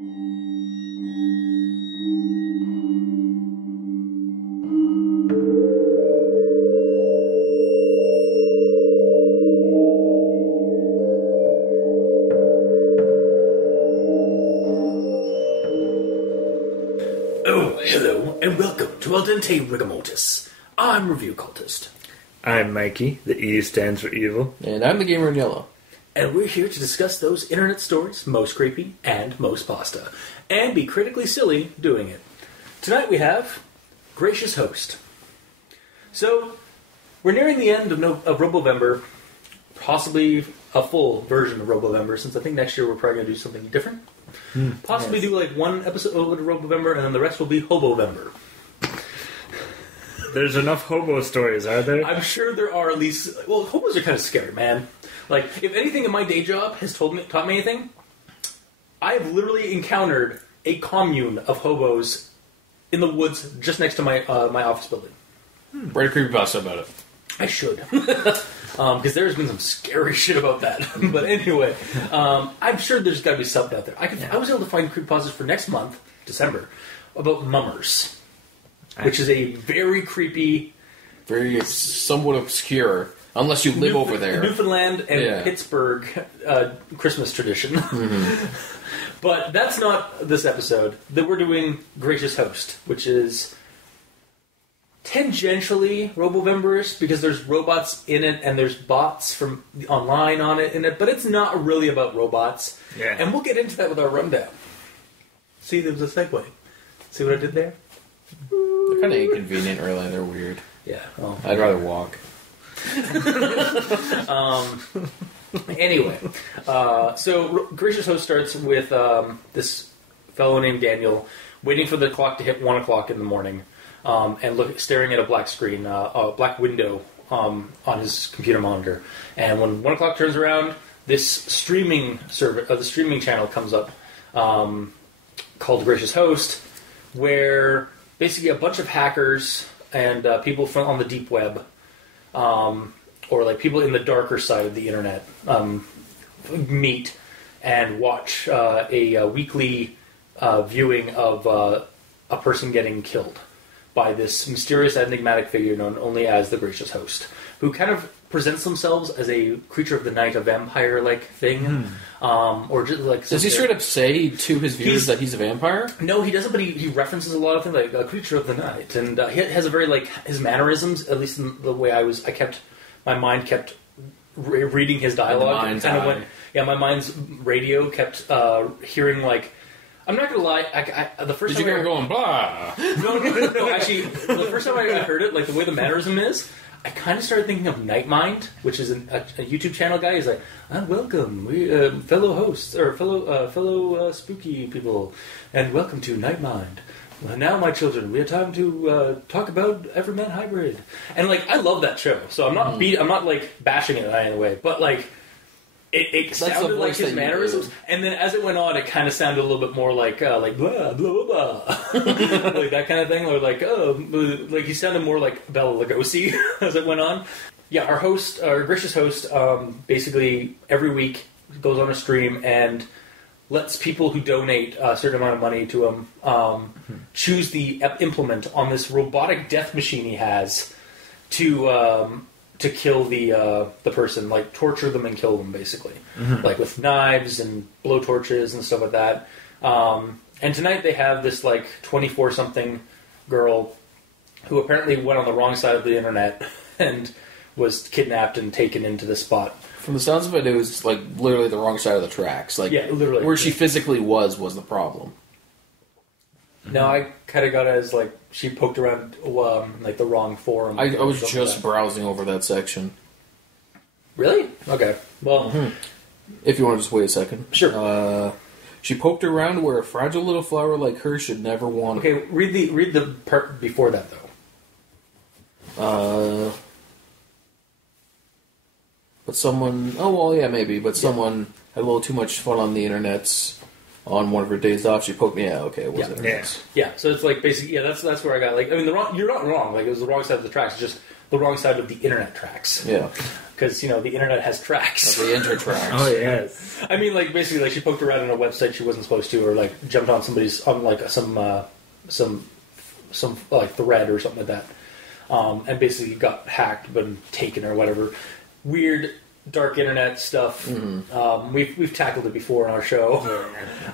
Hello, and welcome to Al Dente Rigamortis. I'm Review Cultist. I'm Mikey, the E stands for evil. And I'm the gamer in yellow. And we're here to discuss those internet stories, most creepy and most pasta, and be critically silly doing it. Tonight we have Gracious Host. So, we're nearing the end of Robovember, possibly a full version of Robovember, since I think next year we're probably going to do something different. Possibly do like one episode of Robovember, and then the rest will be Hobovember. There's enough hobo stories, are there? I'm sure there are at least... Well, hobos are kind of scary, man. Like, if anything in my day job has taught me anything, I have literally encountered a commune of hobos in the woods just next to my office building. Write a creepypasta about it. I should. Because there's been some scary shit about that. But anyway, I'm sure there's got to be something out there. I was able to find creepypastas for next month, December, about mummers. Which is a very creepy... Very somewhat obscure, unless you live over there. Newfoundland and Pittsburgh Christmas tradition. Mm-hmm. But that's not this episode. That we're doing Gracious Host, which is tangentially Robovember-ish, because there's robots in it and there's bots from online on it in it, but it's not really about robots. Yeah. And we'll get into that with our rundown. See, there was a segue. See what I did there? They're kind of inconvenient, really. They're weird. Yeah. Well, I'd rather walk. Anyway, so Gracious Host starts with this fellow named Daniel waiting for the clock to hit 1 o'clock in the morning, and staring at a black screen, a black window on his computer monitor. And when 1 o'clock turns around, this streaming the streaming channel comes up called Gracious Host, where basically a bunch of hackers and people from on the deep web, or like people in the darker side of the internet, meet and watch a weekly viewing of a person getting killed by this mysterious enigmatic figure known only as the Gracious Host, who kind of presents themselves as a creature of the night, a vampire-like thing, or just like... Does he straight up say to his viewers that he's a vampire? No, he doesn't, but he references a lot of things, like a creature of the night, and he has a very, like, his mannerisms, at least in the way my mind kept reading his dialogue. My mind's radio kept hearing, like, I'm not gonna lie. The first time you going blah? No. Actually, the first time I heard it, like the way the mannerism is, I kind of started thinking of Nightmind, which is a YouTube channel guy. He's like, "Welcome, we fellow hosts or fellow spooky people, and welcome to Nightmind. Now, my children, we have time to talk about Everman Hybrid." And like, I love that show, so I'm not I'm not like bashing it in any way, but like. It sounded like his mannerisms, and then as it went on, it kind of sounded a little bit more like blah blah blah blah, like that kind of thing, or like like he sounded more like Bela Lugosi as it went on. Yeah, our Gracious Host, basically every week goes on a stream and lets people who donate a certain amount of money to him choose the implement on this robotic death machine he has to kill the person, like torture them and kill them, basically, like with knives and blowtorches and stuff like that. And tonight they have this like 24-something girl who apparently went on the wrong side of the internet and was kidnapped and taken into this spot. From the sounds of it, it was like literally the wrong side of the tracks. Like, yeah, literally. Where she physically was the problem. No, I kind of got it as like she poked around like the wrong forum. I was just browsing over that section. Really? Okay. Well, if you want to just wait a second, sure. She poked around where a fragile little flower like her should never wander. Okay, read the part before that though. But someone... Oh, well, yeah, maybe. But someone had a little too much fun on the internet on one of her days off. She poked me out. Okay, it wasn't Yeah, so it's like basically... Yeah, that's where I got... Like, I mean, you're not wrong. Like, it was the wrong side of the tracks. It's just the wrong side of the internet tracks. Yeah. Because, the internet has tracks. The inter-tracks. Oh, yes. I mean, basically, she poked around on a website she wasn't supposed to, or, jumped on somebody's, some thread or something like that. And basically got hacked, but taken or whatever. Weird, dark internet stuff. Mm-hmm. We've tackled it before on our show.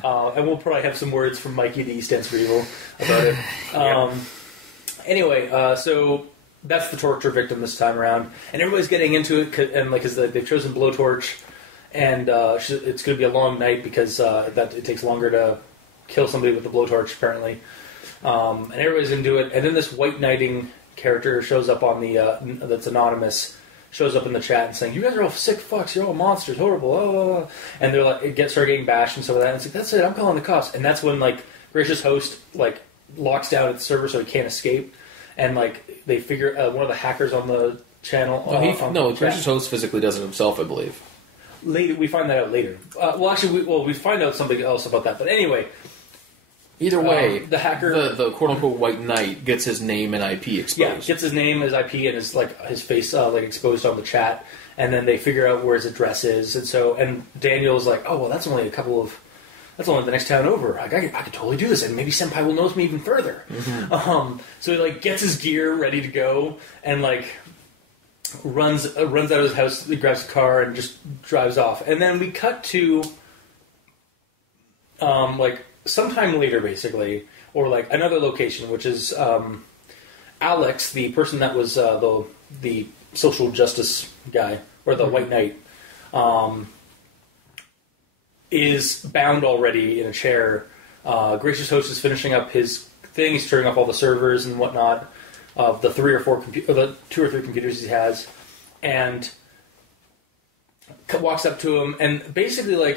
Yeah. And we'll probably have some words from Mikey, the East Stands for Evil, about it. Anyway, so that's the torture victim this time around. And everybody's getting into it, and because they've chosen Blowtorch, and it's going to be a long night because it takes longer to kill somebody with the Blowtorch, apparently. And everybody's into it. And then this White Knighting character shows up on the that's anonymous, shows up in the chat and saying, "You guys are all sick fucks, you're all monsters, horrible, and they're start getting bashed and stuff like that. And it's like, that's it, I'm calling the cops. And that's when Gracious Host locks down its server so he can't escape, and they figure one of the hackers on the channel. Gracious Host physically does it himself, I believe. Later, we find that out later. We find out something else about that. But anyway. Either way, the hacker, the quote-unquote White Knight, gets his name and IP exposed. Yeah, gets his name, his IP, and his face exposed on the chat, and then they figure out where his address is, and Daniel's like, oh well, that's only the next town over. I could totally do this, and maybe Senpai will notice me even further. Mm-hmm. So he gets his gear ready to go, and runs out of his house, he grabs a car, and just drives off. And then we cut to sometime later, basically, or another location, which is Alex, the person that was the social justice guy, or the White Knight, is bound already in a chair. Gracious Host is finishing up his thing. He's turning off all the servers and whatnot of the 2 or 3 computers he has, and walks up to him and basically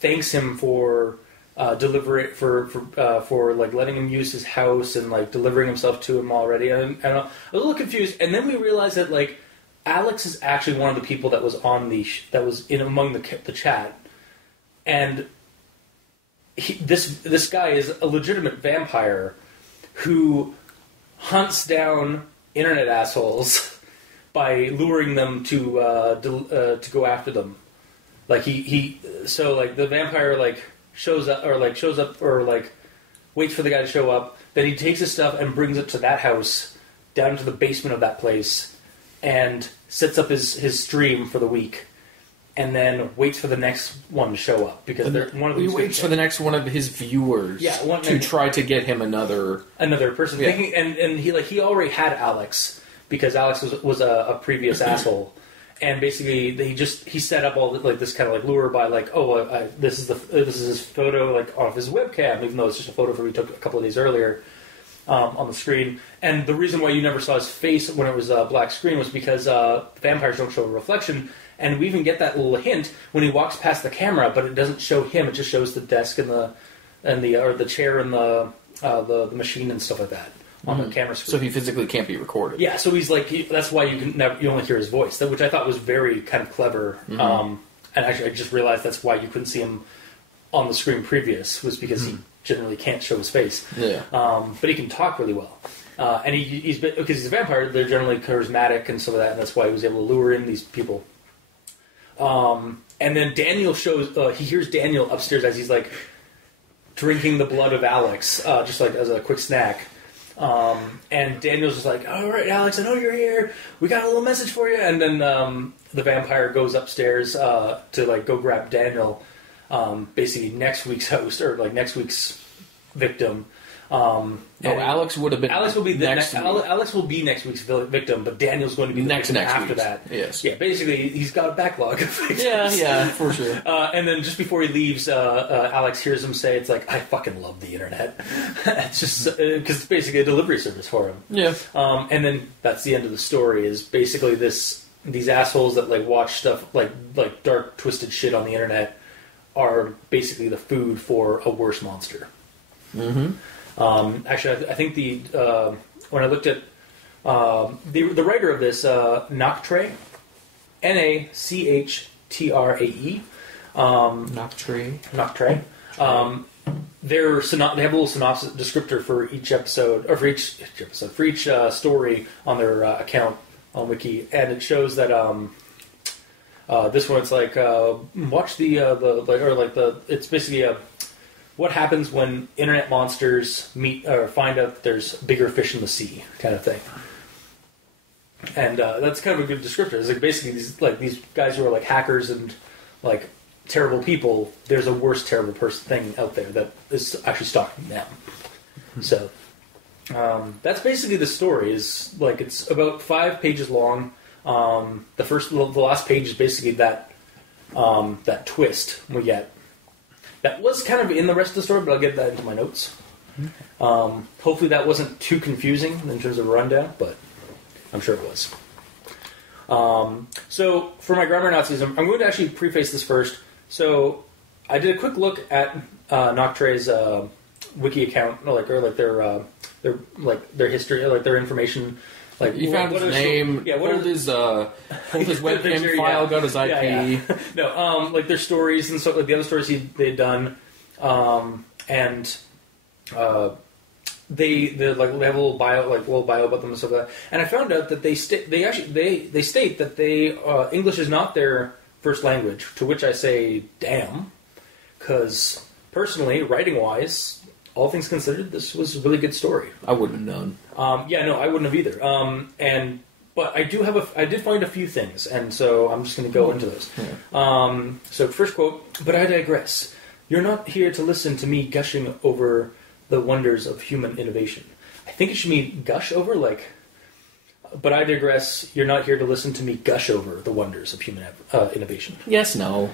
thanks him for letting him use his house and delivering himself to him already. And I'm a little confused. And then we realize that Alex is actually one of the people that was on that was in among the chat, and this guy is a legitimate vampire who hunts down internet assholes by luring them to go after them. The vampire shows up or waits for the guy to show up. Then he takes his stuff and brings it to that house, down to the basement of that place, and sets up his stream for the week, and then waits for the next one to show up because they're one of these. He waits for the next one of his viewers, to try to get him another person. Yeah. Thinking, and he already had Alex because Alex was a previous asshole. And basically, he set up all this kind of lure by this is his photo off his webcam, even though it's just a photo we took a couple of days earlier on the screen. And the reason why you never saw his face when it was a black screen was because vampires don't show a reflection. And we even get that little hint when he walks past the camera, but it doesn't show him. It just shows the desk and the chair and the machine and stuff like that. On the camera screen. So he physically can't be recorded. Yeah, so he's that's why you only hear his voice, which I thought was very kind of clever. Mm-hmm. And actually, I just realized that's why you couldn't see him on the screen previous, was because he generally can't show his face. Yeah. But he can talk really well. And because he's a vampire, they're generally charismatic and some of that, and that's why he was able to lure in these people. And then Daniel he hears Daniel upstairs as he's drinking the blood of Alex, just as a quick snack. And Daniel's just all right, Alex, I know you're here. We got a little message for you. And then the vampire goes upstairs to go grab Daniel, basically next week's host or next week's victim. Alex would have been. Alex will be Alex will be next week's victim, but Daniel's going to be next after that. Yes. Yeah. Basically, he's got a backlog of victims. Yeah, for sure. And then just before he leaves, Alex hears him say, "It's I fucking love the internet." It's just because it's basically a delivery service for him. Yeah. And then that's the end of the story. Is basically these assholes that watch stuff like dark, twisted shit on the internet are basically the food for a worse monster. Mm-hmm. Actually, I think when I looked at the writer of this, Nachtrae, Nachtrae, Nachtrae. They have a little synopsis descriptor for each episode, or for each story on their account, on Wiki, and it shows that this one it's like watch it's basically what happens when internet monsters meet or find out that there's bigger fish in the sea kind of thing. And that's kind of a good descriptor. It's like basically these guys who are like hackers and like terrible people. There's a worse terrible thing out there that is actually stalking them. So that's basically the story. Is like it's about 5 pages long. The last page is basically that twist we get. That was kind of in the rest of the story, but I'll get that into my notes. Hopefully that wasn't too confusing in terms of a rundown, but I'm sure it was. So for my grammar Nazism, I'm going to actually preface this first. So I did a quick look at Nachtrae's wiki account, or their history, like their information. Like you found his name, pulled his webcam file, got his IP. Yeah. No, like their stories and stuff, like the other stories they'd done, and they have a little bio about them and stuff like that. And I found out that they state that English is not their first language. To which I say, damn, because personally, writing wise, all things considered, this was a really good story. I wouldn't have known. I wouldn't have either. But I did find a few things, and so I'm just going to go into those. Yeah. So first quote, but I digress. You're not here to listen to me gushing over the wonders of human innovation. I think it should mean gush over, like, but I digress. You're not here to listen to me gush over the wonders of human innovation. Yes, no.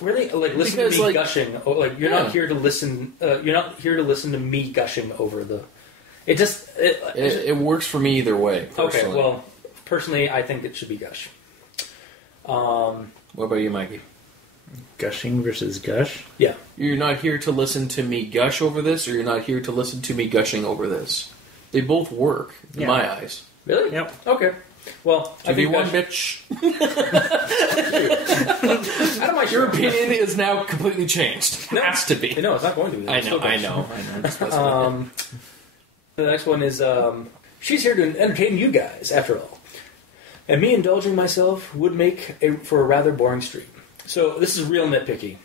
Really, like listen because, to me gushing. Like you're not here to listen. You're not here to listen to me gushing over the. It works for me either way. Personally. Okay, well, personally, I think it should be gush. What about you, Mikey? Gushing versus gush? Yeah. You're not here to listen to me gush over this, or you're not here to listen to me gushing over this. They both work in my eyes. Really? Yep. Okay. Well, I think one bitch. Your opinion is now completely changed. No, has to be. No, it's not going to be. I know. The next one is, she's here to entertain you guys, after all. And me indulging myself would make for a rather boring stream. So this is real nitpicky.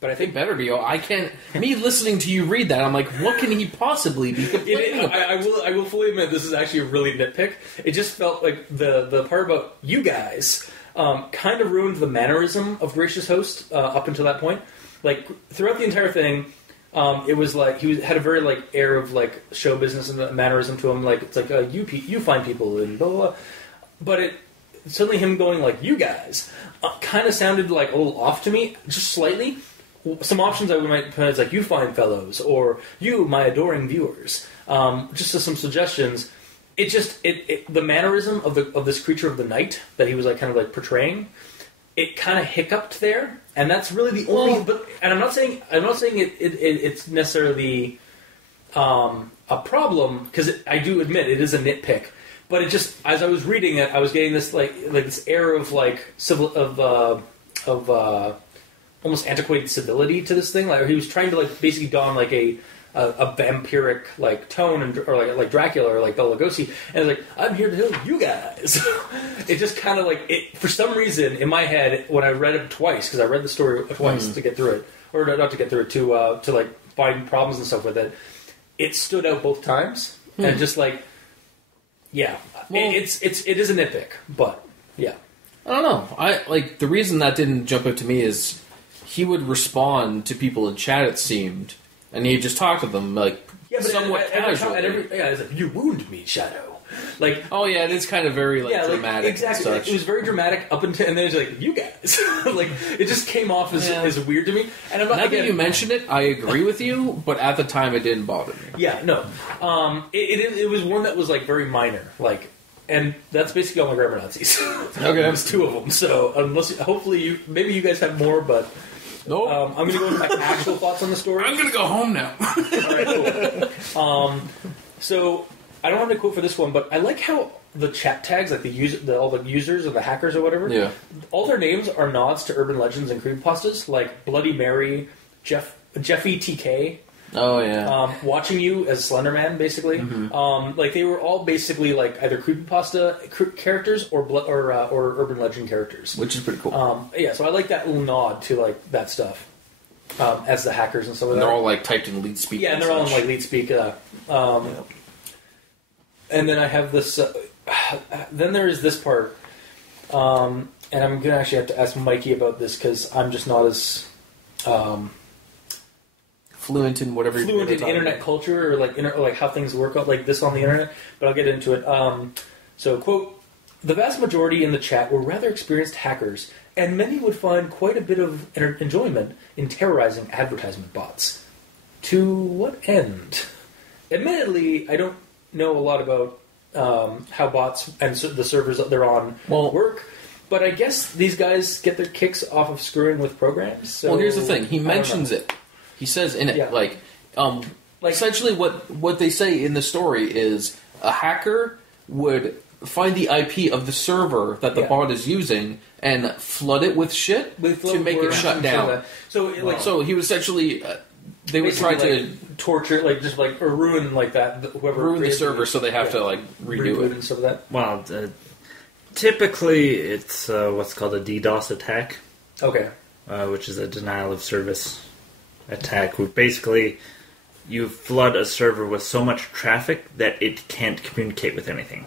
But I think better be. I can't. Me listening to you read that, I'm like, what can he possibly be complaining about? I will fully admit this is actually a really nitpick. It just felt like the part about you guys kind of ruined the mannerism of Gracious Host up until that point. Like throughout the entire thing, it was like he had a very like air of like show business and mannerism to him. Like it's like you find people and blah blah blah. But it suddenly him going like you guys kind of sounded like a little off to me, just slightly. Some options I might put is like you fine fellows or you my adoring viewers. Just as some suggestions. It just the mannerism of this creature of the night that he was like kind of like portraying. It kind of hiccuped there, and that's really the only. And I'm not saying it's necessarily a problem because I do admit it is a nitpick. But it just as I was reading it, I was getting this like this air of like almost antiquated civility to this thing. Like he was trying to like basically don like a vampiric like tone or like Dracula or like Bela Lugosi, and it's like I'm here to help you guys. It just kind of like it for some reason in my head when I read it twice because I read the story twice to get through it, or not to get through it to like find problems and stuff with it. It stood out both times and just like it is a nitpick, but yeah. I don't know. I like the reason that didn't jump out to me is he would respond to people in chat. It seemed. And he just talked to them like somewhat casually. It's like, you wound me, Shadow. Like, oh yeah, it is kind of very like dramatic. Exactly, and such. It was very dramatic up until, and then it's like you guys. Like it just came off as weird to me. And I'm not. Now that you mention it, I agree with you, but at the time it didn't bother me. Yeah, no. It was one that was like very minor, like, and that's basically all my grammar Nazis. Okay, there's 2 of them. So hopefully maybe you guys have more, but. Nope. I'm going to go into my actual thoughts on the story. I'm going to go home now. Alright, cool. So, I don't have a quote for this one, but I like how the chat tags, like all the users or the hackers or whatever, all their names are nods to urban legends and creepypastas, like Bloody Mary, Jeffy TK, Oh yeah. Watching You as Slender Man, basically. Like they were all basically like either creepypasta characters or urban legend characters, Which is pretty cool. Yeah, so I like that little nod to like that stuff as the hackers and stuff like that. They're all like typed in lead speak. Yeah, and they're all in like lead speak. And then I have this. Then there is this part, and I'm gonna actually have to ask Mikey about this because I'm just not as fluent in whatever. Fluent in internet culture or like how things work out like this on the internet. But I'll get into it. So, quote: "The vast majority in the chat were rather experienced hackers, and many would find quite a bit of enjoyment in terrorizing advertisement bots. To what end? Admittedly, I don't know a lot about how bots and the servers that they're on work, but I guess these guys get their kicks off of screwing with programs. So, well, here's the thing. He mentions it. He says in it, like essentially what they say in the story is a hacker would find the IP of the server that the bot is using and flood it with shit to make it shut down. So he was essentially... they would try to torture, or ruin that. Whoever ruin the server, so they have to redo it and stuff like that. Well, typically it's what's called a DDoS attack. Okay. Which is a denial of service attack. Where basically, you flood a server with so much traffic that it can't communicate with anything.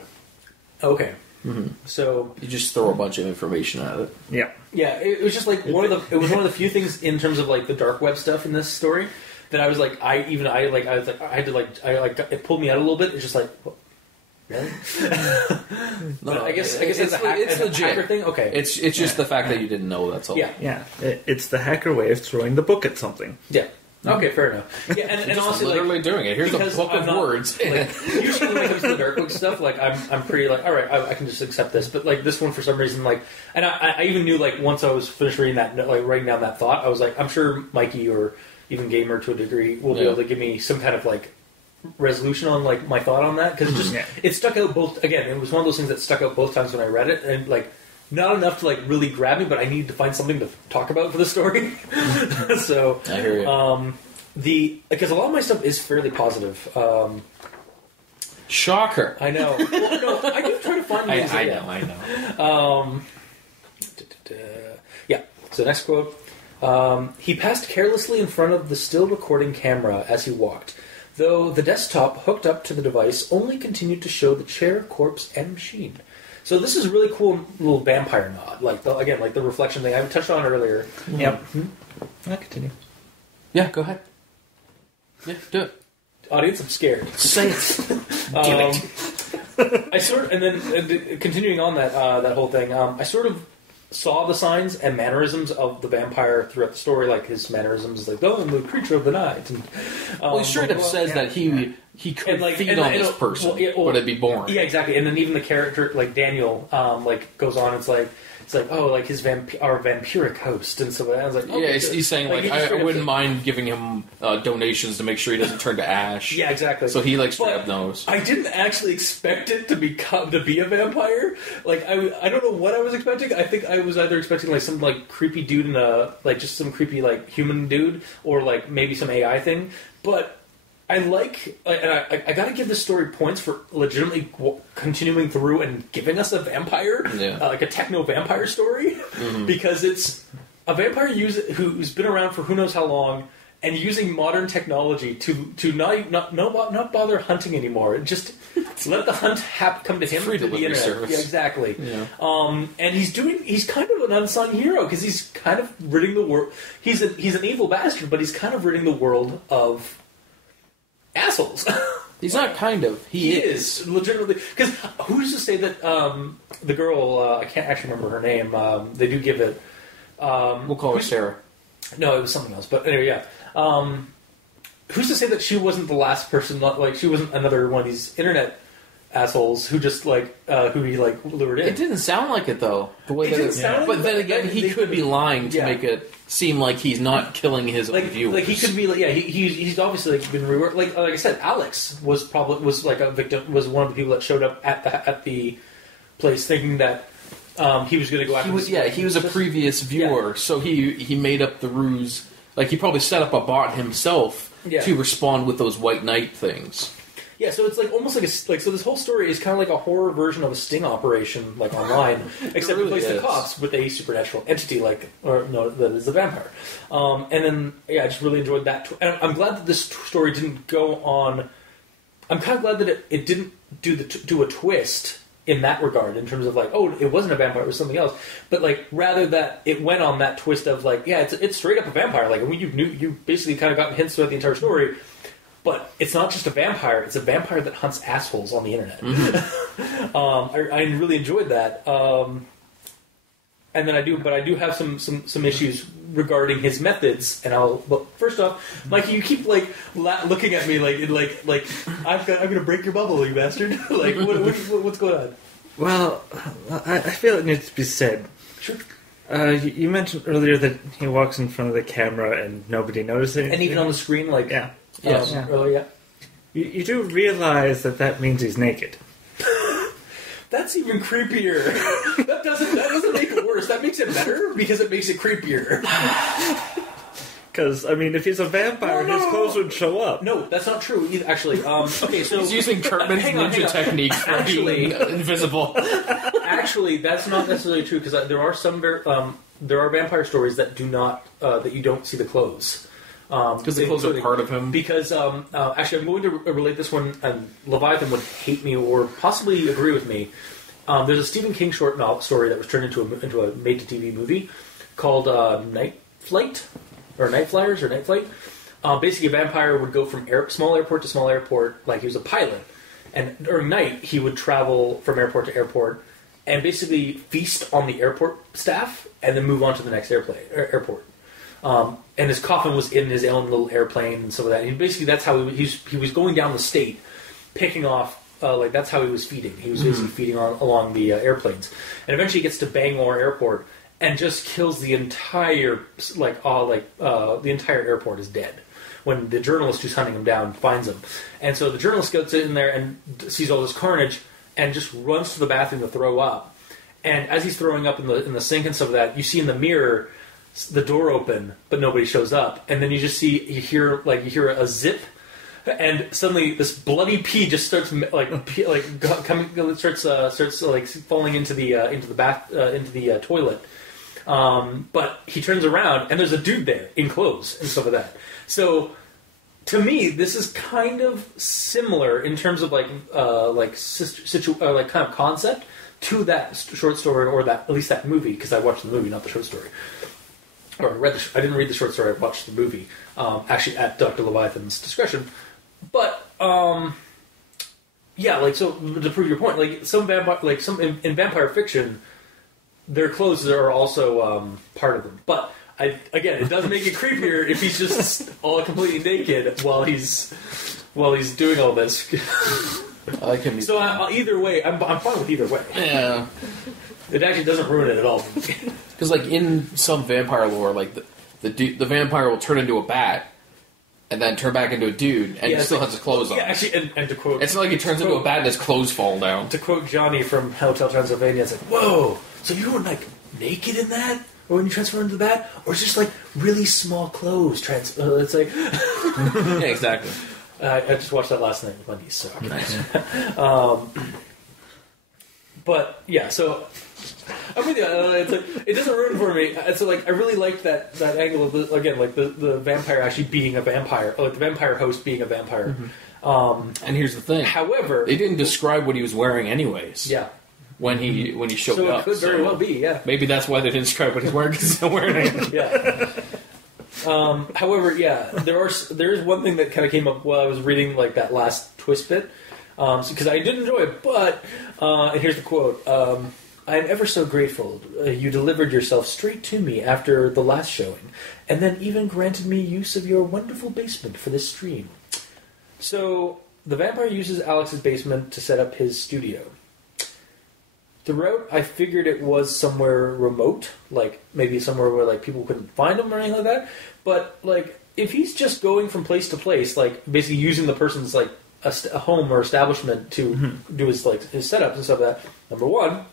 Okay. Mm-hmm. So you just throw a bunch of information at it. Yeah. Yeah, it was just one of the few things in terms of the dark web stuff in this story that I was like, it pulled me out a little bit. It's just like, what? Really? No, I guess it's legit. Hacker thing. Okay, it's just the fact that you didn't know. That's all. Yeah. It's the hacker way of throwing the book at something. Yeah. Okay, fair enough. Yeah, and honestly, literally doing it. Here's a book of words. Usually when it comes to the dark web stuff, I'm pretty all right, I can just accept this. But this one for some reason, and I even knew once I was finished reading that, writing down that thought, I was like, I'm sure Mikey or even Gamer to a degree will be able to give me some kind of resolution on my thought on that because it stuck out both. Again, it was one of those things that stuck out both times when I read it, and not enough to really grab me, but I needed to find something to talk about for the story. So I hear you. Because a lot of my stuff is fairly positive. Shocker! I know. Well, no, I do try to find ways. I know. Yeah. So next quote. He passed carelessly in front of the still recording camera as he walked, though the desktop hooked up to the device only continued to show the chair, corpse, and machine. So this is a really cool little vampire nod, the reflection thing I touched on earlier. Mm-hmm. Yep. Mm-hmm. I'll continue. Yeah, go ahead. Yeah, do it. Audience, I'm scared. Say it. Do it. I sort of, and then continuing on that whole thing, I sort of saw the signs and mannerisms of the vampire throughout the story, his mannerisms, I'm the creature of the night. And, he straight up says that he could feed on this person, but it'd be boring. Yeah, exactly. And then even the character, Daniel, goes on. It's his our vampiric host, and so I was like, okay, he's saying I wouldn't mind giving him donations to make sure he doesn't turn to ash. Yeah, exactly. So he straight up knows. I didn't actually expect it to be a vampire. I don't know what I was expecting. I think I was either expecting some creepy dude in a just some creepy human dude, or maybe some AI thing, but. I I got to give this story points for legitimately continuing through and giving us a vampire, a techno vampire story, because it's a vampire who's been around for who knows how long and using modern technology to not bother hunting anymore. Just let the hunt come to him through the internet. Service. Yeah, exactly. Yeah. And he's kind of an unsung hero because he's kind of ridding the world. He's an evil bastard, but he's kind of ridding the world of assholes. He's not kind of. He is legitimately. Because who's to say that the girl? I can't actually remember her name. They do give it. We'll call her Sarah. No, it was something else. But anyway, yeah. Who's to say that she wasn't the last person? She wasn't another one of these internet assholes who just who he lured in. It didn't sound like it though. The way it didn't sound. But then again, he could be lying to make it seem like he's not killing his own viewers. He could be. He's obviously been reworked. Like I said, Alex was a victim. Was one of the people that showed up at the place thinking that he was going to go after. He was a previous viewer, so he made up the ruse. He probably set up a bot himself to respond with those white knight things. Yeah, so it's like almost like so this whole story is kind of like a horror version of a sting operation, like online, except really replace the cops with a supernatural entity, that is a vampire. And then I just really enjoyed that. And I'm glad that this story didn't go on. I'm kind of glad that it didn't do a twist in that regard, in terms of like, oh, it wasn't a vampire, it was something else. But like, rather that it went on that twist of like, yeah, it's straight up a vampire. Like, you basically kind of got hints throughout the entire story. But it's not just a vampire; it's a vampire that hunts assholes on the internet. Mm-hmm. I really enjoyed that, and then I do have some issues regarding his methods. And first off, Mikey, you keep like looking at me like I'm gonna break your bubble, you bastard! Like what's going on? Well, I feel it needs to be said. Sure. You mentioned earlier that he walks in front of the camera and nobody notices, and even on the screen, like yeah. Yes. Earlier, yeah. You do realize that means he's naked. That's even creepier. That doesn't make it worse. That makes it better because it makes it creepier. Because I mean, if he's a vampire, his clothes would show up. No, that's not true. Actually, okay, so he's using Kurtman's ninja technique for being invisible. Actually, that's not necessarily true because there are vampire stories that do not that you don't see the clothes. Because the clothes are part of him. Because, actually, I'm going to relate this one, and Leviathan would hate me or possibly agree with me. There's a Stephen King short novel story that was turned into a made-to-TV movie called Night Flight, or Night Flyers, or Night Flight. Basically, a vampire would go from small airport to small airport, like he was a pilot. And during night, he would travel from airport to airport and basically feast on the airport staff and then move on to the next airport. And his coffin was in his own little airplane and some of that. And basically, that's how he was going down the state, picking off. That's how he was feeding. He was basically feeding along the airplanes, and eventually he gets to Bangor Airport and just kills the entire the entire airport is dead. When the journalist who's hunting him down finds him, and so the journalist gets in there and sees all this carnage and just runs to the bathroom to throw up. And as he's throwing up in the sink and stuff like that, you see in the mirror the door open, but nobody shows up, and then you hear a zip, and suddenly this bloody pee just starts starts falling into the toilet. But he turns around and there's a dude there in clothes and stuff like that. So to me, this is kind of similar in terms of kind of concept to that short story, or that at least that movie, because I watched the movie, not the short story. Or I didn't read the short story. I watched the movie, actually at Dr. Leviathan's discretion. But so to prove your point, in vampire fiction, their clothes are also part of them. But it does make it creepier if he's just all completely naked while he's doing all this. I like him. So either way, I'm fine with either way. Yeah. It actually doesn't ruin it at all. Because, in some vampire lore, the vampire will turn into a bat and then turn back into a dude, and he still has his clothes on. Yeah, actually, and to quote... It's not like he turns into a bat and his clothes fall down. To quote Johnny from Hotel Transylvania, it's like, whoa, so you were, naked in that? Or when you transform into the bat? Or it's just, really small clothes? It's like... Yeah, exactly. I just watched that last night with my niece, so... Nice. But, yeah, so... I'm with you. It doesn't ruin it for me. So, I really liked that angle of the vampire actually being a vampire, the vampire host being a vampire. Mm-hmm. And here's the thing. However, they didn't describe what he was wearing, anyways. Yeah. When he showed up, so it could very well be. Yeah. Maybe that's why they didn't describe what he's wearing, because he's not wearing it. Yeah. However, yeah, there is one thing that kind of came up while I was reading that last twist bit, because I did enjoy it. But and here's the quote. I am ever so grateful you delivered yourself straight to me after the last showing, and then even granted me use of your wonderful basement for this stream. So, the vampire uses Alex's basement to set up his studio. Throughout, I figured it was somewhere remote, maybe somewhere where people couldn't find him or anything like that. But if he's just going from place to place, basically using the person's a home or establishment to do his setups and stuff like that. Number one.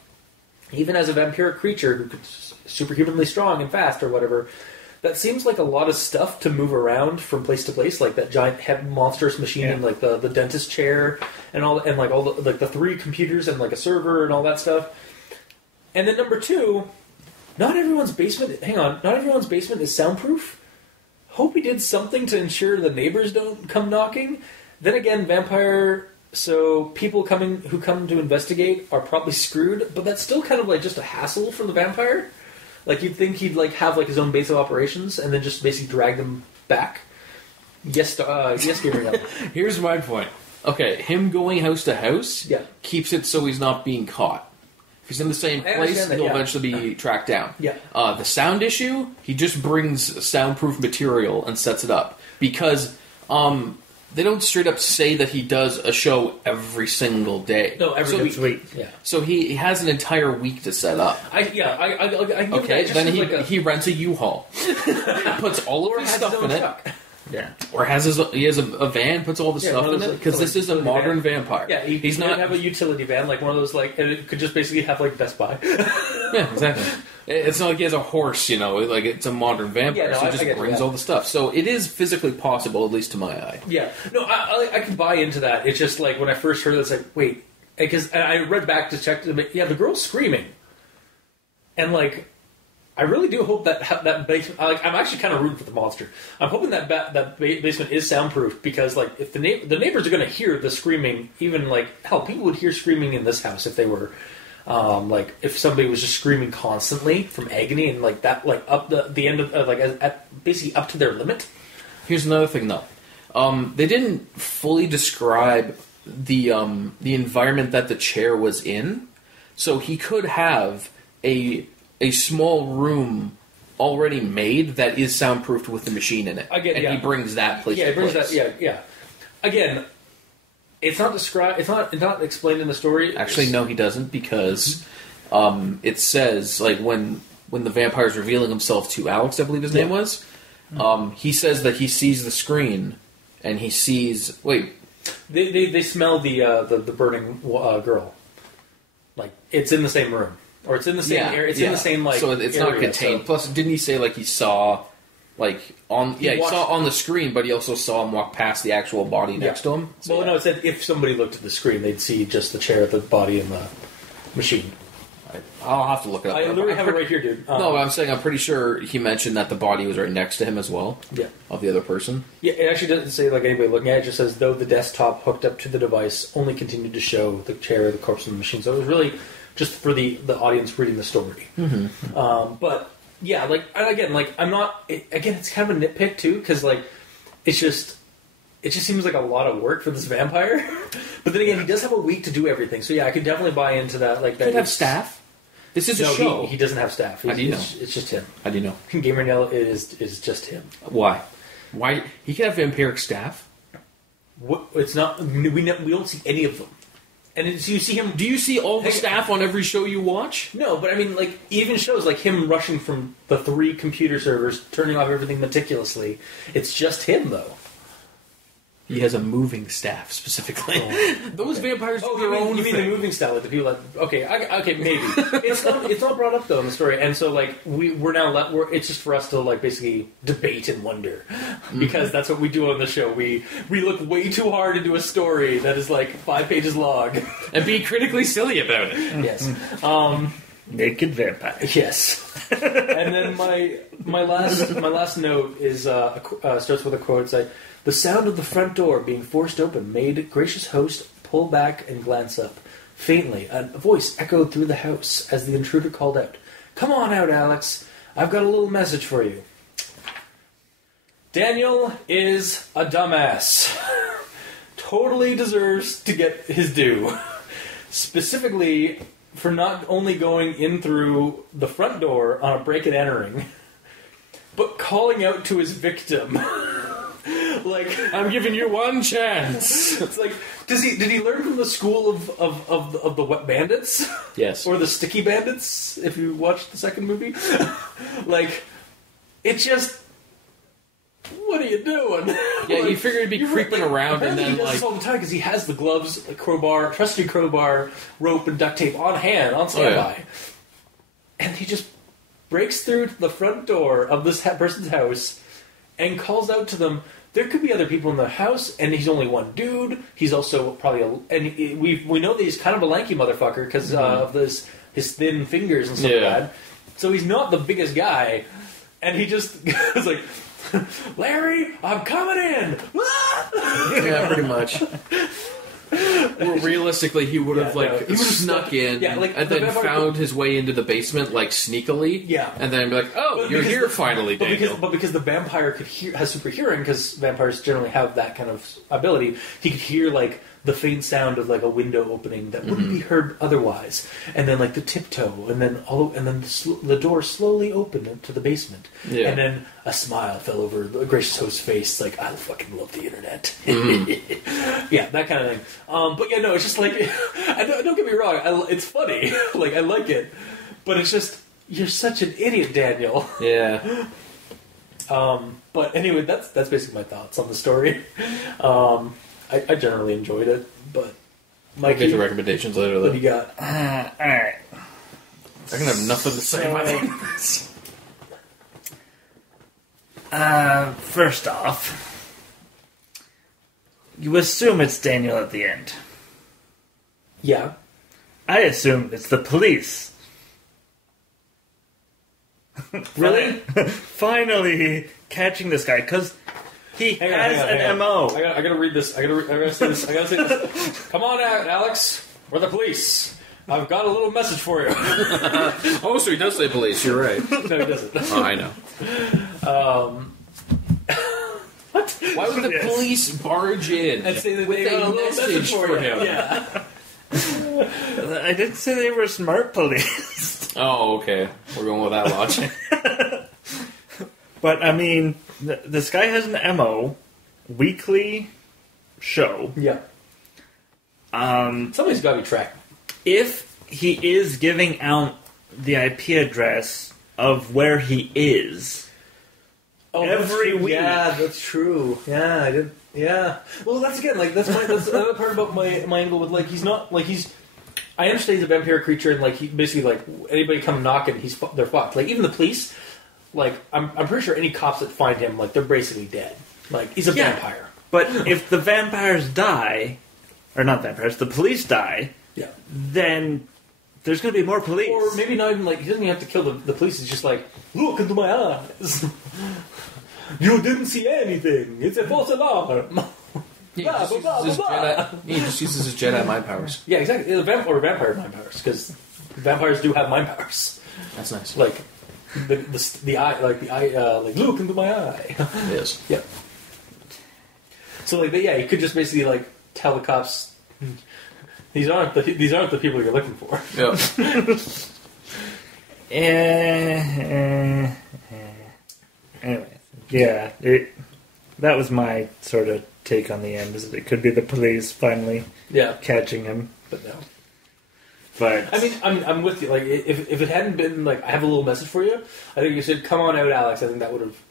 Even as a vampiric creature who could superhumanly strong and fast or whatever, that seems like a lot of stuff to move around from place to place, like that giant monstrous machine and like the dentist chair and all, and like all the like the 3 computers and like a server and all that stuff. And then number 2, not everyone's basement is soundproof. Hope he did something to ensure the neighbors don't come knocking. Then again, vampire. So people who come to investigate are probably screwed, but that's still kind of like just a hassle for the vampire. Like you'd think he'd like have like his own base of operations and then just basically drag them back. Yes, Gabriel. Here's my point. Okay, him going house to house keeps it so he's not being caught. If he's in the same place, he'll eventually be tracked down. Yeah. The sound issue, he just brings soundproof material and sets it up. Because they don't straight up say that he does a show every single day. No, every week. Yeah. So he has an entire week to set up. Okay, then he rents a U-Haul. Puts all of his stuff in it. Truck. Yeah. Or he has a van, puts all the stuff in it, because this is a modern vampire. Yeah, he's not have a utility van, like one of those, like, and it could just basically have, like, Best Buy. Yeah, exactly. It's not like he has a horse, like it's a modern vampire, so he just brings all the stuff. So it is physically possible, at least to my eye. Yeah. No, I can buy into that. It's just, like, when I first heard it, it's like, wait, because I read back to check, the girl's screaming. And, like, I really do hope that basement. I'm actually kind of rooting for the monster. I'm hoping that basement is soundproof because, like, if the neighbors are going to hear the screaming, even like hell, people would hear screaming in this house if they were, like, if somebody was just screaming constantly from agony and like that, like up the end of basically up to their limit. Here's another thing though, they didn't fully describe the environment that the chair was in, so he could have a small room already made that is soundproofed with the machine in it. Again, he brings that place. Yeah, he brings that. Yeah. Again, it's not described. It's not explained in the story. Actually, no, he doesn't, because it says, like, when the vampire's revealing himself to Alex, I believe his name was. He says that he sees the screen and he sees. Wait, they smell the burning girl. Like, it's in the same room. Or it's in the same area. It's in the same, like, so it's area, not contained. So. Plus, didn't he say, like, he saw, like, on... he saw on the screen, but he also saw him walk past the actual body next to him. So, no, it said if somebody looked at the screen, they'd see just the chair, the body, and the machine. I'll have to look it up. I literally have it right here, dude. No, I'm saying I'm pretty sure he mentioned that the body was right next to him as well. Yeah. Of the other person. Yeah, it actually doesn't say, like, anybody looking at it. It just says, though the desktop hooked up to the device only continued to show the chair, the corpse, and the machine. So it was really... just for the audience reading the story. Mm-hmm. But, yeah, like, again, like, I'm not... Again, it's kind of a nitpick, too, because, like, it just seems like a lot of work for this vampire. But then again, he does have a week to do everything. So, yeah, I could definitely buy into that. Like, that he'd have staff? This is a show. He doesn't have staff. How do you know? It's just him. How do you know? Gamer is just him. Why? He could have vampiric staff? It's not... We don't see any of them. And you see him... Do you see all the staff on every show you watch? No, but I mean, like, even shows like him rushing from the 3 computer servers, turning off everything meticulously. It's just him, though. He has a moving staff, specifically. Those vampires do their own thing. You mean the moving staff, like the people that... Okay, maybe. It's not brought up, though, in the story. And so, like, we're now... it's just for us to, like, basically debate and wonder. Because that's what we do on the show. We look way too hard into a story that is, like, 5 pages long. And be critically silly about it. Yes. Naked vampire. Yes. And then my last note is starts with a quote. It's like, the sound of the front door being forced open made gracious host pull back and glance up. Faintly, a voice echoed through the house as the intruder called out, "Come on out, Alex. I've got a little message for you." Daniel is a dumbass. Totally deserves to get his due. Specifically for not only going in through the front door on a break and entering, but calling out to his victim. Like, I'm giving you one chance. It's like, did he learn from the school of the wet bandits? Yes. Or the sticky bandits, if you watched the second movie? Like, it just... What are you doing? Yeah, like, you figure he'd be creeping around and then, he does like... this all the time because he has the gloves, the crowbar, trusty crowbar, rope, and duct tape on hand, on standby. And he just breaks through to the front door of this person's house and calls out to them. There could be other people in the house, and he's only one dude. He's also probably we know that he's kind of a lanky motherfucker because of his thin fingers and stuff like that. So he's not the biggest guy, and he just is like, Larry, I'm coming in. Yeah, pretty much. Well, realistically, he would have snuck in, and then found his way into the basement sneakily. Yeah, and then be like, "Oh, you're here finally, Daniel." But because the vampire has super hearing, because vampires generally have that kind of ability, he could hear the faint sound of a window opening that wouldn't be heard otherwise, and then the tiptoe, and then the door slowly opened to the basement, and then a smile fell over the gracious host's face, I fucking love the internet. Yeah, that kind of thing. But yeah, no, it's just don't get me wrong, it's funny, I like it, but it's just you're such an idiot, Daniel. Yeah. But anyway, that's basically my thoughts on the story. I generally enjoyed it, but I'll get your recommendations later. What do you got? Alright. I can have nothing to say about this. First off, you assume it's Daniel at the end. Yeah. I assume it's the police. Really? Finally catching this guy, because he has an MO. I gotta read this. I gotta say this. Come on out, Alex. We're the police. I've got a little message for you. Oh, so he does say police. You're right. No, he doesn't. Oh, I know. What? Why would the police barge in and say that with they got a a little message for him? Yeah. I didn't say they were smart police. Oh, okay. We're going with that logic. But, I mean, this guy has an MO, weekly show. Yeah. Somebody's got to be tracking. If he is giving out the IP address of where he is every week. Yeah, that's true. Yeah, I did. Yeah. Well, that's again, that's another part about my angle with, he's not, I understand he's a vampire creature, and, he basically, anybody come knocking, they're fucked. Even the police... I'm pretty sure any cops that find him, they're basically dead. He's a vampire. But if the vampires die, or not vampires, the police die, then there's going to be more police. Or maybe not even, he doesn't even have to kill the police. It's just look into my eyes. You didn't see anything. It's a false alarm. He just uses his Jedi mind powers. Yeah, exactly. Or vampire mind powers, because vampires do have mind powers. That's nice. The eye, look into my eye. Yes. Yeah. So, he could just basically, tell the cops, these aren't the people you're looking for. Yeah. Anyway, yeah, that was my sort of take on the end, is that it could be the police finally catching him. But no. But I'm with you. If it hadn't been I have a little message for you, I think you said, "Come on out, Alex." I think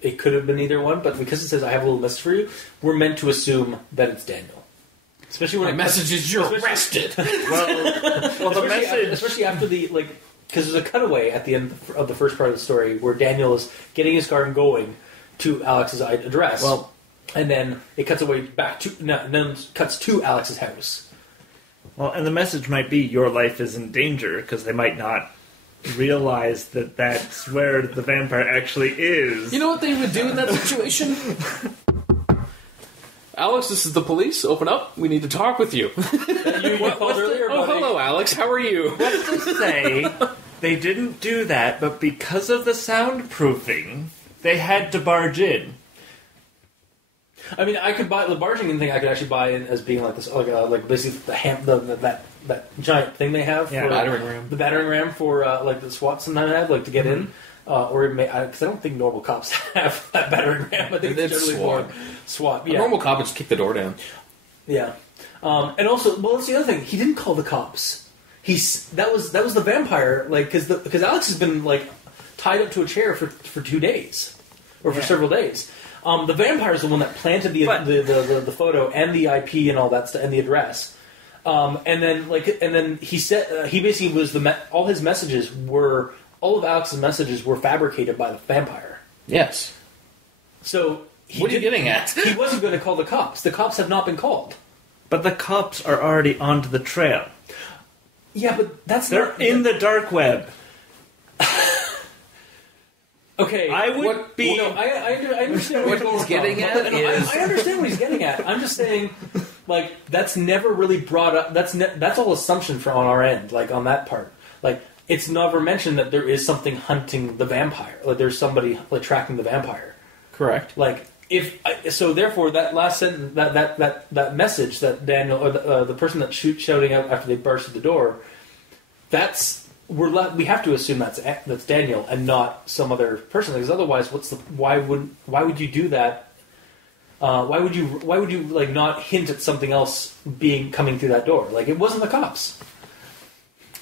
it could have been either one, but because it says, "I have a little message for you," we're meant to assume that it's Daniel. Especially when my message is you're arrested. well, the message, especially after the because there's a cutaway at the end of the first part of the story where Daniel is getting his car and going to Alex's address. Well, and then it cuts away back to then cuts to Alex's house. Well, and the message might be your life is in danger, because they might not realize that that's where the vampire actually is. You know what they would do in that situation? Alex, this is the police. Open up. We need to talk with you. You called earlier. Hello, Alex. How are you? What's to say they didn't do that, but because of the soundproofing, they had to barge in. I mean, I could buy the barging in thing. I could actually buy in as being this, basically that giant thing they have, for, battering ram. The battering ram for the SWAT sometimes have to get in, or because I don't think normal cops have that battering ram. I think it's generally more SWAT. Yeah. A normal cop would just kick the door down. Yeah, and also, that's the other thing. He didn't call the cops. That was the vampire, because Alex has been tied up to a chair for 2 days, or for several days. The vampire is the one that planted the photo and the IP and all that stuff and the address, and then he said he basically was all his messages were all of Alex's messages were fabricated by the vampire. Yes. So what are you getting at? He wasn't going to call the cops. The cops have not been called. But the cops are already onto the trail. Yeah, but they're in the dark web. Okay, I understand what he's getting at. I understand what he's getting at. I'm just saying, like, that's never really brought up. That's all assumption on our end, like on that part. Like, it's never mentioned that there is something hunting the vampire. Like, there's somebody like tracking the vampire. Correct. Like, therefore, that last sentence, that message that Daniel or the person that's shouting out after they bursted the door, we have to assume that's Daniel and not some other person, because otherwise, why would you do that? Why would you like not hint at something else coming through that door? Like, it wasn't the cops.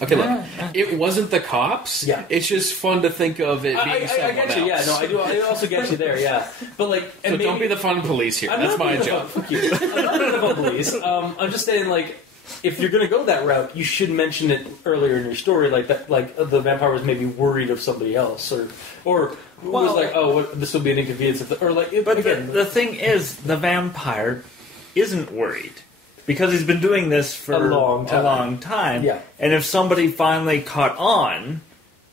Okay, look, it wasn't the cops. Yeah, it's just fun to think of it being someone I get you. else. Yeah, no, I do. I also get you there. Yeah, but like, so don't be the fun police here. That's my job. Fuck you. I'm not the fun police. I'm just saying, like, if you're going to go that route, you should mention it earlier in your story, like that. Like, the vampire was maybe worried of somebody else, or was like, oh, this will be an inconvenience. The thing is, the vampire isn't worried. Because he's been doing this for a long time. Yeah. And if somebody finally caught on,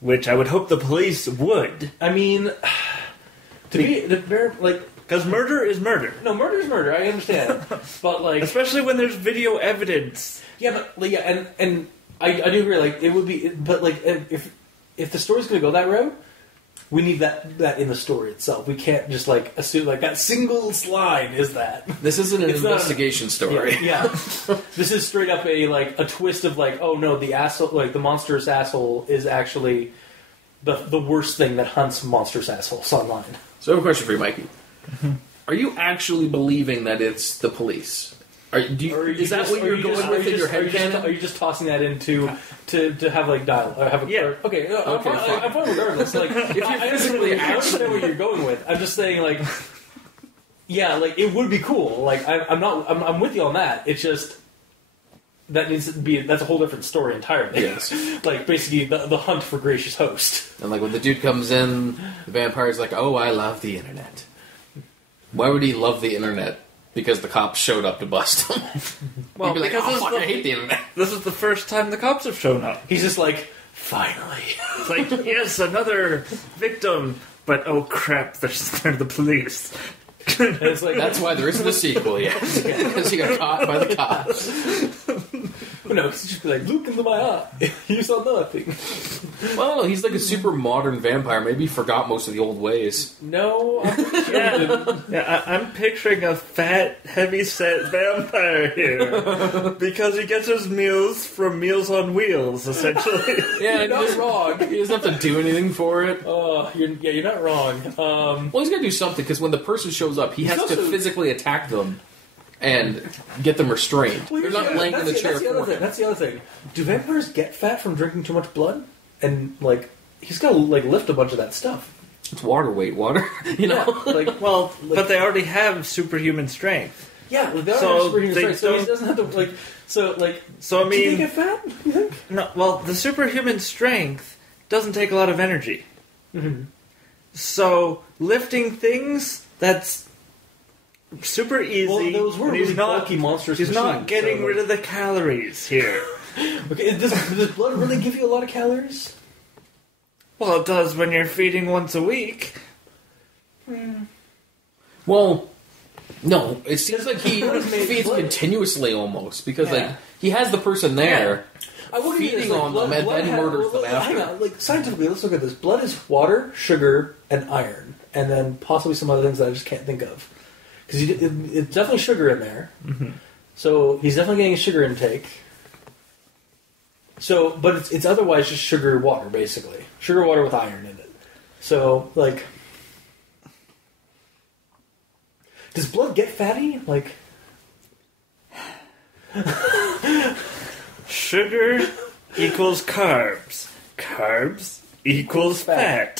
which I would hope the police would. I mean, because murder is murder. No, murder is murder, I understand. But, like... Especially when there's video evidence. Yeah, but, yeah, and I do agree, like, it would be... But, like, if the story's going to go that route, we need that in the story itself. We can't just, like, assume, like, that single line is that. This isn't an investigation story. Yeah. This is straight up a twist of, like, oh no, the asshole, like, the monstrous asshole is actually the worst thing that hunts monstrous assholes online. So I have a question for you, Mikey. Are you actually believing that it's the police? Is that what you're going with in your head canon? Are you just tossing that into to have like dialogue? Okay, I'm fine regardless. Like, if you're physically actually know what you're going with, I'm just saying, like, yeah, like, it would be cool. Like, I'm with you on that. It's just that needs to be, that's a whole different story entirely. Yes. Like, basically the hunt for gracious host. And like when the dude comes in, the vampire's like, "Oh, I love the internet." Why would he love the internet? Because the cops showed up to bust him. Well, he'd be like, because I hate the internet. This is the first time the cops have shown up. He's just like, finally. It's like, yes, another victim, but oh crap, they're the police. And it's like, that's why there isn't a sequel yet. Because he got caught by the cops. No, because he'd just be like, look into my eye. You saw nothing. Well, no, he's like a super modern vampire. Maybe he forgot most of the old ways. No, I'm picturing a fat, heavy-set vampire here. Because he gets his meals from Meals on Wheels, essentially. Yeah, you're not wrong. He doesn't have to do anything for it. You're not wrong. Well, he's got to do something, because when the person shows up, he has to physically attack them and get them restrained. Well, they're not laying in the chair for him. That's the other thing. Do vampires get fat from drinking too much blood? And, like, he's got to, like, lift a bunch of that stuff. It's water weight, you know? Yeah, like, but they already have superhuman strength. Yeah, they already have superhuman strength, so he doesn't have to, like... So, I mean... Do they get fat, you think? No, well, the superhuman strength doesn't take a lot of energy. Mm-hmm. So, lifting things, that's super easy. Well, those were really bulky monsters. He's not getting rid of the calories here. Okay, does blood really give you a lot of calories? Well, it does when you're feeding once a week. Well, no, it seems like he feeds continuously almost, because like he has the person there feeding on them and then murders them after. Hang on, like, scientifically, let's look at this. Blood is water, sugar, and iron, and then possibly some other things that I just can't think of. Because it's definitely sugar in there. Mm-hmm. So he's definitely getting a sugar intake. So, but it's otherwise just sugar water, basically. Sugar water with iron in it. So, like... Does blood get fatty? Like... Sugar equals carbs. Carbs equals fat.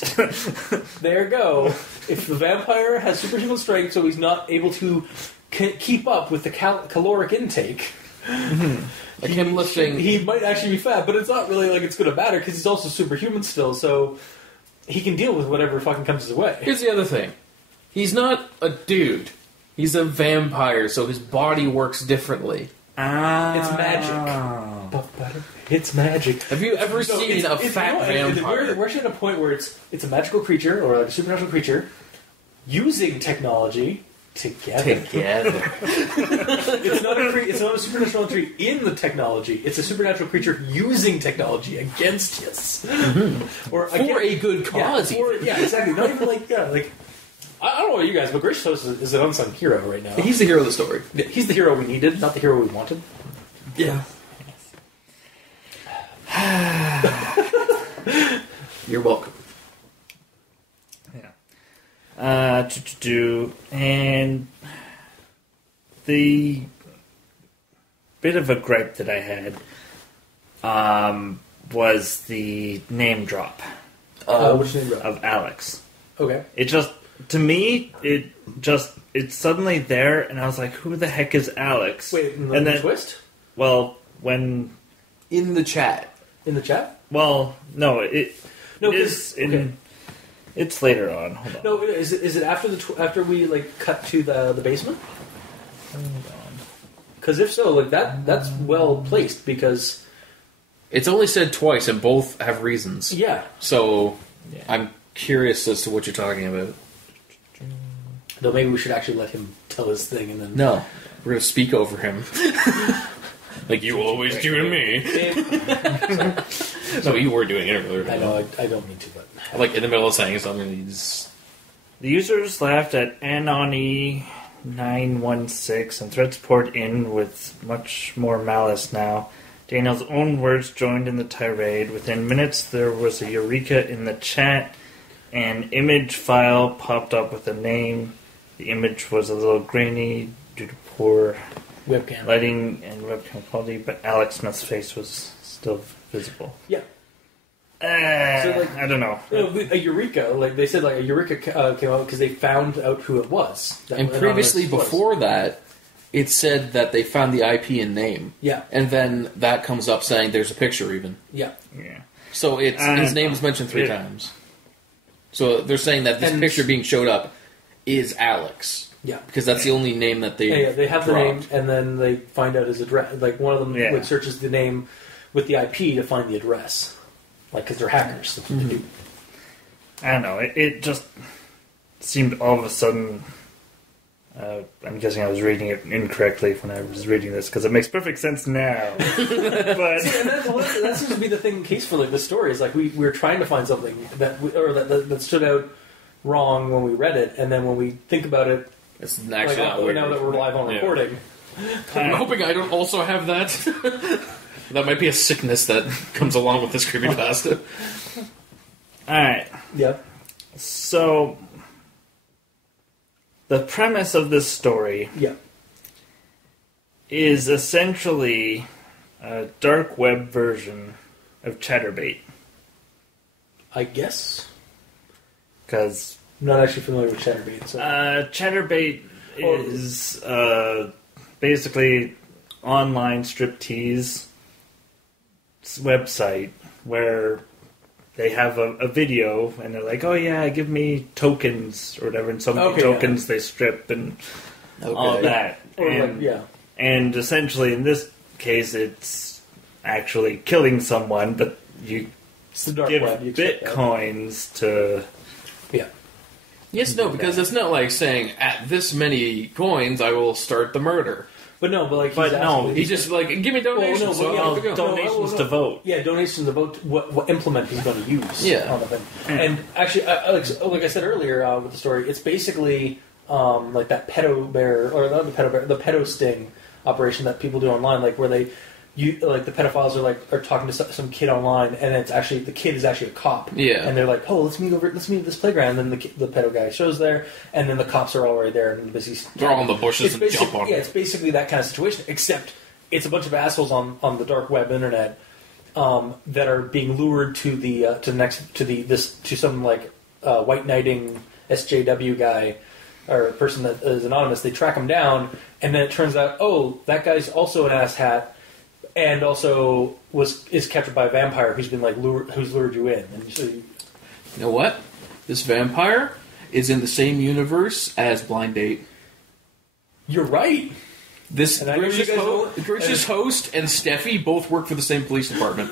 There you go. If the vampire has superhuman strength, so he's not able to keep up with the caloric intake, Like him lifting. He might actually be fat, but it's not really like it's going to matter because he's also superhuman still, so he can deal with whatever fucking comes his way. Here's the other thing. He's not a dude. He's a vampire, so his body works differently. It's magic. It's magic. Have you ever seen a fat vampire? We're actually at a point where it's a magical creature or like a supernatural creature using technology together. It's not a supernatural entry in the technology. It's a supernatural creature using technology against us, or for a good cause. Yeah, exactly. Not even like I don't know about you guys, but Gracious Host is an unsung hero right now. He's the hero of the story. He's the hero we needed, not the hero we wanted. Yeah. You're welcome. Yeah. And the bit of a gripe that I had was the name drop Which name drop? of Alex. Okay. It just, to me, it's suddenly there, and I was like, who the heck is Alex? Wait, and then twist? Well, when In the chat. In the chat? well, no, it is in. okay. It's later on. Hold on. No, is it after after we like cut to the basement? Hold on. Because if so, like that's well placed because It's only said twice, and both have reasons. yeah. So, Yeah. I'm curious as to what you're talking about. Though maybe we should actually let him tell his thing and then No. We're going to speak over him. Like you always do to me. No, you were doing it earlier. I know I don't mean to, but Like in the middle of saying something, you just... The users laughed at Anoni916 and threats poured in with much more malice now. Daniel's own words joined in the tirade. Within minutes, there was a eureka in the chat. An image file popped up with a name. The image was a little grainy due to poor webcam lighting and webcam quality, but Alex Smith's face was still visible. Yeah. So, like, I don't know. A eureka, like they said, like a eureka came out because they found out who it was. And previously, before that, it said that they found the IP and name. Yeah. And then that comes up saying there's a picture even. Yeah. Yeah. So it's his name is mentioned 3 times. So they're saying that this picture being showed up is Alex. Yeah. Because that's the only name that they they have the name, and then they find out his address. Like one of them like, searches the name with the IP to find the address. Like, because they're hackers. That's what they do. I don't know. It just seemed all of a sudden. I'm guessing I was reading it incorrectly when I was reading this because it makes perfect sense now. But See, and that seems to be the case for like the story is like we were trying to find something that stood out wrong when we read it, and then when we think about it, it's actually not weird. Now that we're live on recording, I'm hoping I don't also have that. That might be a sickness that comes along with this creepypasta. alright. Yeah. So the premise of this story is essentially a dark web version of Chatterbait. I guess. Because I'm not actually familiar with Chatterbait. So. Chatterbait is basically online striptease website where they have a video and they're like, oh yeah, give me tokens or whatever, and so many tokens they strip and all that. And essentially in this case it's actually killing someone, but you give bitcoins to... Yeah. Yes, no, because it's not like saying, at this many coins I will start the murder. But he's just like, give me donations. Donations to vote. Yeah, donations to vote. What implement he's going to use? Yeah. On the thing. And actually, like I said earlier with the story, it's basically like that pedo bear, or not the pedo bear, the pedo sting operation that people do online, like where the pedophiles are talking to some kid online, and it's actually the kid is actually a cop. Yeah. And they're like, oh, let's meet at this playground. And then the pedo guy shows there, and then the cops are already there, and they're all in the bushes and jump on. Yeah, it's basically that kind of situation, except it's a bunch of assholes on the dark web internet that are being lured to some white knighting SJW guy or a person that is anonymous. They track him down, and then it turns out, oh, that guy's also an asshat, and also is captured by a vampire who's been who's lured you in. And so you know what? This vampire is in the same universe as Blind Date. You're right. This gracious host and Steffi both work for the same police department.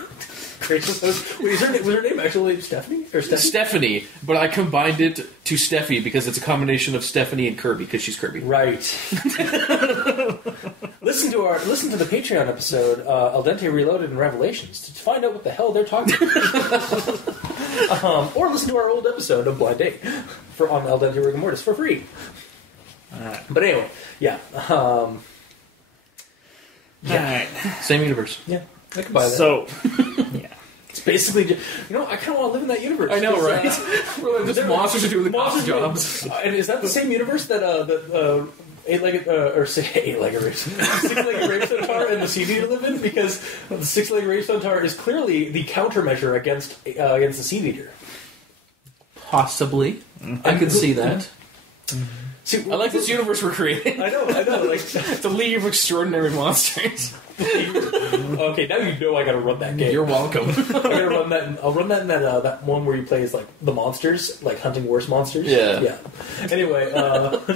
Gracious host. Wait, was her name actually Stephanie? Or Stephanie, but I combined it to Steffi because it's a combination of Stephanie and Kirby because she's Kirby. Right. Listen to the Patreon episode Al Dente Reloaded and Revelations to find out what the hell they're talking about. Or listen to our old episode of Blind Date on Al Dente Rigor Mortis for free. But anyway, yeah. Yeah. Same universe. Yeah, I can buy that. So, yeah. It's basically just, I kind of want to live in that universe. I know, right? Just monsters are doing the cop jobs. And is that the same universe that eight-legged, or say eight-legged race, six-legged race centaur and the sea beater live in? Because the six-legged race centaur is clearly the countermeasure against the sea beater. Possibly. I can see that. See, I like this universe we're creating. I know. Like the League of Extraordinary Monsters. Okay, now you know I gotta run that game. You're welcome. I gotta run that. I'll run that in that one where he plays like the monsters, like hunting worse monsters. Yeah. Anyway,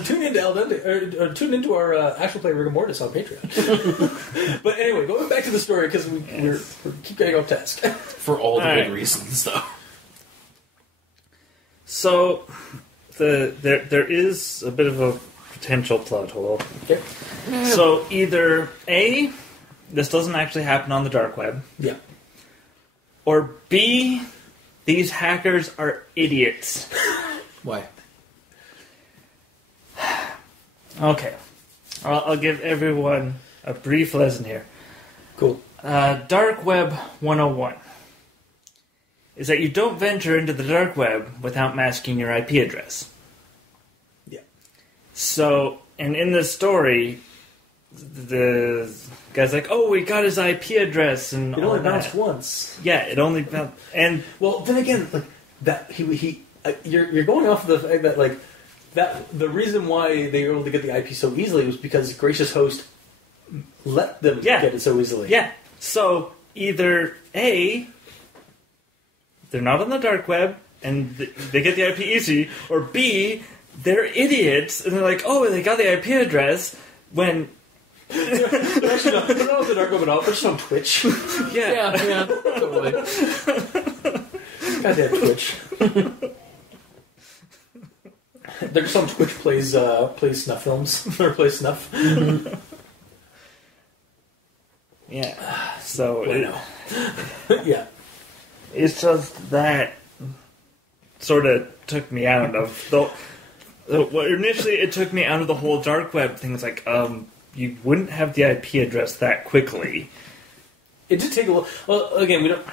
tune into Al Dente, tune into our actual play Rigor Mortis on Patreon. But anyway, going back to the story because we keep getting off task for all the good reasons, though. So. There is a bit of a potential plot hole. Okay. So either A, this doesn't actually happen on the dark web. Yeah. Or B, these hackers are idiots. Why? Okay. I'll give everyone a brief lesson here. Cool. Dark Web 101 is that you don't venture into the dark web without masking your IP address. Yeah. So, and in this story, the guy's like, "Oh, we got his IP address," and it only bounced once. Yeah, it only bounced. And well, then again, like that, you're going off of the fact that like that the reason why they were able to get the IP so easily was because Gracious Host let them get it so easily. Yeah. So either A, they're not on the dark web, and they get the IP easy, or B, they're idiots, and they're like, oh, they got the IP address, when... they're actually not on the dark web at all, they're just on Twitch. Yeah, totally. Goddamn Twitch. They're just on Twitch, plays snuff films, or plays snuff. Yeah, so... Yeah. It's just that sort of took me out of initially it took me out of the whole dark web thing. It's like, you wouldn't have the IP address that quickly. It did take a little. Well, again, we don't.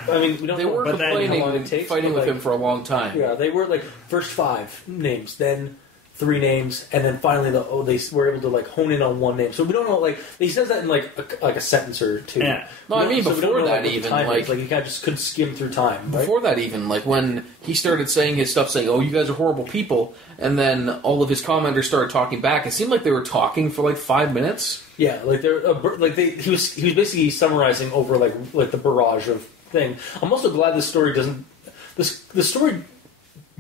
They were complaining and fighting with him for a long time. Yeah, they were like first 5 names, then 3 names, and then finally they were able to like hone in on one name. So we don't know. Like he says that in like a sentence or two. Yeah. No, I mean before that even like you kind of just couldn't skim through time. Right? Before that even like when he started saying his stuff, saying, "Oh, you guys are horrible people," and then all of his commenters started talking back. It seemed like they were talking for like 5 minutes. Yeah, like he was basically summarizing over like the barrage of thing. I'm also glad this story doesn't. The story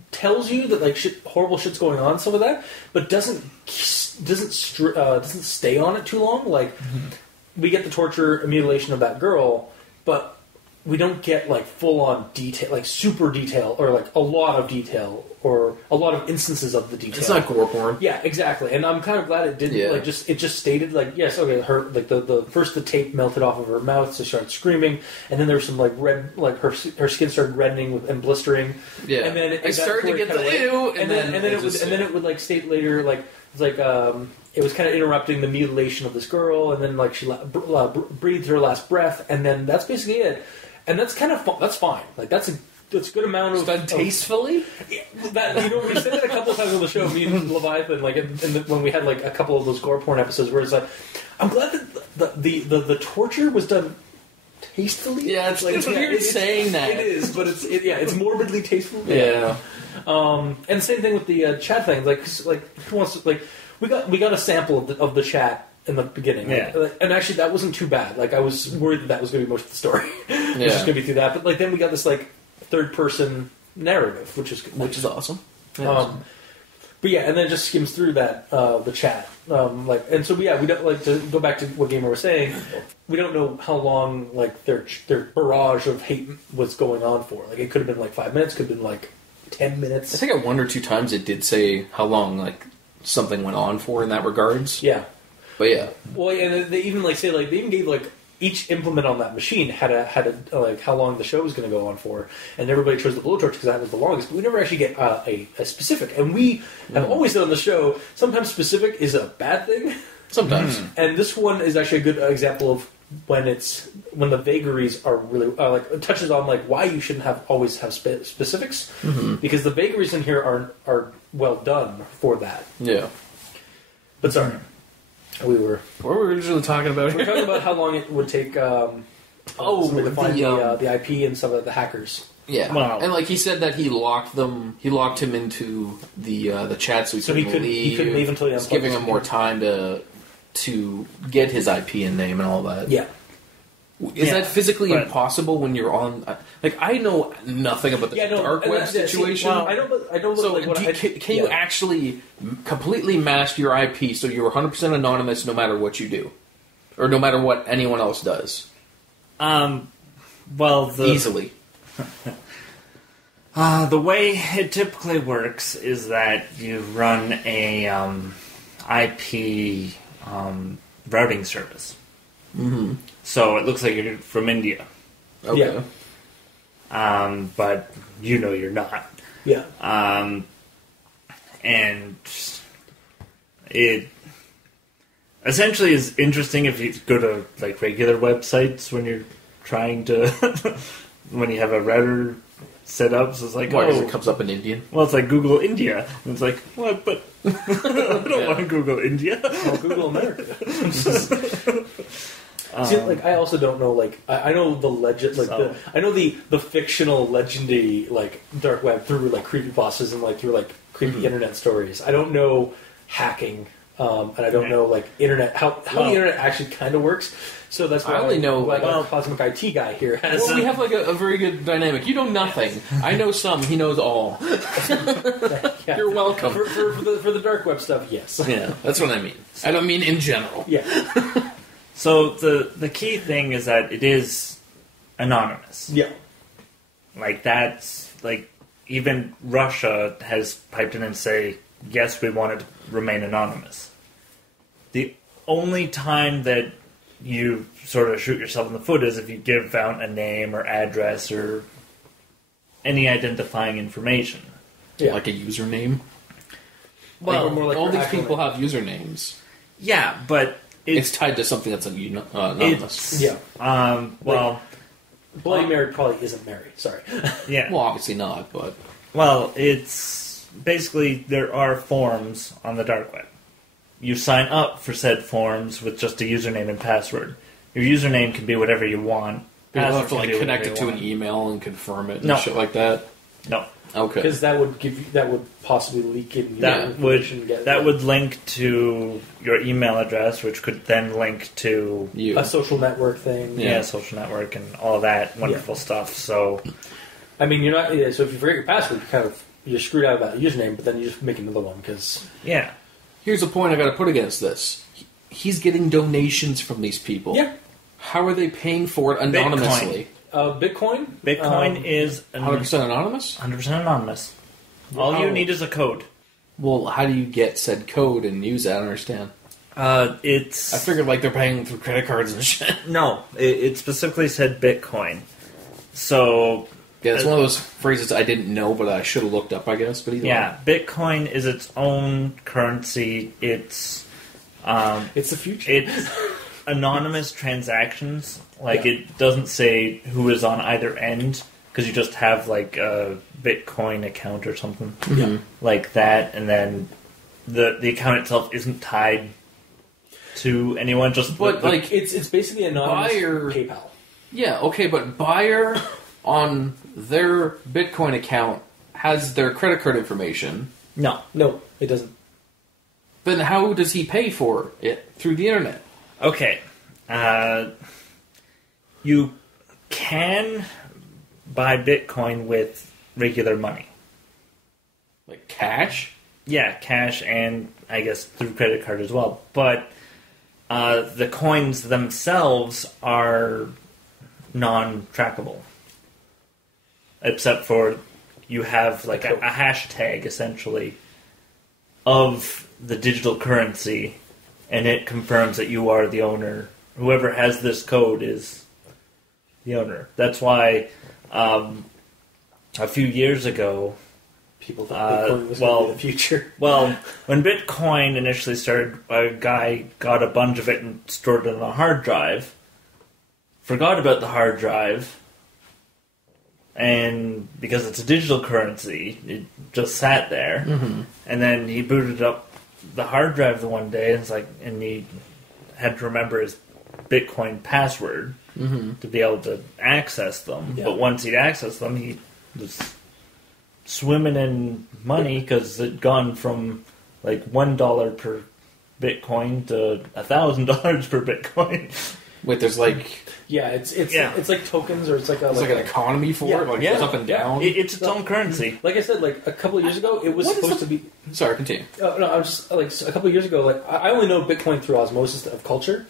tells you that like horrible shit's going on, some of that, but doesn't stay on it too long. Like we get the torture and mutilation of that girl, but we don't get like full on detail, like super detail, or like a lot of detail, or a lot of instances of the detail. It's not gore porn. Yeah, exactly. And I'm kind of glad it didn't. Like it just stated like, yes, okay, her like the first the tape melted off of her mouth, so she started screaming, and then there was some like red, like her skin started reddening and blistering. Yeah, and then I started to get the ew, and then it would like state later like it's like it was kind of interrupting the mutilation of this girl, and then like she breathed her last breath, and then that's basically it. And that's kind of that's fine. Like that's a good amount of done tastefully. We said that a couple of times on the show. Me and Leviathan, like when we had like a couple of those gore porn episodes, where it's like, I'm glad that the torture was done tastefully. Yeah, it's weird saying that. It is, but it's morbidly tasteful. Yeah. And same thing with the chat thing. Like who wants to, like we got a sample of the chat in the beginning. Yeah. And actually that wasn't too bad. Like I was worried that was going to be most of the story. It was just going to be through that. But like then we got this like third person narrative, which is awesome. But yeah, and then it just skims through that the chat. We don't like to go back to what Gamer was saying. We don't know how long like their barrage of hate was going on for. Like it could have been like 5 minutes, could have been like 10 minutes. I think at 1 or 2 times it did say how long like something went on for in that regards. Yeah, but yeah. Well, and they even like say like they even gave like each implement on that machine had a like how long the show was going to go on for, and everybody chose the blowtorch because that was the longest. But we never actually get a specific, and we have always said on the show sometimes specific is a bad thing. Sometimes, and this one is actually a good example of when the vagaries are really it touches on like why you shouldn't always have specifics because the vagaries in here are well done for that. Yeah, but sorry. What were we originally talking about? We're talking about how long it would take to find the IP and some of the hackers. Yeah, wow. And like he said that he locked him into the chat so he couldn't leave. He couldn't leave until he was giving him more time to get his IP and name and all that. Yeah. Is that physically impossible when you're on? Like, I know nothing about the dark web situation. I don't. So, can you actually completely mask your IP so you're 100% anonymous no matter what you do, or no matter what anyone else does? Easily. The way it typically works is that you run a IP routing service. Mm-hmm. So it looks like you're from India. Okay. Yeah. But you're not. Yeah. And it essentially is interesting if you go to like regular websites when you're trying to when you have a router set up. So it's like, because it comes up in Indian. Well, it's like Google India. And it's like, what? But I don't want to Google India. I'll Google America. See, like I also don't know. Like I know the legend, like I know the fictional, legendary, like dark web through like creepypastas and like through like creepy internet stories. I don't know hacking, and I don't know like internet how the internet actually kind of works. So that's why I only know like our cosmic IT guy here has. Well, we have like a very good dynamic. You know nothing. I know some. He knows all. Yeah. You're welcome for the dark web stuff. Yes. Yeah, that's what I mean. I don't mean in general. Yeah. So the key thing is that it is anonymous. Yeah. Like that's like even Russia has piped in and say, yes, we want it to remain anonymous. The only time that you sort of shoot yourself in the foot is if you give out a name or address or any identifying information. Yeah. Like a username? Well, more like all these people have usernames. Yeah, but it's tied to something that's anonymous. Yeah. Bloody Mary probably isn't Mary. Sorry. Yeah. Well, obviously not, but... Well, it's... Basically, there are forms on the dark web. You sign up for said forms with just a username and password. Your username can be whatever you want. You don't have to like connect it to an email and confirm it and shit like that? No. Okay. Because that would possibly leak in that would link to your email address, which could then link to a social network thing. Yeah, social network and all that wonderful stuff. So, I mean, you're not. So if you forget your password, you're screwed out of that username. But then you just make another one because Here's a point I got to put against this. He's getting donations from these people. Yeah. How are they paying for it anonymously? Bitcoin? Bitcoin is 100% anonymous? 100% anonymous. All you need is a code. Well, how do you get said code and use it? I don't understand. I figured like they're paying through credit cards and shit. No, it specifically said Bitcoin. So... Yeah, it's one of those phrases I didn't know, but I should have looked up, I guess. But Bitcoin is its own currency. It's the future. It's anonymous transactions. It doesn't say who is on either end because you just have like a Bitcoin account or something like that, and then the account itself isn't tied to anyone. It's basically anonymous PayPal. Yeah, okay, but buyer on their Bitcoin account has their credit card information. No, it doesn't. Then how does he pay for it? Through the internet. Okay. You can buy Bitcoin with regular money. Like cash? Yeah, cash and I guess through credit card as well. But the coins themselves are non-trackable. Except for you have like a hashtag, essentially, of the digital currency, and it confirms that you are the owner. Whoever has this code is the owner. That's why a few years ago, people thought Bitcoin was going to be the future. Well, when Bitcoin initially started, a guy got a bunch of it and stored it on a hard drive, forgot about the hard drive, and because it's a digital currency, it just sat there. Mm-hmm. And then he booted up the hard drive the one day, and he had to remember his Bitcoin password to be able to access them. Yeah. But once he'd accessed them, he was swimming in money because it'd gone from like $1 per Bitcoin to $1,000 per Bitcoin. Wait, there's like... Yeah, it's like tokens, or it's like an economy for it, like goes up and down. It's its own currency. Like I said, like a couple of years ago, it was supposed to be. Sorry, continue. No, I was just like a couple of years ago. Like I only know Bitcoin through osmosis of culture.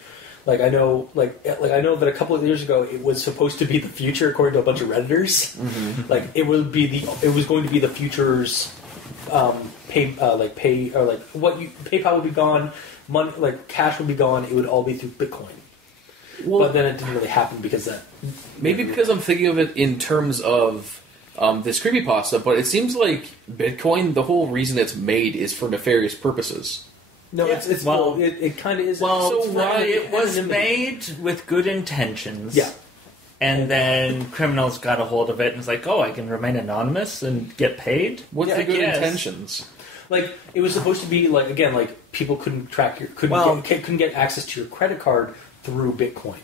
Like I know, like I know that a couple of years ago, it was supposed to be the future, according to a bunch of Redditors. Mm-hmm. Like it was going to be the future's PayPal would be gone, money like cash would be gone. It would all be through Bitcoin. Well, but then it didn't really happen because that... Maybe because I'm thinking of it in terms of this creepypasta, but it seems like Bitcoin, the whole reason it's made is for nefarious purposes. No, yeah. It kind of is... Well, so why it was made with good intentions. Yeah. And then criminals got a hold of it and was like, I can remain anonymous and get paid? What's the good intentions? Like, it was supposed to be, like, again, like, people couldn't track your... Couldn't get access to your credit card through Bitcoin,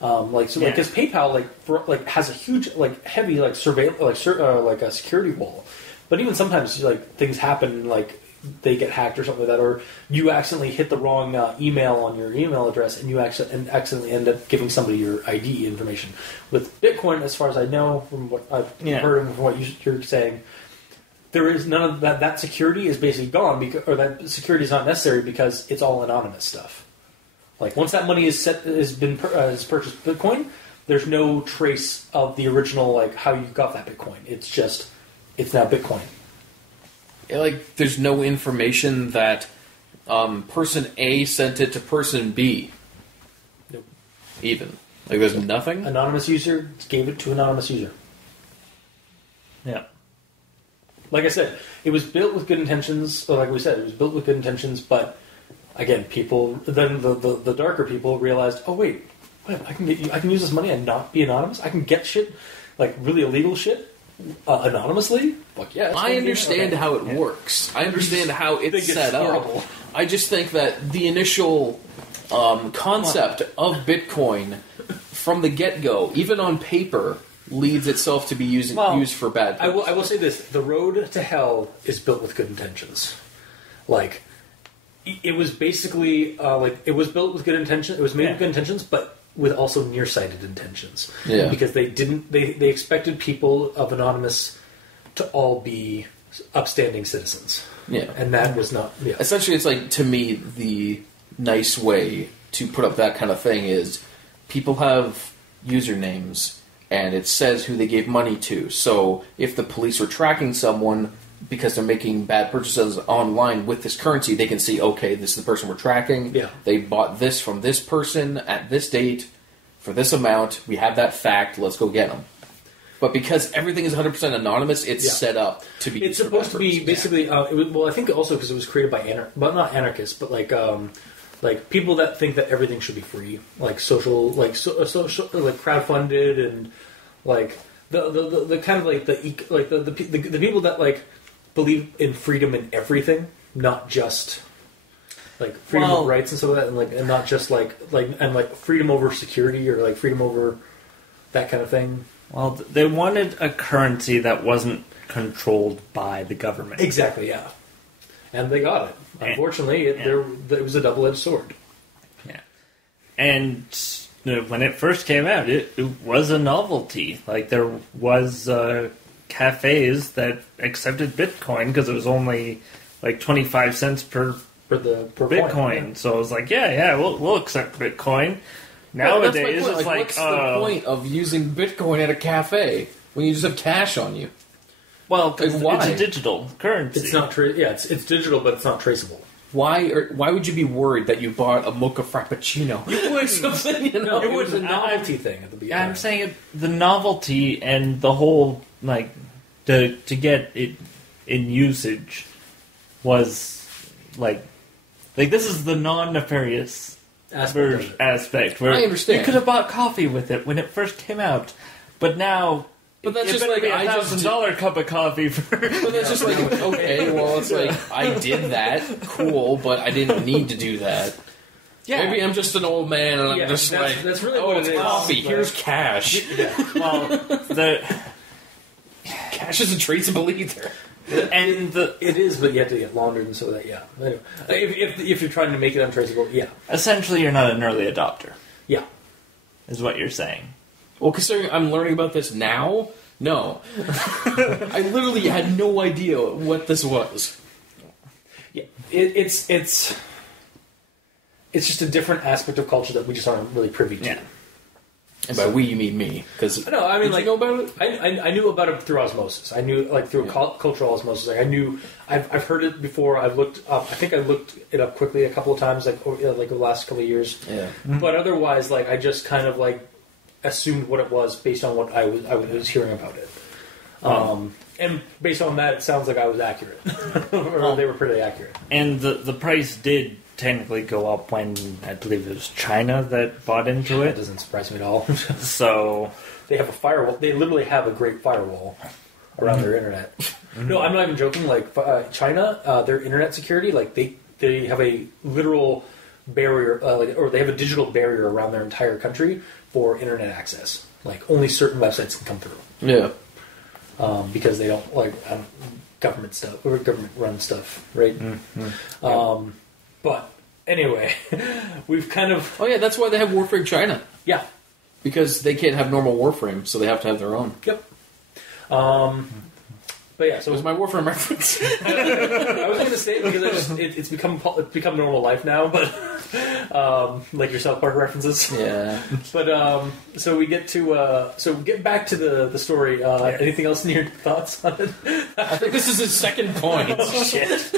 because PayPal has a huge heavy surveil a security wall, but even sometimes things happen they get hacked or something like that, or you accidentally hit the wrong email on your email address and you accidentally end up giving somebody your ID information. With Bitcoin, as far as I know from what I've heard and from what you're saying, there is none of that. That security is basically gone or that security is not necessary because it's all anonymous stuff. Like once that money is purchased Bitcoin, there's no trace of the original how you got that Bitcoin. It's now Bitcoin. There's no information that person A sent it to person B. Nope. Even there's nothing. Anonymous user gave it to anonymous user. Yeah. Like I said, it was built with good intentions. Or like we said, it was built with good intentions, but. Again, the darker people realized, wait, I can use this money and not be anonymous. I can get shit, really illegal shit, anonymously. Fuck yeah! I understand how it works. I understand how it's set up. I just think that the initial concept of Bitcoin from the get-go, even on paper, leads itself to be used for bad purposes. I will say this: the road to hell is built with good intentions. It was basically it was built with good intentions. It was made with good intentions, but with also nearsighted intentions. Yeah. Because they expected people of anonymous to all be upstanding citizens. Yeah. And that was not. Yeah. Essentially, it's to me the nice way to put up that kind of thing is people have usernames and it says who they gave money to. So if the police are tracking someone because they're making bad purchases online with this currency, they can see, okay, this is the person we're tracking. Yeah. They bought this from this person at this date for this amount. We have that fact. Let's go get them. But because everything is 100% anonymous, it's set up to be. It's supposed to be basically. I think also because it was created by not anarchists, but people that think that everything should be free, social, social, crowdfunded, and the kind of the people that believe in freedom in everything, not just freedom of rights and stuff like that, and not just freedom over security or freedom over that kind of thing. Well, they wanted a currency that wasn't controlled by the government. Exactly, yeah. And they got it. Unfortunately, it was a double-edged sword. Yeah. And when it first came out, it was a novelty. Like, there was cafes that accepted Bitcoin because it was only like 25 cents per Bitcoin. Coin, yeah. So I was like, we'll accept Bitcoin. Nowadays, it's like, what's the point of using Bitcoin at a cafe when you just have cash on you? Well, because it's a digital currency. It's not it's digital, but it's not traceable. Why would you be worried that you bought a mocha frappuccino? You wouldn't. Something, it was a novelty thing at the beginning. I'm saying the novelty and the whole to get it in usage was like this is the non-nefarious aspect where I understand. You could have bought coffee with it when it first came out, but now. But that's just like $1,000 cup of coffee for. But that's just like, okay, well, it's like I did that, cool, but I didn't need to do that. Yeah, maybe I'm just an old man, and I'm just that's really what it is. Coffee. Here's cash. Yeah. Well, cash isn't traceable either. And it is, but you have to get laundered and so that Anyway, if you're trying to make it untraceable, essentially, you're not an early adopter. Yeah, is what you're saying. Well, considering I'm learning about this now, no. I literally had no idea what this was. Yeah, it's just a different aspect of culture that we just aren't really privy to. Yeah. And by we, you mean me? Because no, I mean, did you know about it? I knew about it through osmosis. I knew through cultural osmosis. I knew I've heard it before. I've looked up. I think I looked it up quickly a couple of times, over the last couple of years. Yeah. Mm-hmm. But otherwise, I just kind of assumed what it was based on what I was hearing about it. And based on that, it sounds like I was accurate. Or they were pretty accurate. And the price did technically go up when I believe it was China that bought into it. That doesn't surprise me at all. So they have a firewall. They literally have a great firewall around their internet. Mm-hmm. No, I'm not even joking. China, their internet security, they have a literal barrier, or they have a digital barrier around their entire country for internet access. Only certain websites can come through. Yeah. Because they don't government stuff or government run stuff, right? Mm-hmm. But anyway, we've kind of... Oh yeah, that's why they have Warframe China. Yeah. Because they can't have normal Warframe, so they have to have their own. Yep. But yeah, so it was my Warframe reference. I was going to say it because it's become normal life now, but like your South Park references. Yeah. But so we get to get back to the story. Anything else in your thoughts on it? I think this is his second point. Oh shit!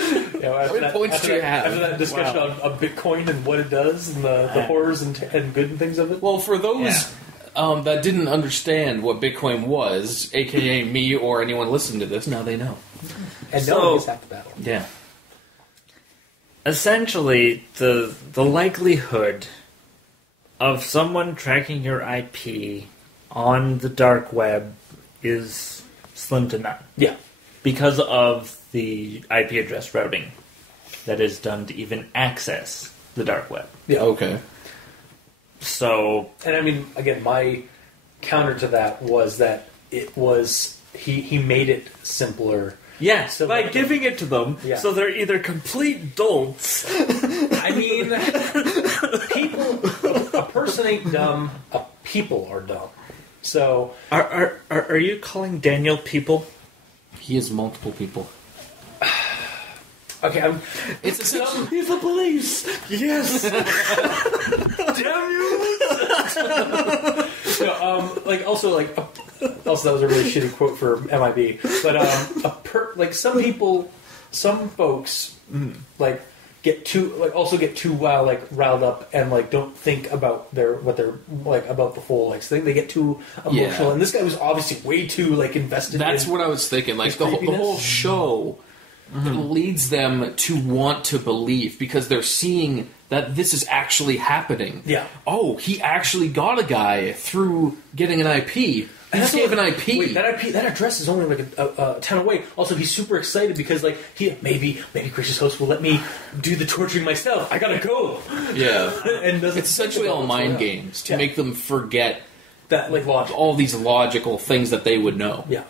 How many points do you have? After that discussion on Bitcoin and what it does and the horrors and good things of it. Well, for those. That didn't understand what Bitcoin was, aka me or anyone listening to this, now they know. And no one gets half the battle. Yeah. Essentially, the likelihood of someone tracking your IP on the dark web is slim to none. Yeah. Because of the IP address routing that is done to even access the dark web. Yeah. Okay. So, and I mean, again, my counter to that was that it was he made it simpler. Yes, so by giving it to them, so they're either complete dolts. I mean, a person ain't dumb. People are dumb. So, are you calling Daniel people? He is multiple people. Okay, it's he's the police. Yes. Damn you! No, also that was a really shitty quote for MIB. But some folks get too riled up and don't think about what they're about the whole thing. They get too emotional, and this guy was obviously way too invested. That's what I was thinking. The whole show. Mm-hmm. It leads them to want to believe because they're seeing that this is actually happening. Yeah. Oh, he actually got a guy through getting an IP. He just gave an IP. Wait, that address is only a town away. Also, he's super excited because maybe gracious host will let me do the torturing myself. I gotta go. Yeah. And it's essentially all mind games to make them forget that like logic. All these logical things that they would know. Yeah.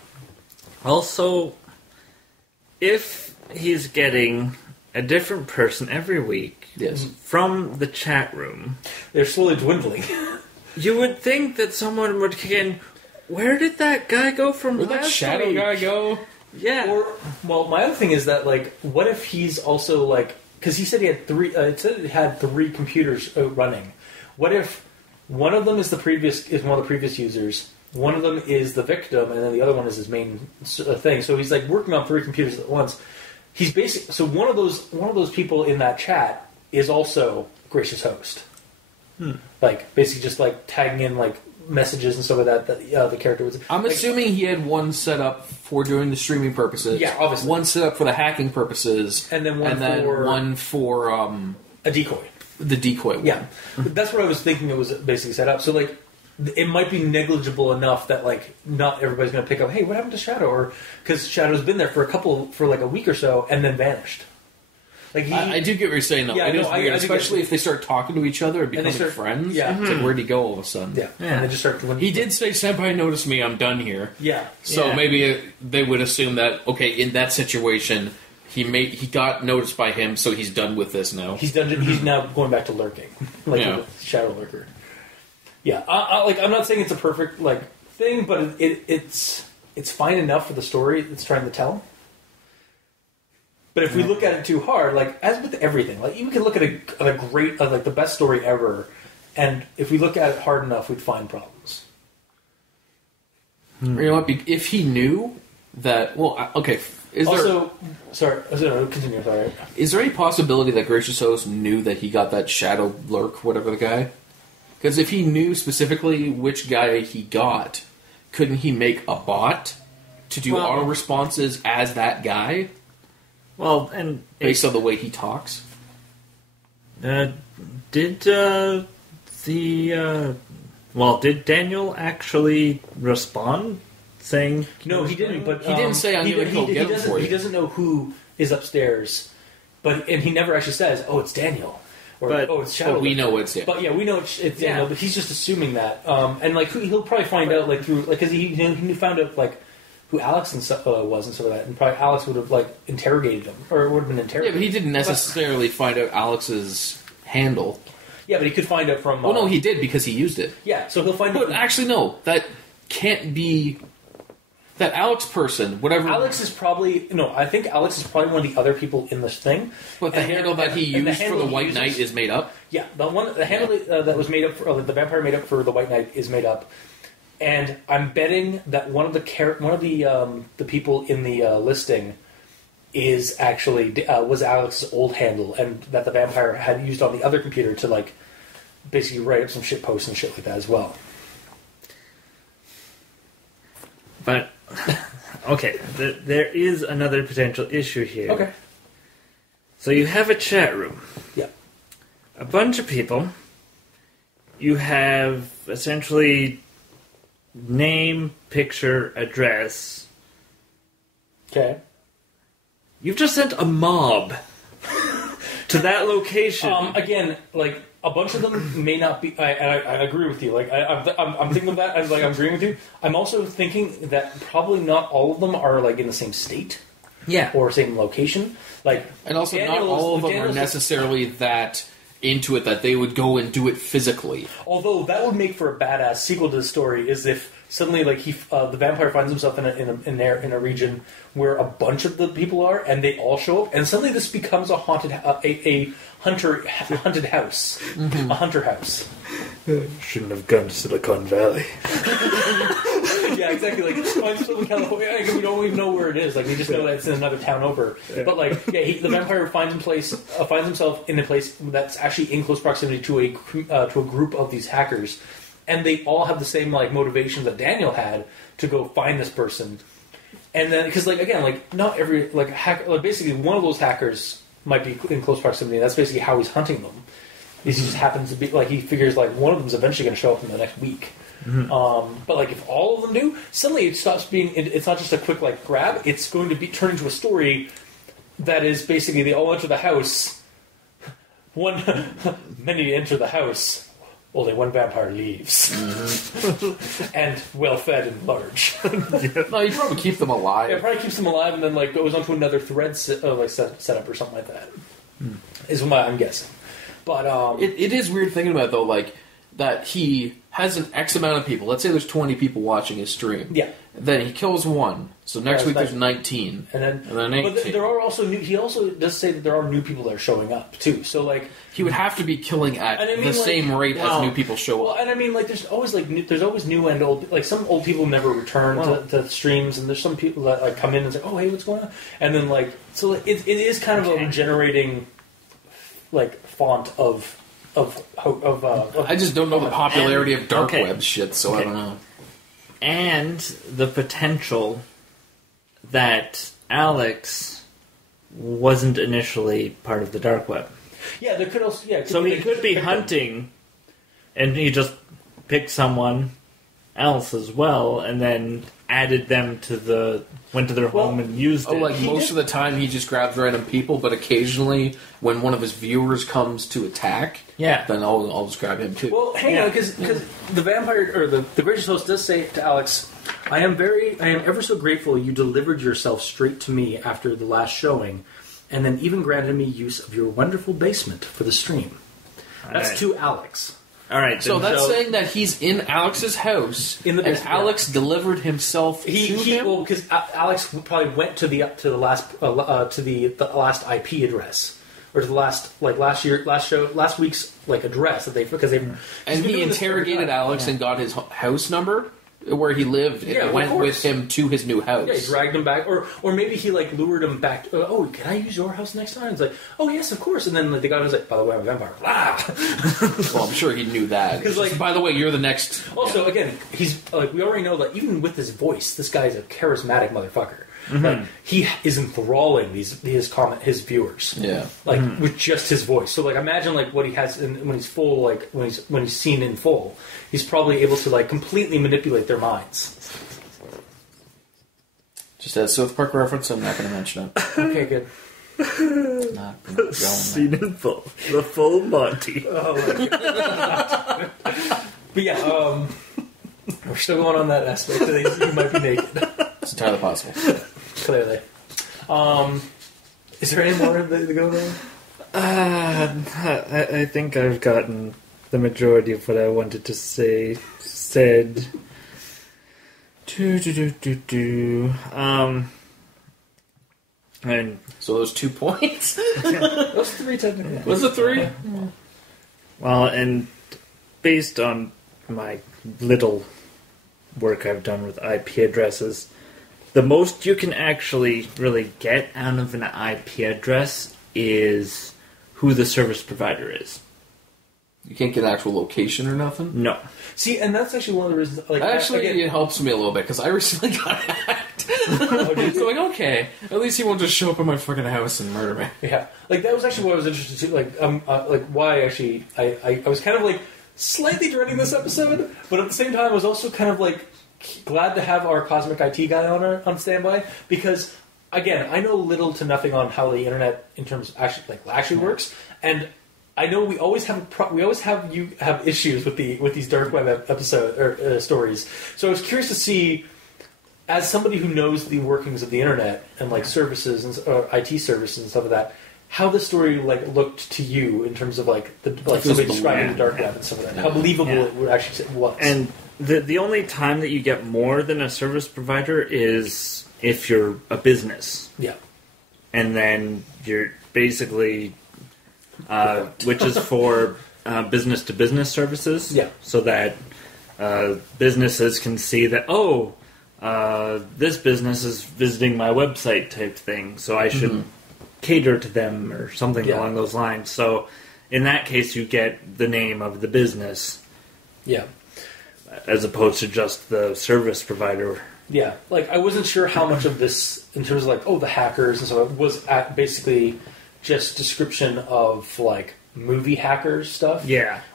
Also, if he's getting a different person every week from the chat room, they're slowly dwindling. You would think that someone would kick in, where did that guy go from Where'd that shadow guy go? Yeah. Or, well, my other thing is that, like, what if he's also, like, because he said he had three, it said it had 3 computers running. What if one of them is one of the previous users, one of them is the victim, and then the other one is his main thing. So he's, like, working on 3 computers at once. He's basically, so one of those people in that chat is also Gracious Host. Like, basically just, like, tagging in, like, messages and stuff like that the character was... I'm assuming he had one set up for doing the streaming purposes. Yeah, obviously. One set up for the hacking purposes. And then one for... a decoy. The decoy one. Yeah. That's what I was thinking it was basically set up. So, like, it might be negligible enough that, like, not everybody's going to pick up, hey, what happened to Shadow? Or because Shadow's been there for like a week or so and then vanished. Like I do get what you're saying, though. Yeah, it is weird, especially if they start talking to each other and becoming friends. Yeah. It's like, where'd he go all of a sudden? Yeah. And they just start... He did say, Senpai noticed me, I'm done here. Yeah. So maybe they would assume that, okay, in that situation, he got noticed by him, so he's done with this now. He's now going back to lurking. Like a shadow lurker. Yeah. I'm not saying it's a perfect, like, thing, but it's fine enough for the story it's trying to tell. But if we look at it too hard, like, as with everything, like, you can look at a great, like, the best story ever, and if we look at it hard enough, we'd find problems. You know what? If he knew that, well, okay. Continue. Sorry. Is there any possibility that Gracious Host knew that he got that shadow lurk, whatever the guy? Because if he knew specifically which guy he got, couldn't he make a bot to do auto responses as that guy? Well, and based on the way he talks, did Daniel actually respond, saying no? He didn't. But he didn't say I'm going to go get him for you. He doesn't know who is upstairs, and he never actually says, "Oh, it's Daniel," or it's Shadow. But we know it's Daniel. But yeah, we know it's Daniel. But he's just assuming that, and like he'll probably find out like through because he found out like who Alex was and stuff like that, and probably Alex would have like interrogated him, or would have been interrogated. Yeah, but he didn't necessarily find out Alex's handle. Yeah, but he could find out from. Well, no, he did because he used it. Yeah, so he'll find. But actually, no, that can't be. That Alex person, whatever. Alex is probably I think Alex is probably one of the other people in this thing. But the handle that he used for the White Knight is made up. Yeah, the handle that was made up for the vampire made up for the White Knight is made up. And I'm betting that one of the people in the listing is actually was Alex's old handle, and that the vampire had used on the other computer to like basically write up some shit posts and shit like that as well. But okay, there is another potential issue here. Okay. So you have a chat room. Yeah. A bunch of people. You have essentially name, picture, address. Okay. You've just sent a mob to that location. Again, like a bunch of them may not be. I agree with you. Like I'm thinking of that. I'm agreeing with you. I'm also thinking that probably not all of them are like in the same state. Yeah. Or same location. Like, and also not all of them are necessarily that into it that they would go and do it physically. Although that would make for a badass sequel to the story is if suddenly like the vampire finds himself in a region where a bunch of the people are and they all show up and suddenly this becomes a haunted house, a hunter house. Shouldn't have gone to Silicon Valley. Yeah, exactly. Like I'm still in California. We don't even know where it is. Like we just know that it's in another town over. Yeah. But like, yeah, the vampire finds himself in a place that's actually in close proximity to a group of these hackers, and they all have the same like motivation that Daniel had to go find this person. And then because like again, like not every like hacker, like basically one of those hackers might be in close proximity. That's basically how he's hunting them. He just happens to be like he figures like one of them's eventually going to show up in the next week. Mm-hmm. But like if all of them do, suddenly it stops being. It's not just a quick like grab. It's going to be turned into a story that is basically they all enter the house. Many enter the house. only one vampire leaves. And well-fed and large. No, you probably keep them alive. Yeah, it probably keeps them alive and then like goes onto another thread setup or something like that. Is what I'm guessing. But it is weird thinking about it, though, like, that he has an X amount of people. Let's say there's 20 people watching his stream. Yeah. Then he kills one. So next week there's 19. And then 18. But there are also he also does say that there are new people that are showing up, too. So, like... He would have to be killing at the same rate as new people show up. Well, and I mean, like, there's always new and old... Like, some old people never return to streams, and there's some people that, like, come in and say, oh, hey, what's going on? And then, like... So it is kind of a regenerating, like, font of I just don't know the popularity of dark web shit, so I don't know. And the potential that Alex wasn't initially part of the dark web. Yeah, there could also... Yeah, so he could be hunting, and he just picked someone else as well, and then added them to went to their home and used it. Like most of the time he just grabs random people, but occasionally when one of his viewers comes to attack, then I'll just grab him too. Well, hang on, because the vampire, or the gracious host does say to Alex, I am ever so grateful you delivered yourself straight to me after the last showing, and then even granted me use of your wonderful basement for the stream. That's to Alex. All right. So that's saying that he's in Alex's house, and Alex delivered himself to him. Well, because Alex probably went to the last IP address, or to the last week's like address that and he interrogated Alex and got his house number where he lived, and went with him to his new house. Yeah, he dragged him back, or maybe he like lured him back. Oh, can I use your house next time? It's like, oh yes, of course. And then like, the guy was like, by the way, I'm a vampire. Well, I'm sure he knew that. Because like, by the way, you're the next. Also, again, he's like, we already know that even with his voice, this guy's a charismatic motherfucker. Like he is enthralling his viewers. Yeah, like with just his voice. So like imagine like what he has when he's full, like when he's seen in full, he's probably able to like completely manipulate their minds. Just as South Park reference, I'm not going to mention it. Okay, good. Not going seen in full, the full Monty. Oh my God. But yeah, we're still going on that aspect. You might be naked. It's entirely possible. Clearly. Is there any more to go there? I think I've gotten the majority of what I wanted to say said. And so those 2 points? Those 3 technically. Was it 3? Yeah. Well, and based on my little work I've done with IP addresses, the most you can actually really get out of an IP address is who the service provider is. You can't get an actual location or nothing? No. See, and that's actually one of the reasons... Like, actually, it helps me a little bit, because I recently got hacked. So, like, okay, at least he won't just show up at my fucking house and murder me. Yeah. Like, that was actually what I was interested to... Like, why, actually... I was kind of, like, slightly dreading this episode, but at the same time, I was also kind of, like, glad to have our Cosmic IT guy on standby, because, again, I know little to nothing on how the internet, in terms of actually works, and... I know we always have issues with these dark web episode or stories. So I was curious to see, as somebody who knows the workings of the internet and like services and IT services and stuff like that, how the story like looked to you in terms of like somebody describing the dark web and stuff like that. How believable it would actually was. And the only time that you get more than a service provider is if you're a business. Yeah. And then you're basically. Which is for business-to-business services. Yeah. So that businesses can see that, this business is visiting my website type thing, so I should cater to them or something along those lines. So in that case, you get the name of the business. Yeah. As opposed to just the service provider. Yeah. Like, I wasn't sure how much of this, in terms of like, the hackers and so was basically... just description of like movie hackers stuff, and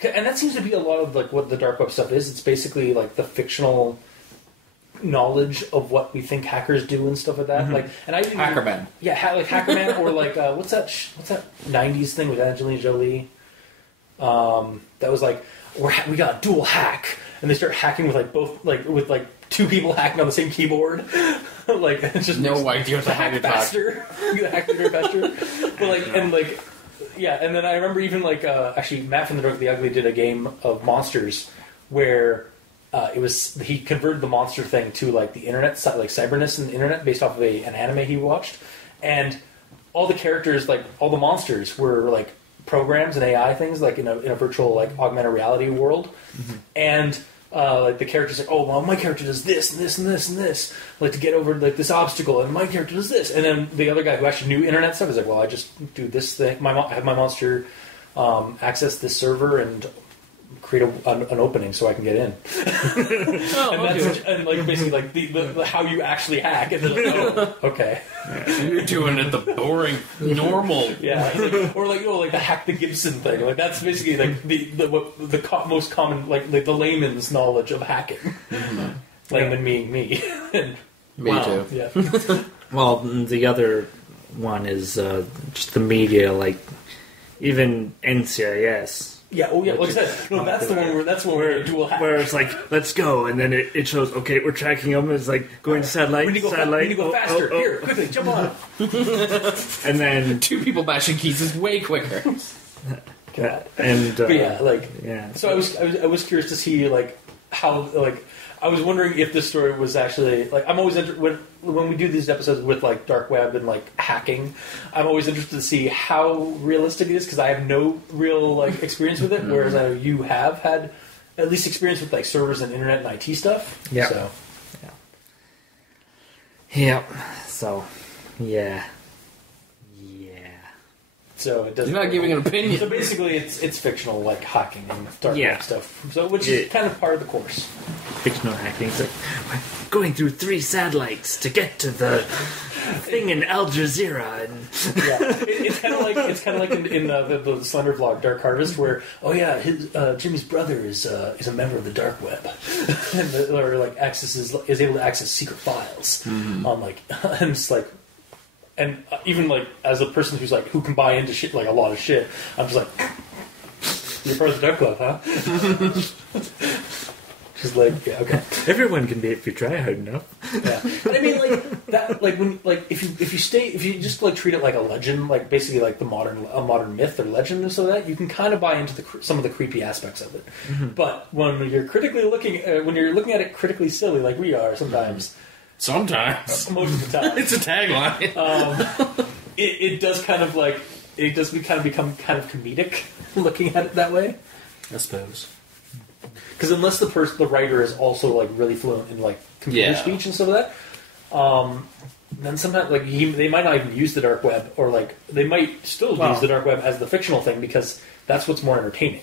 that seems to be a lot of like what the dark web stuff is. It's basically like the fictional knowledge of what we think hackers do and stuff like that. Like, and I Hackerman, like Hackerman, or like what's that '90s thing with Angelina Jolie? that was like, we got a dual hack, and they start hacking with like both with like two people hacking on the same keyboard. Like it's just no idea what the hack faster. You hack faster, but like and like yeah, and then I remember even like actually Matt from the Dark the Ugly did a game of monsters where he converted the monster thing to like the internet, like cyberness and the internet based off of an anime he watched, and all the characters, like all the monsters, were like programs and AI things, like in a virtual like augmented reality world, and like the characters like, oh well, my character does this and this and this and this, like to get over like this obstacle, and my character does this, and then the other guy who actually knew internet stuff is like, well, I just do this thing. I have my monster access this server and create an opening so I can get in. And like basically like the how you actually hack, and then like, oh, okay. Yeah. You're doing it the boring normal. Yeah, like, or like like the hack the Gibson thing. Like that's basically like the most common like the layman's knowledge of hacking. Layman being me. Me too. Yeah. Well, the other one is just the media, like even NCIS. Yeah, oh yeah, like I said, no, that's the one where dual hack. Where it's like, let's go, and then it shows, okay, we're tracking them, it's like, going to satellite, we need to go faster, here, quickly, jump on. And then... Two people bashing keys is way quicker. And... but yeah, like... Yeah. So I was curious to see, like, how, like... I was wondering if this story was actually like I'm always when we do these episodes with like dark web and like hacking, I'm always interested to see how realistic it is because I have no real like experience with it, whereas I know you have had at least experience with like servers and internet and IT stuff. Yeah. So. Yeah. So, yeah. So it doesn't. You're not giving an opinion. So basically, it's fictional, like hacking and dark web stuff. So which is kind of part of the course. Fictional hacking. It's like we're going through 3 satellites to get to the thing in Al Jazeera. And it's kind of like in the Slender vlog Dark Harvest, where his Jimmy's brother is a member of the dark web, or like is able to access secret files on like and it's like. And even like as a person who can buy into shit like a lot of shit, I'm just like, you're part of the dark web, huh? Just like, yeah, okay. Everyone can be if you try hard enough. Yeah, but I mean like that, like when like if you just like treat it like a legend, like basically like a modern myth or legend and so that you can kind of buy into some of the creepy aspects of it. But when you're looking at it critically silly like we are sometimes. Sometimes. Most of the time. It's a tagline. It does kind of like... It does become kind of comedic looking at it that way. I suppose. Because unless the writer is also like really fluent in like computer speech and stuff like that, then sometimes like they might not even use the dark web, or like they might still use the dark web as the fictional thing because that's what's more entertaining.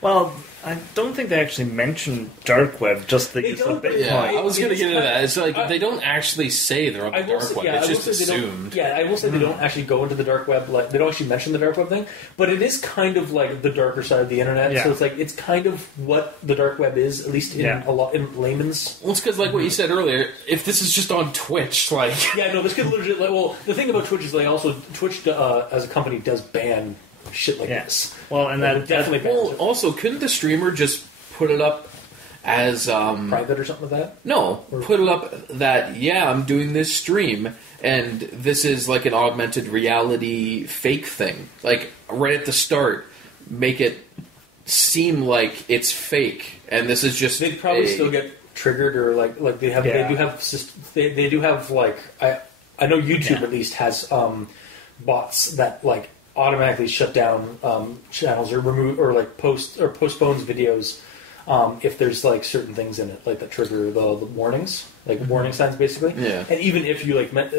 Well, I don't think they actually mention dark web, just the use of Bitcoin. Yeah, I was going to get into that. It's like they don't actually say they're on the dark web. It's just assumed. I will say they don't actually go into the dark web. Like they don't actually mention the dark web thing, but it is kind of like the darker side of the internet. Yeah. So it's like it's kind of what the dark web is, at least in a lot in layman's. Well, it's because like what you said earlier. If this is just on Twitch, like this could legit. Like, well, the thing about Twitch is like also Twitch as a company does ban shit like this. Well, and that definitely. Well, also, couldn't the streamer just put it up as private or something like that? No, put it up that I'm doing this stream, and this is like an augmented reality fake thing. Like right at the start, make it seem like it's fake, and this is just. They'd probably still get triggered, or like they have. They do have like I know YouTube at least has bots that like. Automatically shut down channels or remove or like postpones videos if there's like certain things in it like that trigger the warnings, like warning signs basically. Yeah. And even if you like but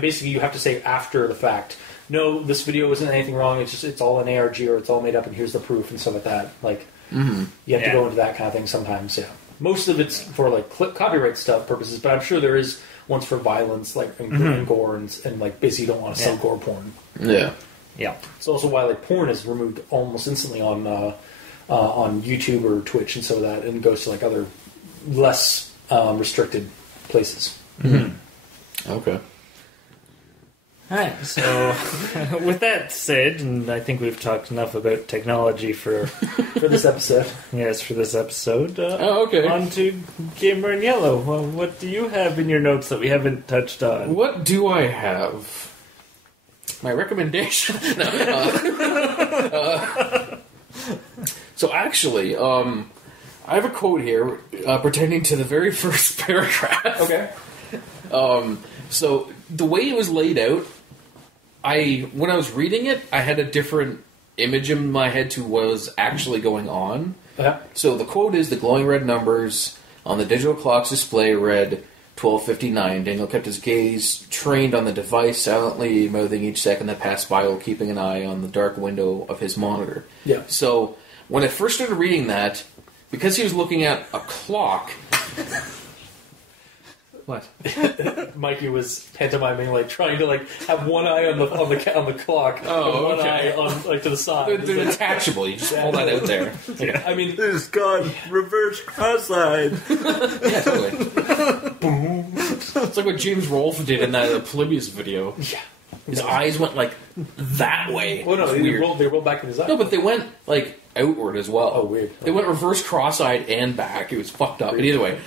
basically you have to say after the fact, no, this video isn't anything wrong. It's all an ARG or it's all made up and here's the proof and stuff like that. Like you have to go into that kind of thing sometimes. Yeah. Most of it's for like copyright stuff purposes, but I'm sure there is ones for violence like and gore and like basically you don't want to sell gore porn. Yeah. Yeah, it's also why like porn is removed almost instantly on YouTube or Twitch and so that, and goes to like other less restricted places. Okay. Alright, so with that said, and I think we've talked enough about technology for this episode. Yes, for this episode. Okay. On to Gamer in Yellow. Well, what do you have in your notes that we haven't touched on? What do I have? My recommendation. So actually, I have a quote here pertaining to the very first paragraph. Okay. So the way it was laid out, when I was reading it, I had a different image in my head to what was actually going on. Uh-huh. So the quote is, the glowing red numbers on the digital clock's display read 12:59. Daniel kept his gaze trained on the device, silently mouthing each second that passed by while keeping an eye on the dark window of his monitor. Yeah. So when I first started reading that, because he was looking at a clock... What? Mikey was pantomiming, like trying to have one eye on the clock, and one eye on to the side. They're detachable. You just hold that out there. Yeah. I mean, this gone reverse cross-eyed. Yeah, totally. Boom. It's like what James Rolfe did in that Polybius video. Yeah, his eyes went that way. Oh no, they rolled back in his eyes. No, but they went outward as well. Oh, weird. They went reverse cross-eyed and back. It was fucked up. But either way,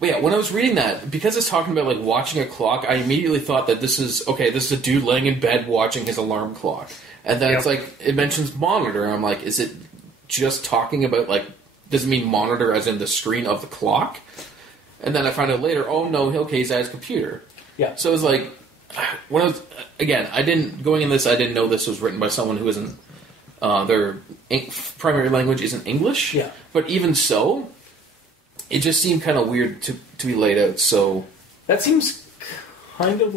But yeah, when I was reading that, because it's talking about watching a clock, I immediately thought that this is a dude laying in bed watching his alarm clock. And then it's it mentions monitor, and I'm like, is it just talking about does it mean monitor as in the screen of the clock? And then I found out later, oh no, he's at his computer. Yeah. So it was when I was, again, I didn't know this was written by someone who isn't, their primary language isn't English. Yeah. But even so, it just seemed kind of weird to be laid out, so... That seems kind of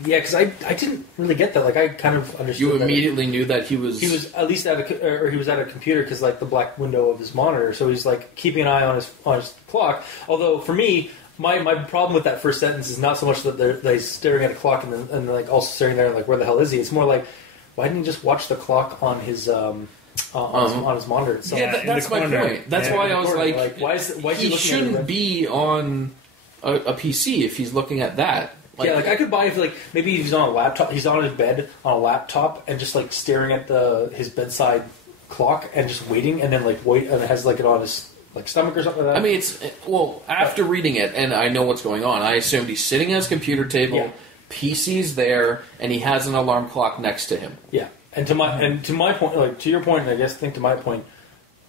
because I didn't really get that. I kind of understood. You immediately knew that he was at least at a computer because the black window of his monitor. So he's keeping an eye on his clock. Although for me, my problem with that first sentence is not so much that they're staring at a clock and also staring there where the hell is he? It's more why didn't he just watch the clock on his on his monitor itself? Yeah, that's my point. That's why I was why is he shouldn't be on a PC if he's looking at that. I could buy if maybe he's on a laptop, he's on his bed on a laptop and just staring at his bedside clock and just waiting, and then wait, and it has it on his stomach or something like that. I mean, after reading it and I know what's going on, I assumed he's sitting at his computer table, PC's there, and he has an alarm clock next to him. Yeah. And to my point, to your point, and I think to my point,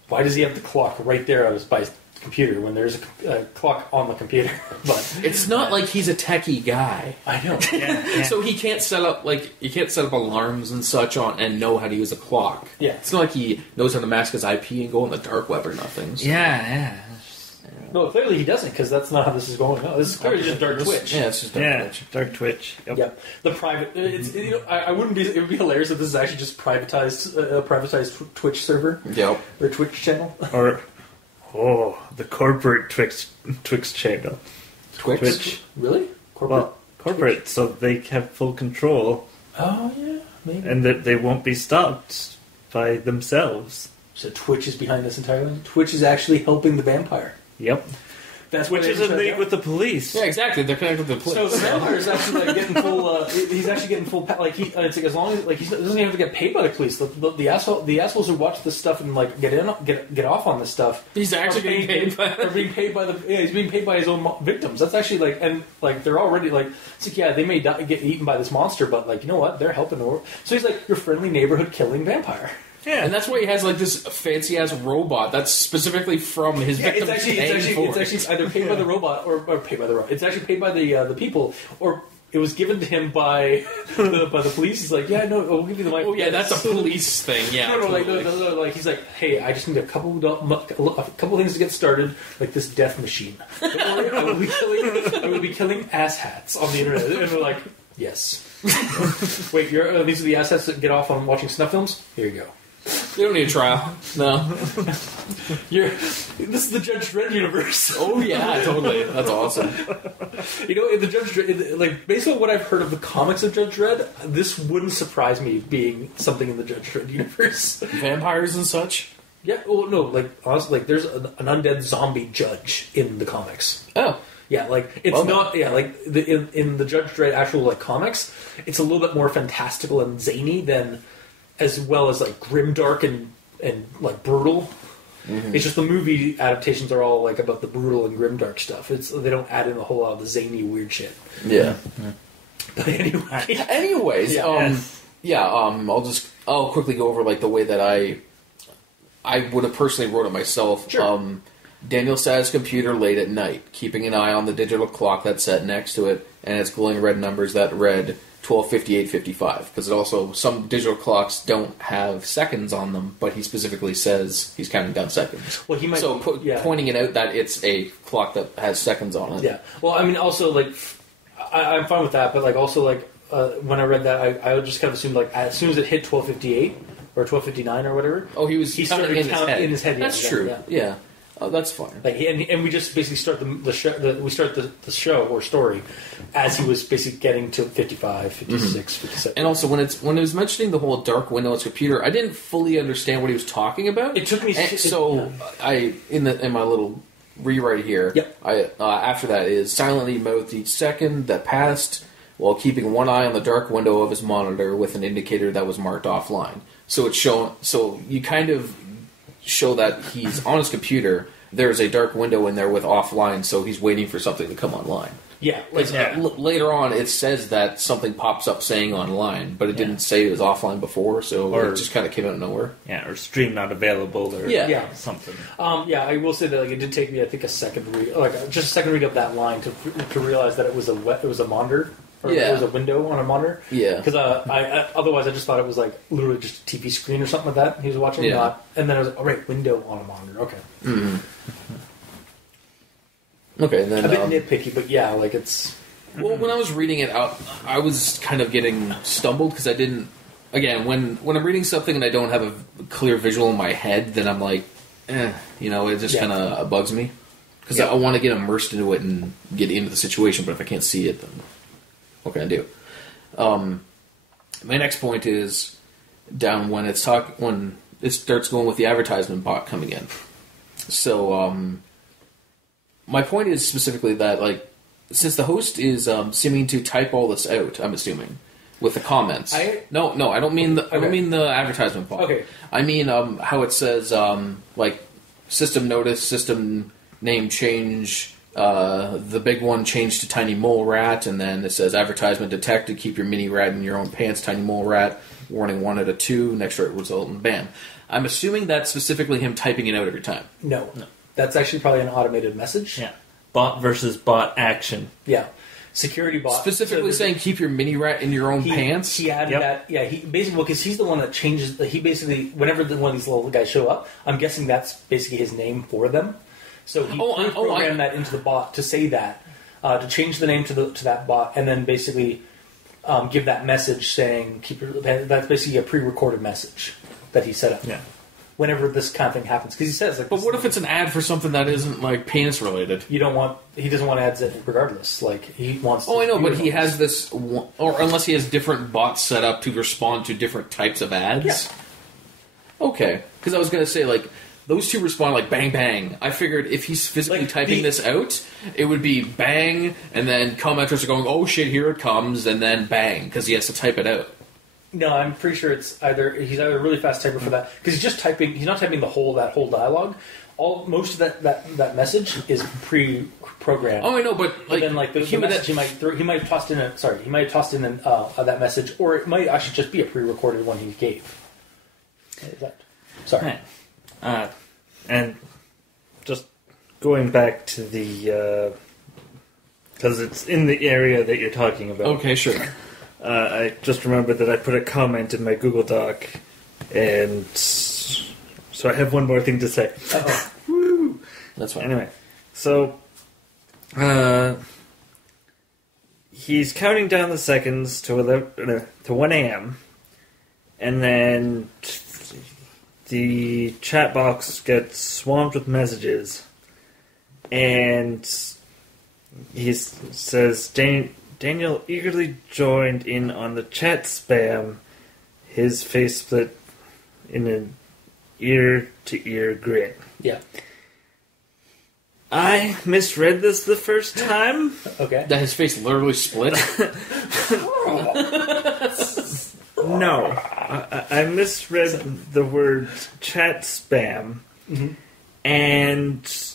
why does he have the clock right there by his computer when there's a clock on the computer? But it's not like he's a techie guy. I know. Yeah. So he can't set up alarms and such on and know how to use a clock. Yeah. It's not like he knows how to mask his IP and go on the dark web or nothing. So. Yeah. No, clearly he doesn't, because that's not how this is going on. This is clearly just dark Twitch. Yeah, it's just dark Twitch. Dark Twitch. Yep. Yeah, the private. I wouldn't be. It would be hilarious if this is actually just privatized Twitch server. Yep. Or Twitch channel. Or the corporate Twitch channel. Twitch? Really? Corporate, so they have full control. Oh yeah, maybe. And that they won't be stopped by themselves. So Twitch is behind this entirely. Twitch is actually helping the vampire. Yep. Twitch is in league with the police. Yeah, exactly. They're connected with the police. So the vampire is actually getting full. He's actually getting full. It's as long as he doesn't even have to get paid by the police. The assholes who watch this stuff and get off on this stuff. He's actually getting paid. Are being paid by he's being paid by his own victims. That's actually they're already it's they may get eaten by this monster, but you know what? They're helping the world. So he's your friendly neighborhood killing vampire. Yeah, and that's why he has this fancy ass robot that's specifically from his victims. It's actually either paid by the robot or paid by the robot. It's actually paid by the people, or it was given to him by the police. He's we'll give you the mic. Oh yeah, that's a police thing. Yeah, no. He's hey, I just need a couple things to get started, this death machine. Don't worry, I will be killing asshats on the internet, and we're yes. Wait, these are the asshats that get off on watching snuff films? Here you go. You don't need a trial. No. This is the Judge Dredd universe. Oh yeah, totally. That's awesome. In the Judge Dredd, based on what I've heard of the comics of Judge Dredd, this wouldn't surprise me being something in the Judge Dredd universe. Vampires and such? Yeah, well, no, honestly, there's an undead zombie judge in the comics. Oh. Yeah, like it's not. Yeah, like in the Judge Dredd actual like comics, it's a little bit more fantastical and zany than, as well as like grimdark and like brutal. Mm-hmm. It's just the movie adaptations are all like about the brutal and grimdark stuff. They don't add in a whole lot of the zany weird shit. Yeah. But anyway, anyways, I'll quickly go over like the way that I would have personally wrote it myself. Sure. Daniel sat at his computer late at night, keeping an eye on the digital clock that's set next to it, and its glowing red numbers that read 12:58:55. Because also some digital clocks don't have seconds on them, but he specifically says he's counting down seconds. Well, he might pointing it out that it's a clock that has seconds on it. Yeah. Well, I mean, also like I'm fine with that, but like also like when I read that, I just kind of assumed like as soon as it hit 12:58 or 12:59 or whatever. Oh, he started counting in his head. That's true. Yeah. Oh, that's fine. Like, and we just basically start the show. We start the show or story as he was basically getting to 55, 56, 57. And also, when it was mentioning the whole dark window on his computer, I didn't fully understand what he was talking about. It took me in my little rewrite here. Yep. After that is silently mouthed each second that passed while keeping one eye on the dark window of his monitor with an indicator that was marked offline. So it's shown. So you kind of show that he's on his computer. There's a dark window in there with offline, so he's waiting for something to come online. Yeah. Later on, it says that something pops up saying online, but it didn't say it was offline before, so it just kind of came out of nowhere. Yeah, or stream not available, or something. I will say that like it did take me, I think, a second read of that line to realize that it was a monitor. Or it was a window on a monitor. Yeah. Because otherwise I just thought it was like literally just a TV screen or something like that he was watching. Yeah. And then I was like, right, window on a monitor. Okay. Mm-hmm. Okay, and then... A bit nitpicky, but yeah, like it's... Well, when I was reading it out, I was kind of getting stumbled because I didn't... Again, when I'm reading something and I don't have a clear visual in my head, then I'm like, it just kind of bugs me. Because I want to get immersed into it and get into the situation, but if I can't see it, then... What can I do? My next point is down when it starts going with the advertisement bot coming in. So my point is specifically that like since the host is seeming to type all this out, I'm assuming with the comments. No, I don't mean I don't mean the advertisement bot. Okay, I mean how it says like system notice, system name change. The big one changed to Tiny Mole Rat, and then it says advertisement detected, keep your mini rat in your own pants, Tiny Mole Rat, warning 1 out of 2, next right result, and bam. I'm assuming that's specifically him typing it out every time. No. That's actually probably an automated message. Yeah. Bot versus bot action. Yeah. Security bot. Specifically saying keep your mini rat in your own pants? He added that. Yeah, he basically, because he's the one that changes, he basically, whenever one of these little guys show up, I'm guessing that's basically his name for them. So he programmed that into the bot to say that, to change the name to that bot, and then basically give that message saying that's basically a pre-recorded message that he set up. Yeah. Whenever this kind of thing happens, because he says like. But what if it's an ad for something that isn't like penis related? He doesn't want ads regardless. Like he wants. Oh, I know, but he has this, or unless he has different bots set up to respond to different types of ads. Yeah. Okay, because I was going to say like. Those two respond like bang bang. I figured if he's physically typing this out, it would be bang, and then commenters are going, "Oh shit, here it comes," and then bang because he has to type it out. No, I'm pretty sure he's either a really fast typer for that because he's just typing. He's not typing that whole dialogue. Most of that message is pre-programmed. Oh, I know, but like then like the message he might have tossed in that message, or it might actually just be a pre-recorded one he gave. Sorry. And just going back to the... Because it's in the area that you're talking about. Okay, sure. I just remembered that I put a comment in my Google Doc, and so I have one more thing to say. Uh-oh. Woo! That's fine. Anyway, so he's counting down the seconds to 1 a.m., and then the chat box gets swamped with messages, and he says, Daniel eagerly joined in on the chat spam, his face split in an ear-to-ear grin. Yeah. I misread this the first time. Okay. That his face literally split? No. I misread the word chat spam and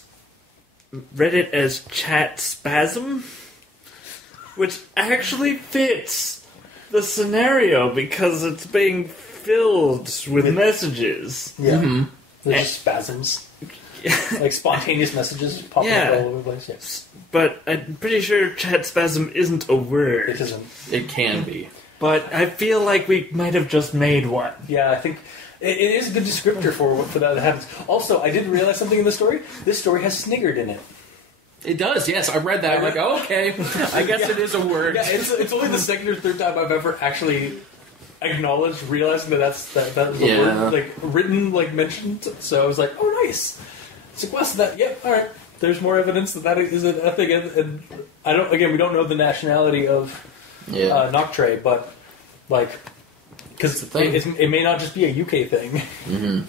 read it as chat spasm, which actually fits the scenario because it's being filled with messages. Yeah. They're just spasms. Like spontaneous messages popping up all over the place. Yes. But I'm pretty sure chat spasm isn't a word. It isn't. It can be. But I feel like we might have just made one. Yeah, I think it is a good descriptor for that happens. Also, I didn't realize something in the story. This story has sniggered in it. It does, yes. I read that. I'm like, oh, okay. I guess it is a word. Yeah, it's only the second or third time I've ever actually acknowledged, realizing that was a word, like, written, like, mentioned. So I was like, oh, nice. It's like, well, so that, yep, all right. There's more evidence that is a thing. And I don't, again, we don't know the nationality of Nachtrae, but, like, because it may not just be a UK thing. Mm-hmm.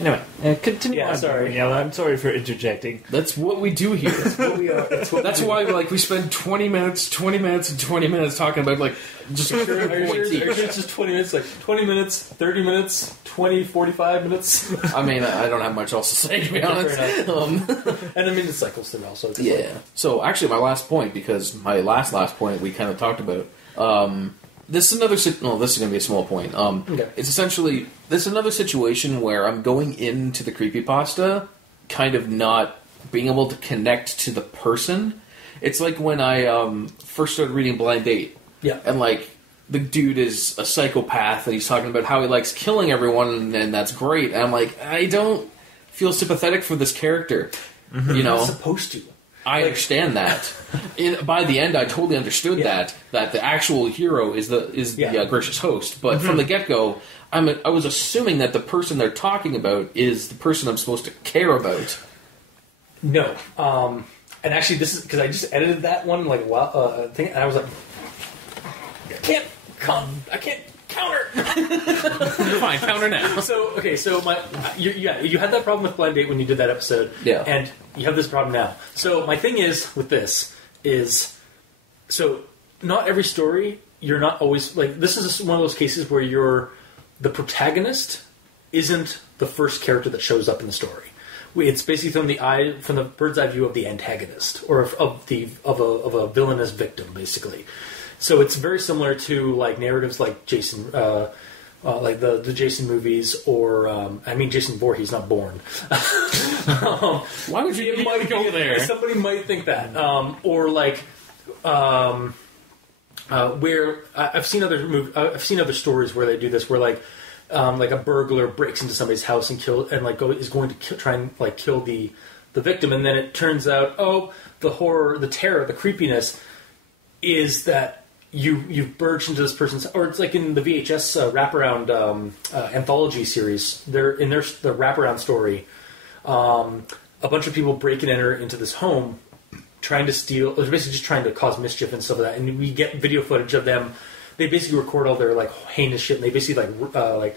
Anyway, continue on. Sorry. Yeah, I'm sorry for interjecting. That's what we do here. That's what we are. That's why we spend 20 minutes talking about, like, just Are you sure it's just 20 minutes? Like, 20 minutes, 30 minutes, 20, 45 minutes? I mean, I don't have much else to say, to be honest. And I mean, it cycles through also. Yeah. So, actually, my last point, because my last point we kind of talked about, this is another... No, this is going to be a small point. Okay. It's essentially... This is another situation where I'm going into the creepypasta kind of not being able to connect to the person. It's like when I first started reading Blind Date. Yeah. And, like, the dude is a psychopath, and he's talking about how he likes killing everyone, and that's great. And I'm like, I don't feel sympathetic for this character. Mm-hmm. You know? You're not supposed to. I understand that. By the end, I totally understood that the actual hero is the gracious host. But from the get-go, I was assuming that the person they're talking about is the person I'm supposed to care about. No. And actually, this is because I just edited that one like a while thing, and I was like, I can't counter. Fine, counter now. So you had that problem with Blind Date when you did that episode, and you have this problem now. So my thing is with this is, so not every story you're not always like. This is one of those cases where the protagonist isn't the first character that shows up in the story. It's basically from the bird's eye view of the antagonist or of a villainous victim, basically. So it's very similar to like narratives like Jason, like the Jason movies, or Jason Voorhees, not Bourne. Why would you even go there? Somebody might think that, or like where I've seen other stories where they do this, where like a burglar breaks into somebody's house and is going to try and like kill the victim, and then it turns out, the horror, the terror, the creepiness is that you've burst into this person's, or it's like in the VHS wraparound anthology series. They're in their wraparound story. A bunch of people break and enter into this home, trying to steal. They're basically just trying to cause mischief and stuff like that. And we get video footage of them. They basically record all their like heinous shit. And they basically like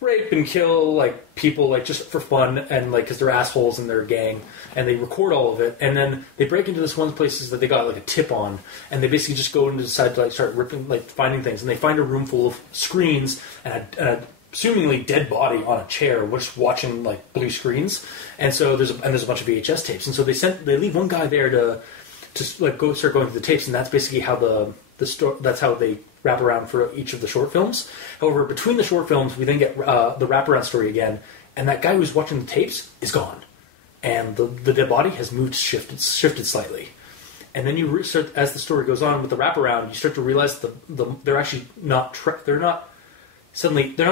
rape and kill like people like just for fun and like because they're assholes and they're a gang. And they record all of it, and then they break into this one places that they got like a tip on, and they basically just go and decide to like start ripping, like finding things, and they find a room full of screens and a assumingly dead body on a chair, just watching like blue screens, and so there's a bunch of VHS tapes, and so they leave one guy there to like start going through the tapes, and that's basically how that's how they wrap around for each of the short films. However, between the short films, we then get the wraparound story again, and that guy who's watching the tapes is gone. And the dead body has shifted slightly, and then you start, as the story goes on with the wraparound, you start to realize they're actually not they're not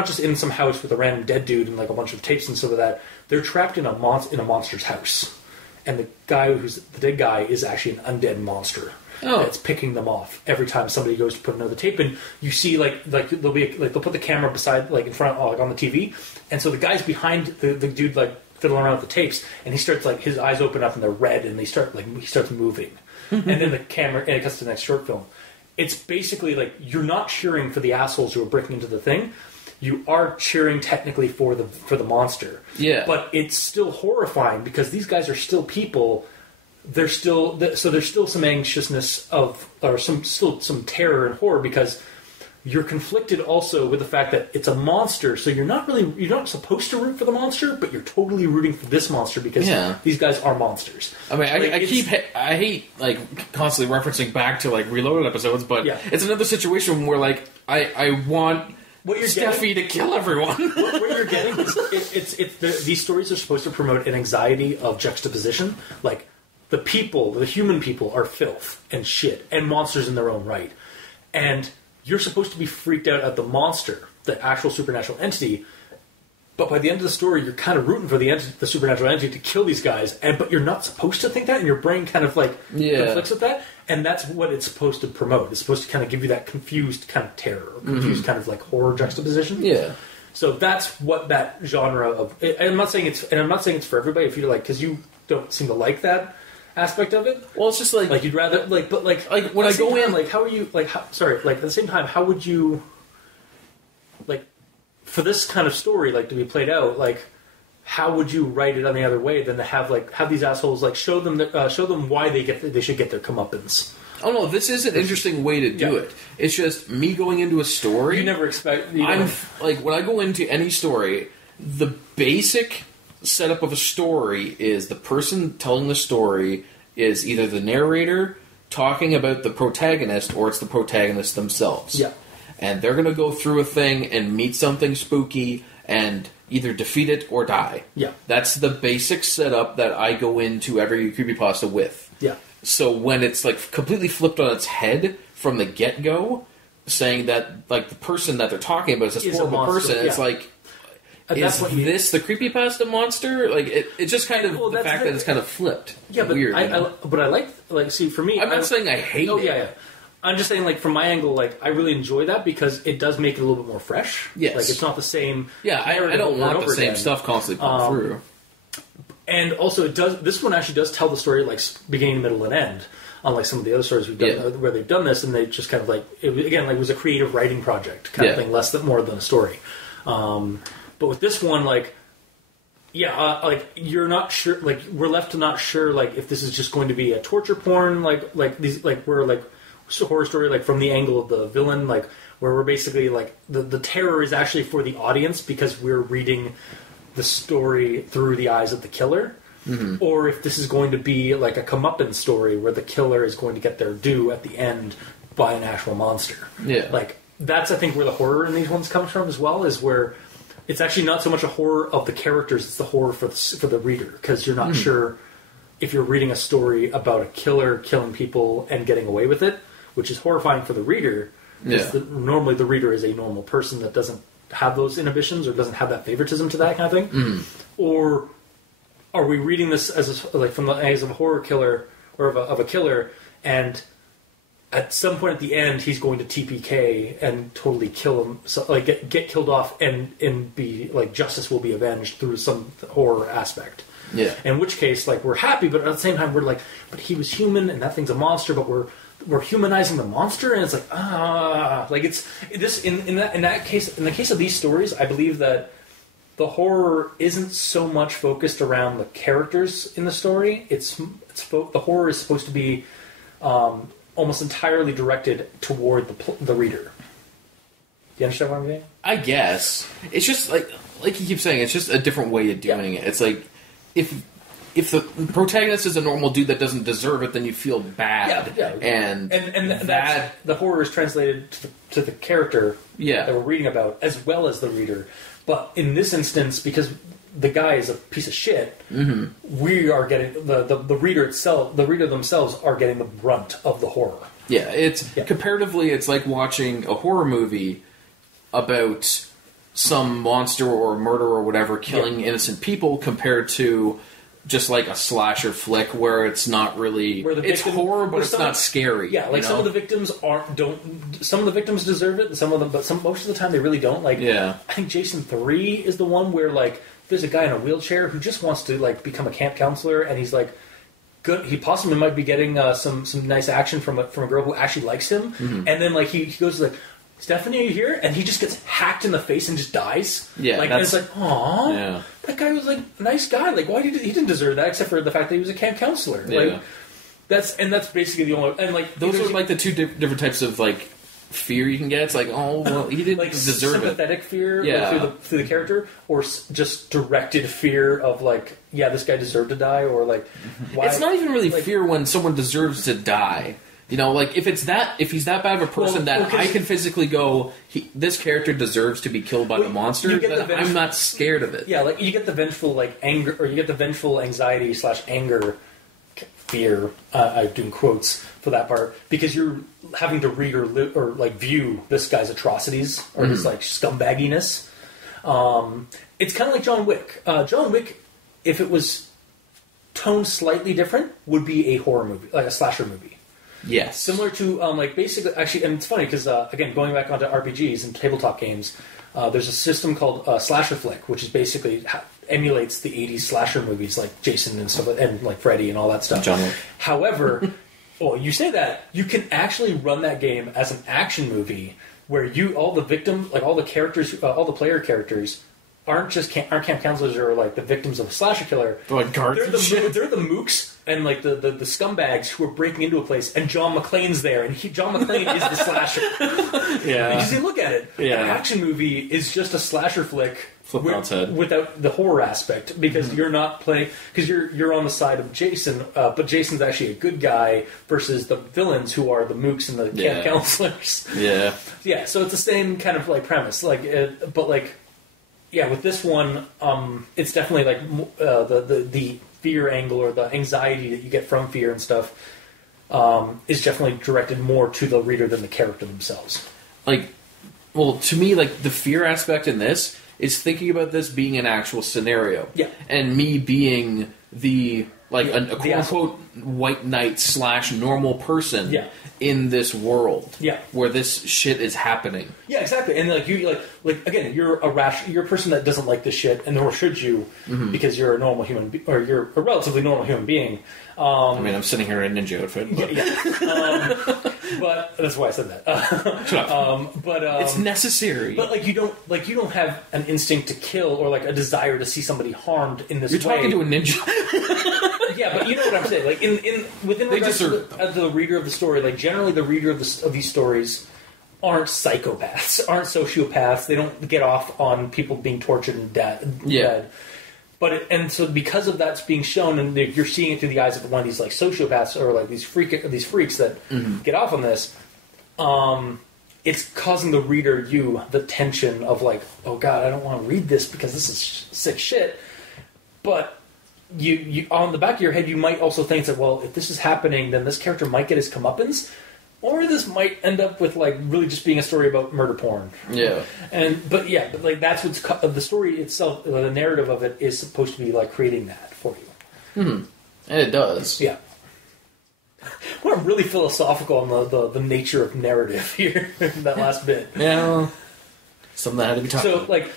just in some house with a random dead dude and like a bunch of tapes and stuff like that. They're trapped in a monster's house, and the guy who's the dead guy is actually an undead monster that's picking them off every time somebody goes to put another tape in. You see like they'll put the camera beside like in front like on the TV, and so the guy's behind the dude like fiddling around with the tapes, and he starts like his eyes open up and they're red, and he starts moving, and then the camera, and it cuts to the next short film. It's basically like you're not cheering for the assholes who are breaking into the thing. You are cheering technically for the monster. Yeah. But it's still horrifying because these guys are still people there's still some anxiousness or some terror and horror because you're conflicted also with the fact that it's a monster, so you're not supposed to root for the monster, but you're totally rooting for this monster because these guys are monsters. I mean, I hate like constantly referencing back to like Reloaded episodes, but it's another situation where like I want Steffi to kill everyone. What you're getting is these stories are supposed to promote an anxiety of juxtaposition, like the human people are filth and shit and monsters in their own right, and you're supposed to be freaked out at the monster, the actual supernatural entity, but by the end of the story, you're kind of rooting for the supernatural entity to kill these guys, but you're not supposed to think that, and your brain kind of like conflicts with that, and that's what it's supposed to promote. It's supposed to kind of give you that confused kind of terror, or confused kind of like horror juxtaposition. Yeah. So that's what that genre of. And I'm not saying it's for everybody. If you like, because you don't seem to like that aspect of it. Well, it's just like you'd rather but when I go in, like how are you at the same time, how would you like for this kind of story like to be played out, like how would you write it any other way than to have these assholes like show them why they should get their comeuppance? Oh no, this is an interesting way to do it. It's just me going into a story. You never expect. Like when I go into any story, the basic setup of a story is the person telling the story is either the narrator talking about the protagonist or it's the protagonist themselves. Yeah. And they're going to go through a thing and meet something spooky and either defeat it or die. Yeah. That's the basic setup that I go into every creepypasta with. Yeah. So when it's like completely flipped on its head from the get-go, saying that like the person that they're talking about is a horrible person, it's like, is this the creepypasta monster? Like it's just kind of the fact that it's kind of flipped. Yeah, but weird. But I like see for me. I'm not saying I hate it. Yeah. I'm just saying, like from my angle, like I really enjoy that because it does make it a little bit more fresh. Yes, like it's not the same. Yeah, I don't want the same stuff constantly come through. And also, it does. This one actually does tell the story like beginning, middle, and end. Unlike some of the other stories we've done, where they've done this, and they just kind of like it was a creative writing project kind of thing, more than a story. But with this one, like you're not sure. Like we're left to not sure. Like if this is just going to be a torture porn, like these, like we're like horror story, like from the angle of the villain, like where we're basically like the terror is actually for the audience because we're reading the story through the eyes of the killer. Mm-hmm. Or if this is going to be like a comeuppance story where the killer is going to get their due at the end by an actual monster. Yeah, like that's I think where the horror in these ones comes from as well, is where it's actually not so much a horror of the characters, it's the horror for the reader, because you're not sure if you're reading a story about a killer killing people and getting away with it, which is horrifying for the reader. Normally the reader is a normal person that doesn't have those inhibitions or doesn't have that favoritism to that kind of thing. Or are we reading this as from the eyes of a horror killer or of a killer, and at some point at the end he's going to TPK and totally kill him, so like get killed off, and be like justice will be avenged through some horror aspect. Yeah. In which case, like we're happy, but at the same time we're like, but he was human and that thing's a monster, but we're humanizing the monster, and it's like like it's this in that case, in the case of these stories, I believe that the horror isn't so much focused around the characters in the story. The horror is supposed to be almost entirely directed toward the reader. Do you understand what I'm saying? I guess it's just like you keep saying, it's just a different way of doing it. It's like if the protagonist is a normal dude that doesn't deserve it, then you feel bad. And that the horror is translated to the character that we're reading about as well as the reader. But in this instance, because the guy is a piece of shit, we are getting the reader itself. The reader themselves are getting the brunt of the horror. Yeah, comparatively, it's like watching a horror movie about some monster or murder or whatever killing innocent people, compared to just like a slasher flick where it's not really it's horror, but it's not scary. Yeah, like some of the victims some of the victims deserve it, and most of the time they really don't. Like I think Jason 3 is the one where like there's a guy in a wheelchair who just wants to like become a camp counselor, and he's like good. He possibly might be getting some nice action from a girl who actually likes him, and then like he goes like Stephanie, are you here? And he just gets hacked in the face and just dies. Yeah, like, and it's like, aw, that guy was like a nice guy. Like, why did he didn't deserve that except for the fact that he was a camp counselor. Yeah. Like, that's basically the only. And like those are like the two different types of like fear you can get. It's like, oh well, he didn't like deserve sympathetic fear through the character, or just directed fear of like, yeah, this guy deserved to die, or like, why? It's not even really fear when someone deserves to die. You know, like if he's that bad of a person that I can physically go, this character deserves to be killed by the monster. I'm not scared of it. Yeah, like you get the vengeful like anger, or you get the vengeful anxiety / anger, fear. I'm doing quotes for that part because you're having to read or like view this guy's atrocities or his like scumbagginess. It's kind of like John Wick. John Wick, if it was toned slightly different, would be a horror movie, like a slasher movie. Yes. Similar to, like, basically, actually, and it's funny because, again, going back onto RPGs and tabletop games, there's a system called Slasher Flick, which is basically emulates the 80s slasher movies like Jason and stuff, and like Freddy and all that stuff. John Wick. However, well, you say that, you can actually run that game as an action movie where all the victims, like all the characters, all the player characters, aren't camp counselors or like the victims of a slasher killer. They're like guards. They're the mooks and like the scumbags who are breaking into a place, and John McClane's there, and John McClane is the slasher. Yeah, because you look at it, an action movie is just a slasher flick. Without the horror aspect, because you're not playing, because you're on the side of Jason, but Jason's actually a good guy versus the villains who are the mooks and the camp counselors. Yeah. So it's the same kind of like premise, like, but like. Yeah, with this one, it's definitely like the fear angle or the anxiety that you get from fear and stuff is definitely directed more to the reader than the character themselves. Like, well, to me, like the fear aspect in this is thinking about this being an actual scenario. Yeah, and me being the like a quote unquote white knight / normal person. Yeah. In this world, where this shit is happening. Yeah, exactly. And like you, like again, you're a person that doesn't like this shit, and nor should you, because you're a normal human, or you're a relatively normal human being. I mean, I'm sitting here in a ninja outfit, but but that's why I said that. But it's necessary. But like you don't have an instinct to kill or like a desire to see somebody harmed in this. You're way. Talking to a ninja. Yeah, but you know what I'm saying. Like within regards to the reader of the story, like generally the reader of these stories aren't psychopaths, aren't sociopaths. They don't get off on people being tortured and dead. But so because of that's being shown, and you're seeing it through the eyes of one of these like sociopaths or like these freaks that get off on this, it's causing the reader, the tension of like, oh god, I don't want to read this because this is sick shit. But you on the back of your head, you might also think that, well, if this is happening, then this character might get his comeuppance, or this might end up with like really just being a story about murder porn. Yeah, but like that's what's the story itself. The narrative of it is supposed to be like creating that for you. And it does. Yeah. We're really philosophical on the nature of narrative here in that last bit. Yeah, something that had to be talked about. So like,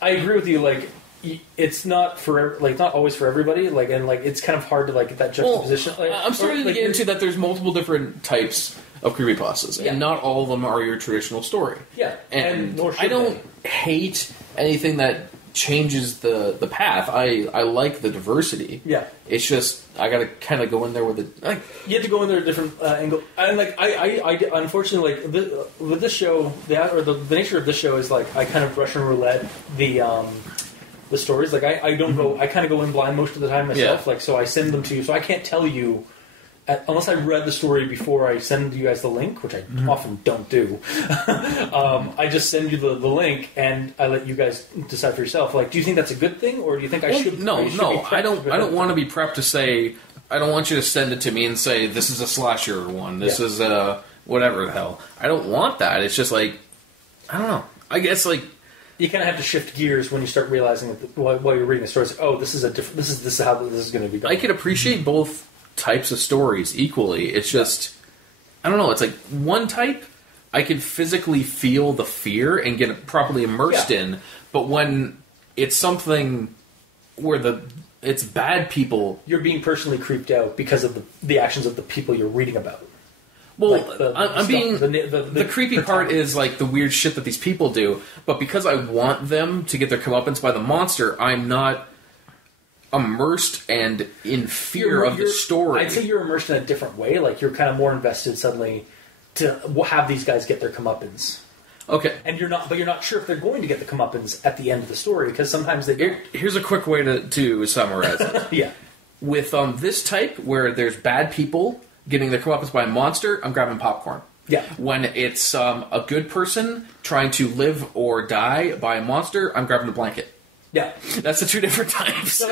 I agree with you. Like, it's not not always for everybody. Like, and like it's kind of hard to like get that juxtaposition. Well, I'm starting to get into that. There's multiple different types of creepypastas, and not all of them are your traditional story. Yeah, and I don't hate anything that changes the path. I like the diversity. Yeah, it's just I gotta kind of go in there with it. Like, you have to go in there a different angle. And like I unfortunately like with this show, the nature of this show is like I kind of Russian roulette the stories. Like I don't go. I kind of go in blind most of the time myself. Yeah. Like so, I send them to you. So I can't tell you unless I read the story before I send you guys the link, which I often don't do. I just send you the link and I let you guys decide for yourself. Like, do you think that's a good thing, or do you think I should? No. I don't want to be prepped to say. I don't want you to send it to me and say this is a slasher one. This is whatever the hell. I don't want that. It's just like I don't know. I guess like. You kind of have to shift gears when you start realizing that while you're reading the story, it's like, oh, this is how this is going to be done. I could appreciate both types of stories equally. It's just, I don't know. It's like one type I can physically feel the fear and get properly immersed in, but when it's something where it's bad people, you're being personally creeped out because of the actions of the people you're reading about. Well, the creepy part is like the weird shit that these people do, but because I want them to get their comeuppance by the monster, I'm not immersed and in fear of the story. I'd say you're immersed in a different way. Like, you're kind of more invested suddenly to have these guys get their comeuppance. Okay. And you're not sure if they're going to get the comeuppance at the end of the story, because sometimes they don't. Here's a quick way to summarize it. Yeah. With this type, where there's bad people getting their comeuppance by a monster, I'm grabbing popcorn. Yeah. When it's a good person trying to live or die by a monster, I'm grabbing the blanket. Yeah. That's the two different types. No,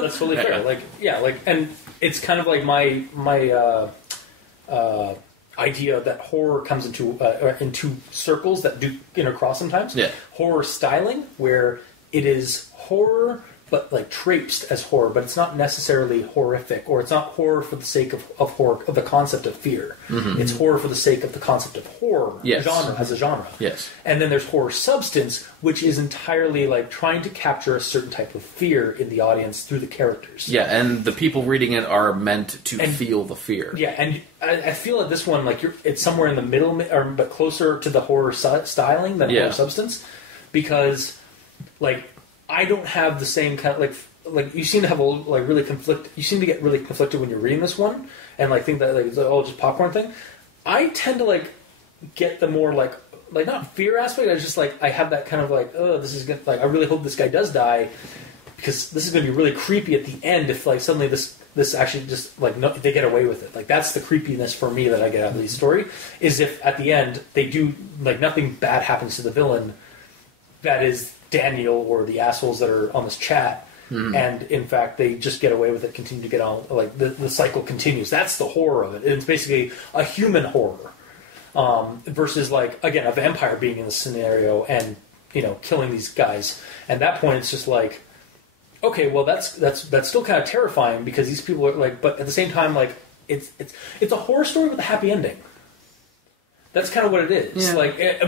that's totally fair. And it's kind of like my idea that horror comes in two circles that do intercross sometimes. Yeah. Horror styling, where it is horror, but like traipsed as horror, but it's not necessarily horrific, or it's not horror for the sake of horror, of the concept of fear. Mm-hmm. It's horror for the sake of the concept of horror, genre as a genre. Yes. And then there's horror substance, which is entirely like trying to capture a certain type of fear in the audience through the characters. Yeah, and the people reading it are meant to feel the fear. Yeah, and I feel that this one, like, it's somewhere in the middle, but closer to the horror styling than horror substance, because, like, I don't have the same kind of, like you seem to have you seem to get really conflicted when you're reading this one, and like think that like it's just popcorn thing. I tend to like get the more like not fear aspect. I just like I have that kind of like, oh, this is good. Like, I really hope this guy does die, because this is going to be really creepy at the end if like suddenly this actually just like no, they get away with it. Like, that's the creepiness for me that I get out of the story, is if at the end they do like nothing bad happens to the villain, that is Daniel or the assholes that are on this chat, and in fact they just get away with it, continue to get on, like the cycle continues. That's the horror of it. It's basically a human horror, versus like, again, a vampire being in the scenario and killing these guys. At that point it's just like, okay, well that's still kind of terrifying, because these people are like, but at the same time, like, it's a horror story with a happy ending. That's kind of what it is,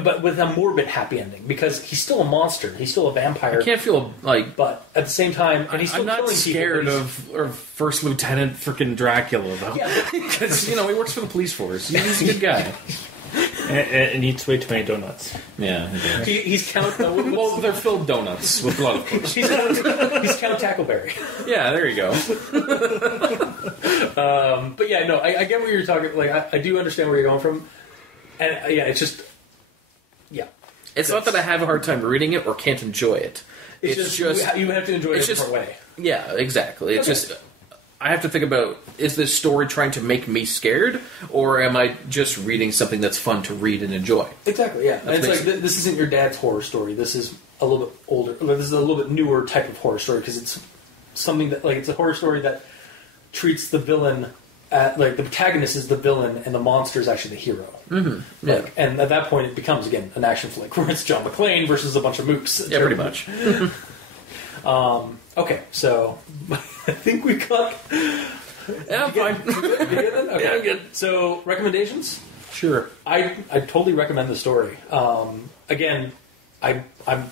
but with a morbid happy ending, because he's still a monster, he's still a vampire. I can't feel like, but at the same time, and he's still I'm not scared of First Lieutenant freaking Dracula, though, because he works for the police force. He's a good guy. And eats way too many donuts. Yeah, he's Count. Well, they're filled donuts with blood, of course. He's Count Tackleberry. Yeah, there you go. But yeah, no, I get where you're talking. Like, I do understand where you're going from. And it's just, It's not that I have a hard time reading it or can't enjoy it. It's just you have to enjoy it a different way. Yeah, exactly. It's just, I have to think about, is this story trying to make me scared, or am I just reading something that's fun to read and enjoy? Exactly, yeah. And it's like, this isn't your dad's horror story. This is a little bit older. This is a little bit newer type of horror story, because it's something that, like, it's a horror story that treats the villain like the protagonist is the villain and the monster is actually the hero. Mm-hmm. Yeah. Like, and at that point it becomes, again, an action flick where it's John McClane versus a bunch of mooks. Yeah, pretty much. Okay, so I think we got... Yeah, I'm fine. Okay. Yeah, I'm good. So, recommendations? Sure. I totally recommend the story. Again, I'm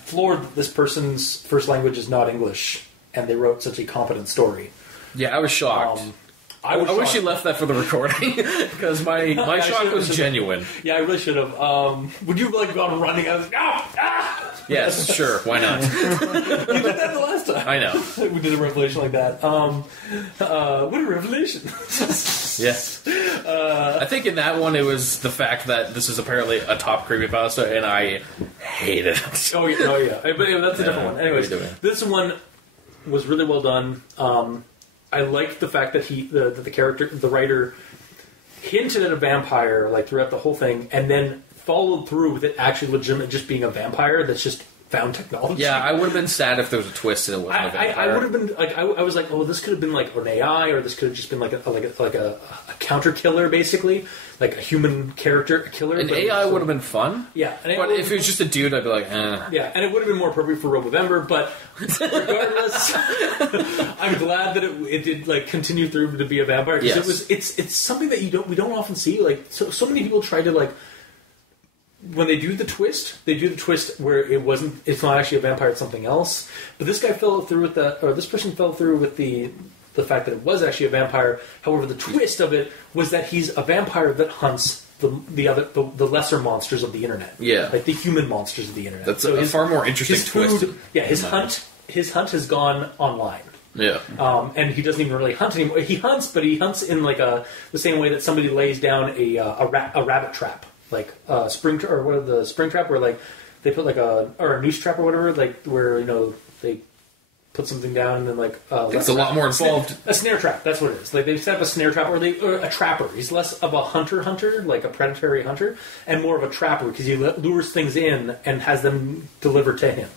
floored that this person's first language is not English, and they wrote such a competent story. Yeah, I was shocked. I wish you left that for the recording, because my shock was genuine. Yeah, I really should have. Would you have gone running? I was like, ah! Yes, sure. Why not? You did that the last time. I know. We did a revelation like that. What a revelation! Yes. I think in that one it was the fact that this is apparently a top creepypasta, and I hated it. Oh yeah. But that's a different one. Anyways, this one was really well done. I liked the fact that the character, the writer, hinted at a vampire like throughout the whole thing, and then followed through with it actually legitimately just being a vampire that's just found technology. Yeah, I would have been sad if there was a twist and it wasn't a vampire. I would have been like, I was like, oh, this could have been like an AI, or this could have just been like a counter killer, basically, like a human character killer. An AI would have been fun. Yeah, but if it was just a dude, I'd be like, eh. Yeah, and it would have been more appropriate for Robovember. But regardless, I'm glad that it did continue through to be a vampire, because it's something that we don't often see. Like so many people try to like. When they do the twist where it's not actually a vampire, it's something else. But this guy fell through with this person fell through with the the fact that it was actually a vampire. However, the twist of it was that he's a vampire that hunts the lesser monsters of the internet. Yeah. Like the human monsters of the internet. That's a far more interesting twist. His hunt has gone online. Yeah. And he doesn't even really hunt anymore. He hunts, but he hunts in like the same way that somebody lays down a rabbit trap, like spring trap, where like they put like a noose trap or whatever, like where they put something down and then like it's a lot more involved. A snare trap. That's what it is. Like they set up a snare trap, or a trapper. He's less of a hunter, like a predatory hunter, and more of a trapper because he lures things in and has them delivered to him.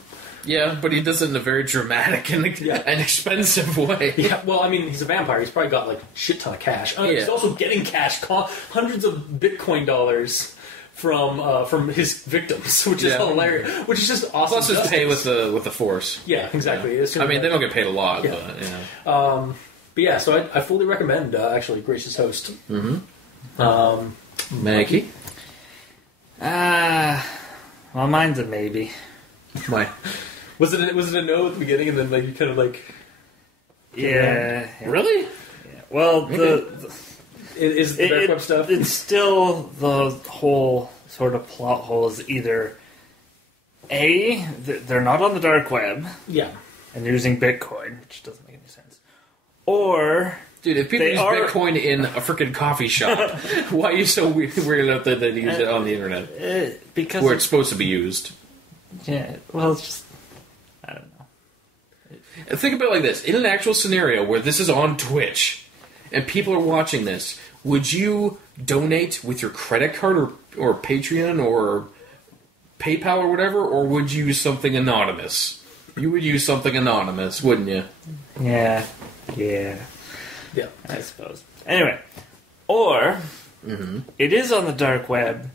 Yeah, but he does it in a very dramatic and expensive way. Yeah, well, I mean, he's a vampire. He's probably got like a shit ton of cash. He's also getting cash, hundreds of Bitcoin dollars from his victims, which is hilarious. Which is just awesome. Plus, his pay with the Force. Yeah, exactly. Yeah. I mean, they don't get paid a lot, but yeah. So I fully recommend actually Gracious Host. Mm-hmm. Maggie. Well, mine's a maybe. Why? Was it a no at the beginning, and then like you kind of like? Yeah. Really? Yeah. Well, is the dark web stuff? It's still the whole sort of plot hole is either A, they're not on the dark web, and they're using Bitcoin, which doesn't make any sense, or. Dude, if people use Bitcoin in a freaking coffee shop, why are you so weird out that they use it on the internet? Because where it's supposed to be used. Yeah, well, it's just... I don't know. Think about it like this. In an actual scenario where this is on Twitch, and people are watching this, would you donate with your credit card or Patreon or PayPal or whatever, or would you use something anonymous? You would use something anonymous, wouldn't you? Yeah, I suppose. Anyway, or it is on the dark web,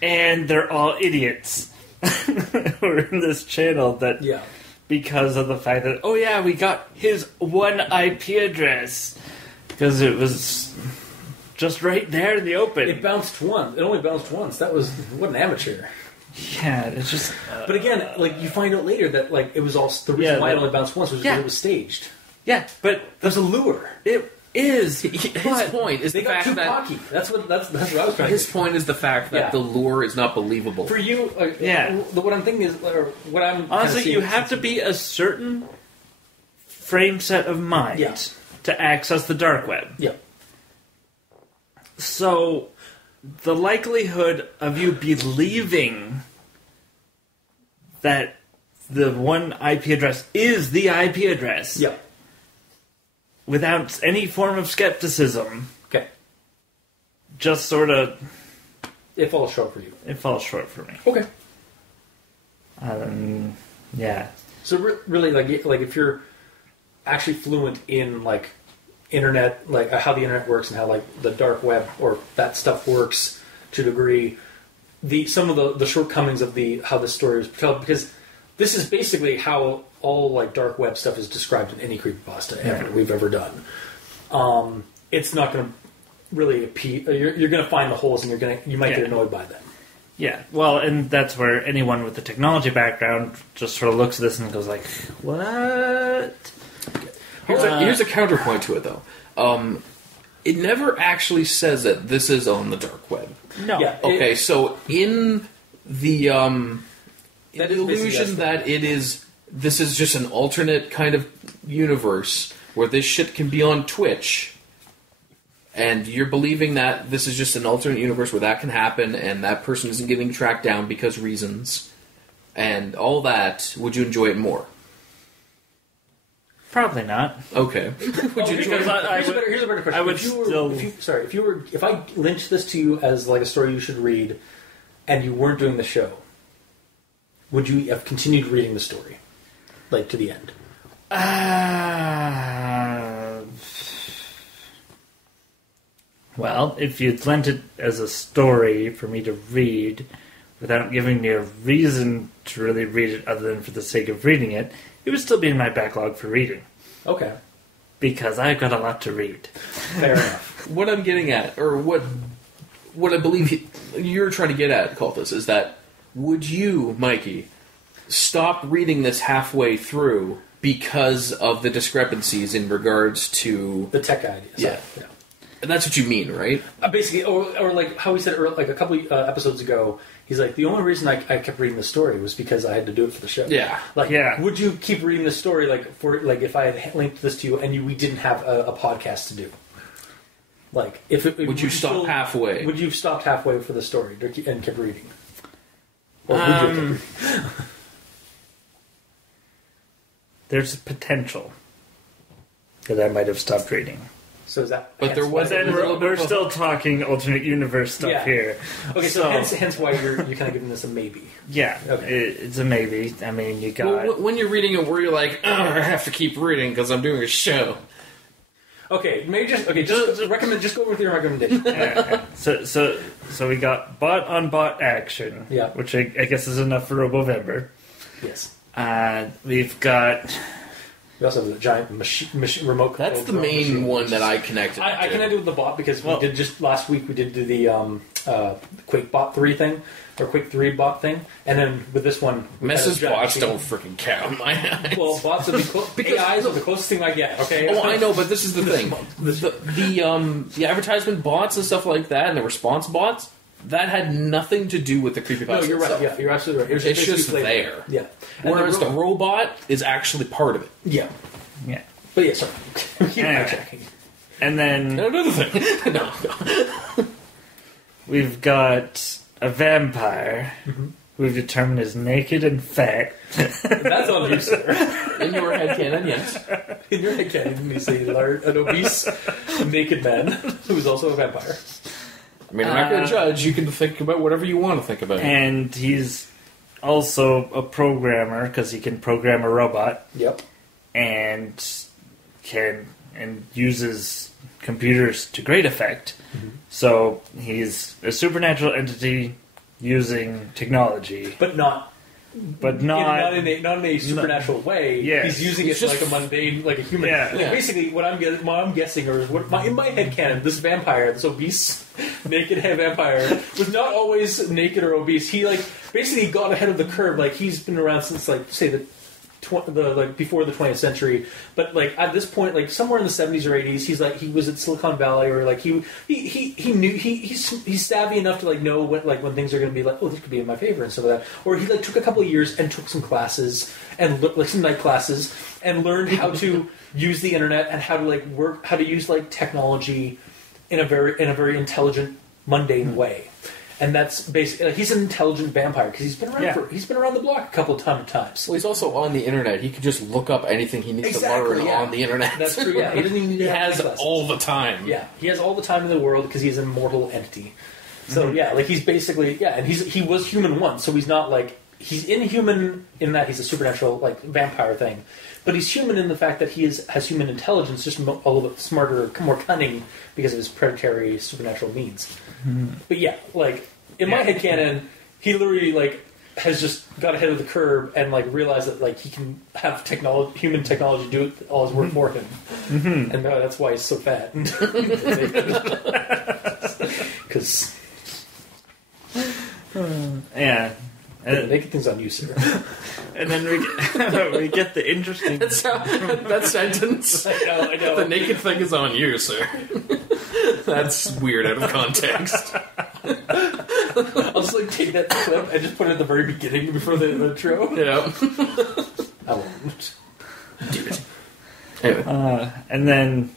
and they're all idiots. Who are in this channel that because of the fact that we got his one IP address because it was just right there in the open. It bounced once. It only bounced once. That was what an amateur. Yeah, it's just. But again, like you find out later that like it was all the reason why it only bounced once was because it was staged. Yeah, but there's a lure. It is. His point is they the got fact too that cocky. That's what I was trying to say. His point is the fact that the lure is not believable. For you, what I'm thinking is, what I'm honestly, you have to be a certain frame set of mind to access the dark web. Yeah. So, the likelihood of you believing that the one IP address is the IP address. Yeah. Without any form of skepticism. Okay. Just sort of... It falls short for you. It falls short for me. Okay. Yeah. So really, like if you're actually fluent in, like, internet, like how the internet works and how, like, the dark web or that stuff works to a degree, some of the shortcomings of how this story was told, because this is basically how all like dark web stuff is described in any creepypasta we've ever done. It's not going to really appeal. You're going to find the holes, and you might get annoyed by them. Yeah, well, and that's where anyone with a technology background just sort of looks at this and goes like, "What?" Here's a counterpoint to it, though. It never actually says that this is on the dark web. No. Yeah, okay, so in the illusion that this is just an alternate kind of universe where this shit can be on Twitch, and you're believing that this is just an alternate universe where that can happen, and that person isn't getting tracked down because reasons, and all that, would you enjoy it more? Probably not. Okay. Would you enjoy it? Here's a better question. If I linked this to you as like a story you should read, and you weren't doing the show, would you have continued reading the story, like to the end? Well, if you'd lent it as a story for me to read, without giving me a reason to really read it other than for the sake of reading it, it would still be in my backlog for reading. Okay. Because I've got a lot to read. Fair enough. What I'm getting at, or what I believe you're trying to get at, Cultus, is that would you, Mikey, stop reading this halfway through because of the discrepancies in regards to the tech ideas. Yeah. And that's what you mean, right? Basically, or like how he said earlier, like a couple episodes ago, he's like, the only reason I kept reading the story was because I had to do it for the show. Yeah. Like, would you keep reading the story if I had linked this to you and we didn't have a podcast to do? Like, would you stop halfway? Would you have stopped halfway for the story and kept reading? Or would you have kept reading? There's potential that I might have stopped reading. So is that? But there was. Then we're still talking alternate universe stuff here. Okay, so hence why you're kind of giving this a maybe. Yeah, okay. It's a maybe. I mean, you got when you're reading it, where you're like, I have to keep reading because I'm doing a show. Okay, maybe just recommend. Just go with your recommendation. So we got bot on bot action. Yeah, which I guess is enough for Robovember. Yes. We've got. We also have the giant remote control. That's the main one that I connected. I connected with the bot because we did just last week. We did the Quake Bot 3 thing or Quake 3 bot thing, and then with this one, Mrs. Bots don't freaking count. My eyes. Well, bots are AIs are the closest thing I get. Okay. Oh, I know, but this is the thing: the advertisement bots and stuff like that, and the response bots. That had nothing to do with the creepypasta. No, you're right. Yeah, you're absolutely right. It's just there. Yeah. Whereas the robot is actually part of it. Yeah. Yeah. But yeah, sorry. Keep checking. And then another thing. No. We've got a vampire who we've determined is naked and fat. That's on you, sir. In your headcanon, yes. In your headcanon, you say an obese, naked man who is also a vampire. I mean, I'm not going to judge. You can think about whatever you want to think about. And he's also a programmer, because he can program a robot. Yep. And uses computers to great effect. Mm-hmm. So he's a supernatural entity using technology. But not in a supernatural way. Yeah. He's using it like a mundane, like a human. Yeah. Like basically, what I'm guessing, or in my headcanon, this vampire, this obese, naked vampire, was not always naked or obese. He basically got ahead of the curve. Like he's been around since before the 20th century, but at this point, somewhere in the 70s or 80s, he was at Silicon Valley, or he knew he's savvy enough to know when things are going to be this could be in my favor and stuff like that. Or he took a couple of years and took some classes and some night classes and learned how to use the internet and how to use technology in a very intelligent, mundane way. And that's basically he's an intelligent vampire because he's been around the block a couple of times. Well, he's also on the internet. He can just look up anything he needs to learn on the internet. That's true. Yeah, he doesn't even need to has all the time. Yeah, he has all the time in the world because he's an immortal entity. So he's basically and he was human once, so he's not he's inhuman in that he's a supernatural vampire thing, but he's human in the fact that he has human intelligence, just a little bit smarter, more cunning because of his predatory supernatural means. But in my headcanon, he literally has just got ahead of the curve and realized that he can have human technology do all his work for him, and that's why he's so fat. Because the naked thing's on you, sir. And then we get the interesting that sentence. I know. The naked thing is on you, sir. That's weird out of context. I'll just take that clip and just put it at the very beginning before the intro. Yeah. I won't do it. Anyway. And then,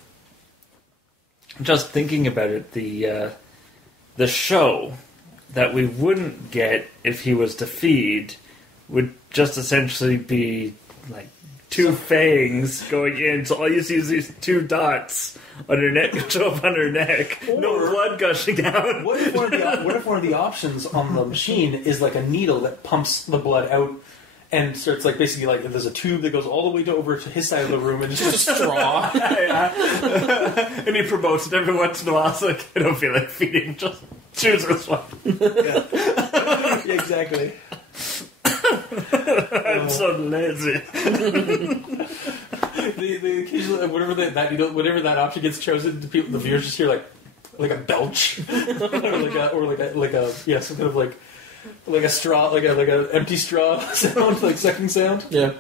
just thinking about it, the show that we wouldn't get if he was to feed would just essentially be two fangs going in, so all you see is these two dots on her neck show up on her neck. Or, no blood gushing out. What if one of the options on the machine is a needle that pumps the blood out and starts basically there's a tube that goes all the way over to his side of the room and it's just a straw. And he promotes it every once in a while, so I don't feel like feeding. Just choose this one. Yeah, exactly. I'm so lazy. the occasionally whenever that option gets chosen, the viewers just hear like a belch or some kind of like a straw, like a empty straw sound, sucking sound. Yeah.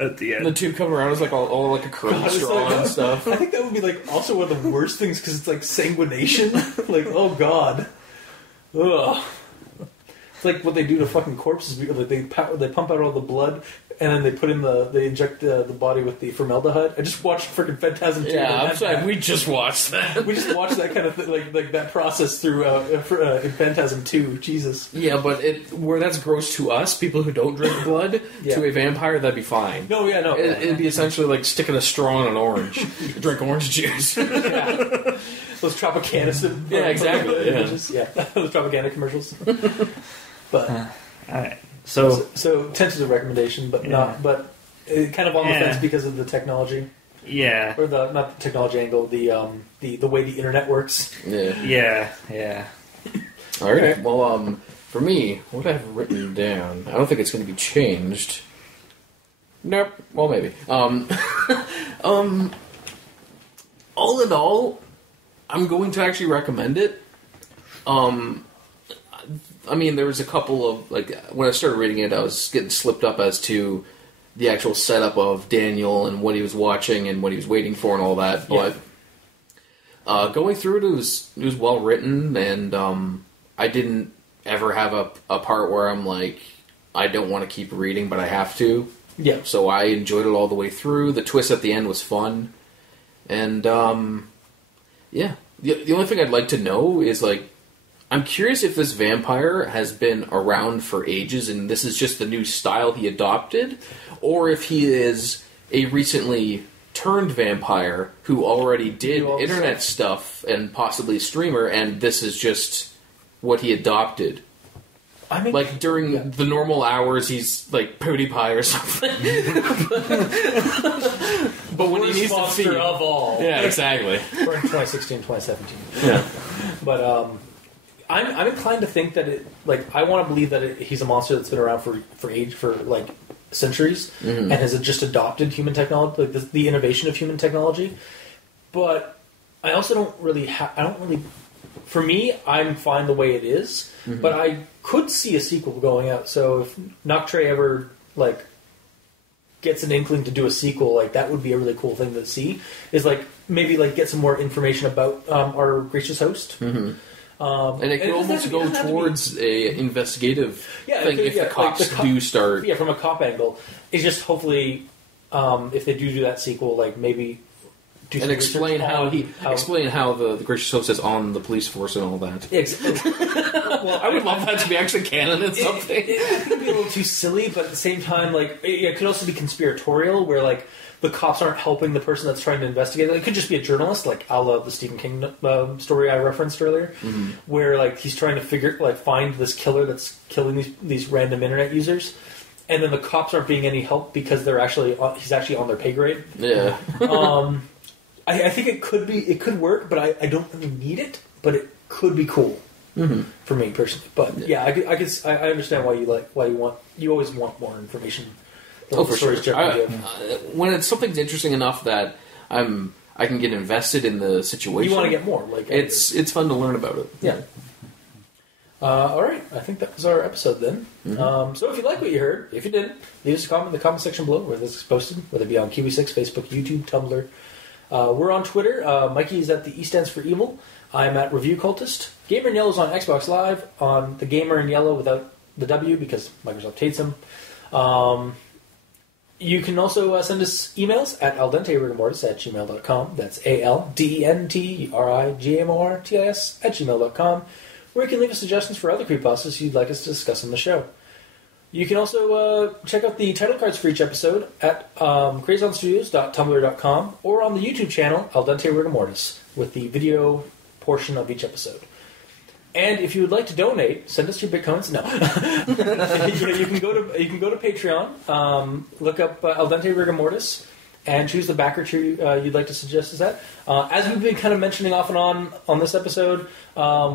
at the end. The tube coming around is like all like a curved straw and stuff. I think that would be like also one of the worst things because it's like sanguination. Like, oh god, ugh. It's like what they do to fucking corpses. Like they pump out all the blood and then they inject the body with the formaldehyde. I just watched freaking Phantasm 2. Yeah, I'm sorry, we just watched that. We just watched that kind of thing, like that process through in Phantasm 2. Jesus. Yeah, but where that's gross to us, people who don't drink blood, to a vampire, that'd be fine. No, yeah, no. It'd be essentially like sticking a straw in an orange. Drink orange juice. Yeah. Those Tropicana. Yeah, exactly. Yeah, those Tropicana commercials. But all right. So tentative recommendation, but not, but kind of on the fence because of the technology. Yeah. Or not the technology angle, the way the internet works. Yeah. All right. Well, for me, what I have written down, I don't think it's going to be changed. Nope. Well, maybe. All in all, I'm going to actually recommend it. I mean, there was a couple of, like, when I started reading it, I was getting slipped up as to the actual setup of Daniel and what he was watching and what he was waiting for and all that. But going through it, it was well written, and I didn't ever have a part where I'm like, I don't want to keep reading, but I have to. Yeah. So I enjoyed it all the way through. The twist at the end was fun. And, yeah. The only thing I'd like to know is, like, I'm curious if this vampire has been around for ages and this is just the new style he adopted, or if he is a recently turned vampire who already did internet stuff and possibly a streamer, and this is just what he adopted. I mean, like during the normal hours, he's like PewDiePie or something. But when he needs to feed of all, yeah, exactly. We're in 2016, 2017. Yeah, but I'm inclined to think that I want to believe that he's a monster that's been around for like centuries and has just adopted human technology, like the innovation of human technology. But I also don't really. For me, I'm fine the way it is, but I could see a sequel going out. So if Nachtrae ever gets an inkling to do a sequel, that would be a really cool thing to see. Is maybe get some more information about our gracious host. Mm-hmm. And it could almost go towards a investigative thing if the cops do start. Yeah, from a cop angle. It's just hopefully if they do that sequel, maybe. And explain how the gracious host is on the police force and all that. Exactly. Well, I would love that to be actually canon in something. It could be a little too silly, but at the same time, it could also be conspiratorial, where the cops aren't helping the person that's trying to investigate it. It could just be a journalist, a la the Stephen King story I referenced earlier, where he's trying to find this killer that's killing these random internet users. And then the cops aren't being any help because he's actually on their pay grade. Yeah. I think it could work, but I don't really need it. But it could be cool for me personally. But I understand why you always want more information. Oh, for sure. When something's interesting enough that I can get invested in the situation, you want to get more. It's fun to learn about it. Yeah. All right, I think that was our episode then. So if you like what you heard, if you didn't, leave us a comment in the comment section below where this is posted, whether it be on Kiwi6, Facebook, YouTube, Tumblr. We're on Twitter. Mikey's at the E stands for evil. I'm at Review Cultist. Gamer in Yellow is on Xbox Live, on the Gamer in Yellow without the W because Microsoft hates him. You can also send us emails at aldenterigamortis@gmail.com. That's ALDENTERIGAMORTIS@gmail.com, where you can leave us suggestions for other creepypastas you'd like us to discuss on the show. You can also check out the title cards for each episode at crazonstudios.tumblr.com or on the YouTube channel Al Dente Rigor Mortis with the video portion of each episode. And if you would like to donate, send us your Bitcoins. No, you can go to Patreon, look up Al Dente Rigor Mortis, and choose the backer you'd like to suggest as that. As we've been kind of mentioning off and on this episode,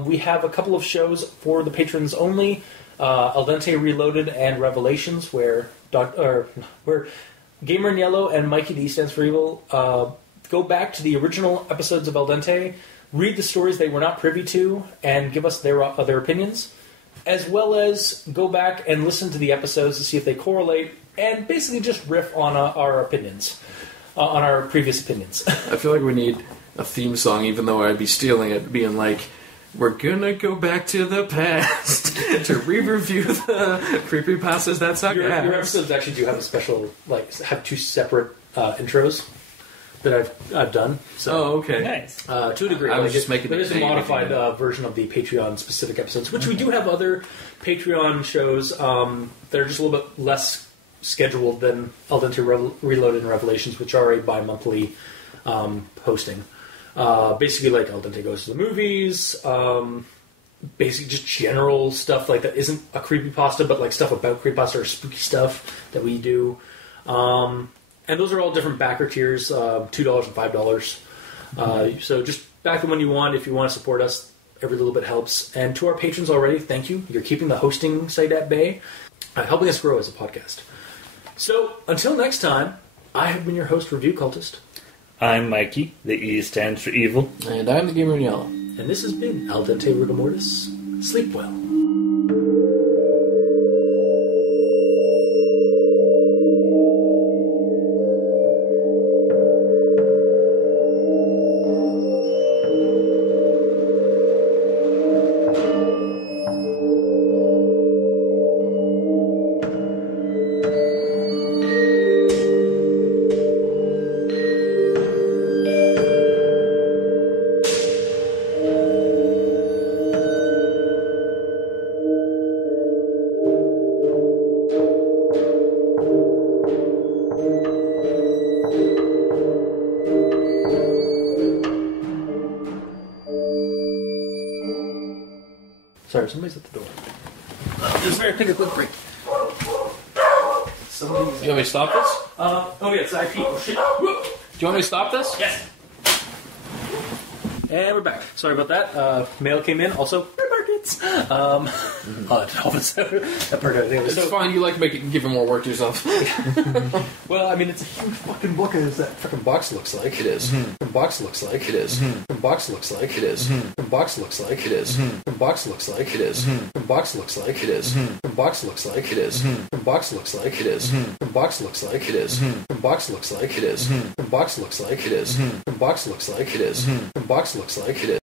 we have a couple of shows for the patrons only. Al Dente Reloaded and Revelations, where Gamer in Yellow and Mikey the E stands for evil go back to the original episodes of Al Dente, read the stories they were not privy to, and give us their opinions, as well as go back and listen to the episodes to see if they correlate and basically just riff on our opinions, on our previous opinions. I feel like we need a theme song, even though I'd be stealing it, being like, we're gonna go back to the past to re-review the creepypastas that suck Your episodes actually do have a special, have two separate intros that I've done. So, okay. Nice. To a degree. I was just making There is a modified version of the Patreon-specific episodes, which we do have other Patreon shows that are just a little bit less scheduled than Al Dente Reloaded and Revelations, which are a bi-monthly hosting. Basically, like Al Dente Goes to the Movies, basically just general stuff like that isn't a creepypasta, but like stuff about creepypasta or spooky stuff that we do. And those are all different backer tiers, $2 and $5. So just back them when you want. If you want to support us, every little bit helps. And to our patrons already, thank you. You're keeping the hosting site at bay, helping us grow as a podcast. So until next time, I have been your host, Review Cultist. I'm Mikey. The E stands for evil. And I'm the Gamer in Yellow. And this has been Al Dente Rigor Mortis. Sleep well. Sorry, somebody's at the door. Just very take a quick break. Do you want me to stop this? Yeah, it's IP. Oh, shit. Do you want me to stop this? Yes. And we're back. Sorry about that. Mail came in. Also, markets. That part I think it's fine. You like giving more work to yourself. Well, I mean, it's a huge fucking book as that fucking box looks like. It is. Box looks like. It is. Box looks like. It is. Box looks like. It is. Box looks like. It is. Box looks like. It is. Box looks like. It is. Box looks like. It is. Box looks like. It is. Box looks like. It is. Box looks like. It is. Box looks like. It is. Box looks like. It is. Box looks like.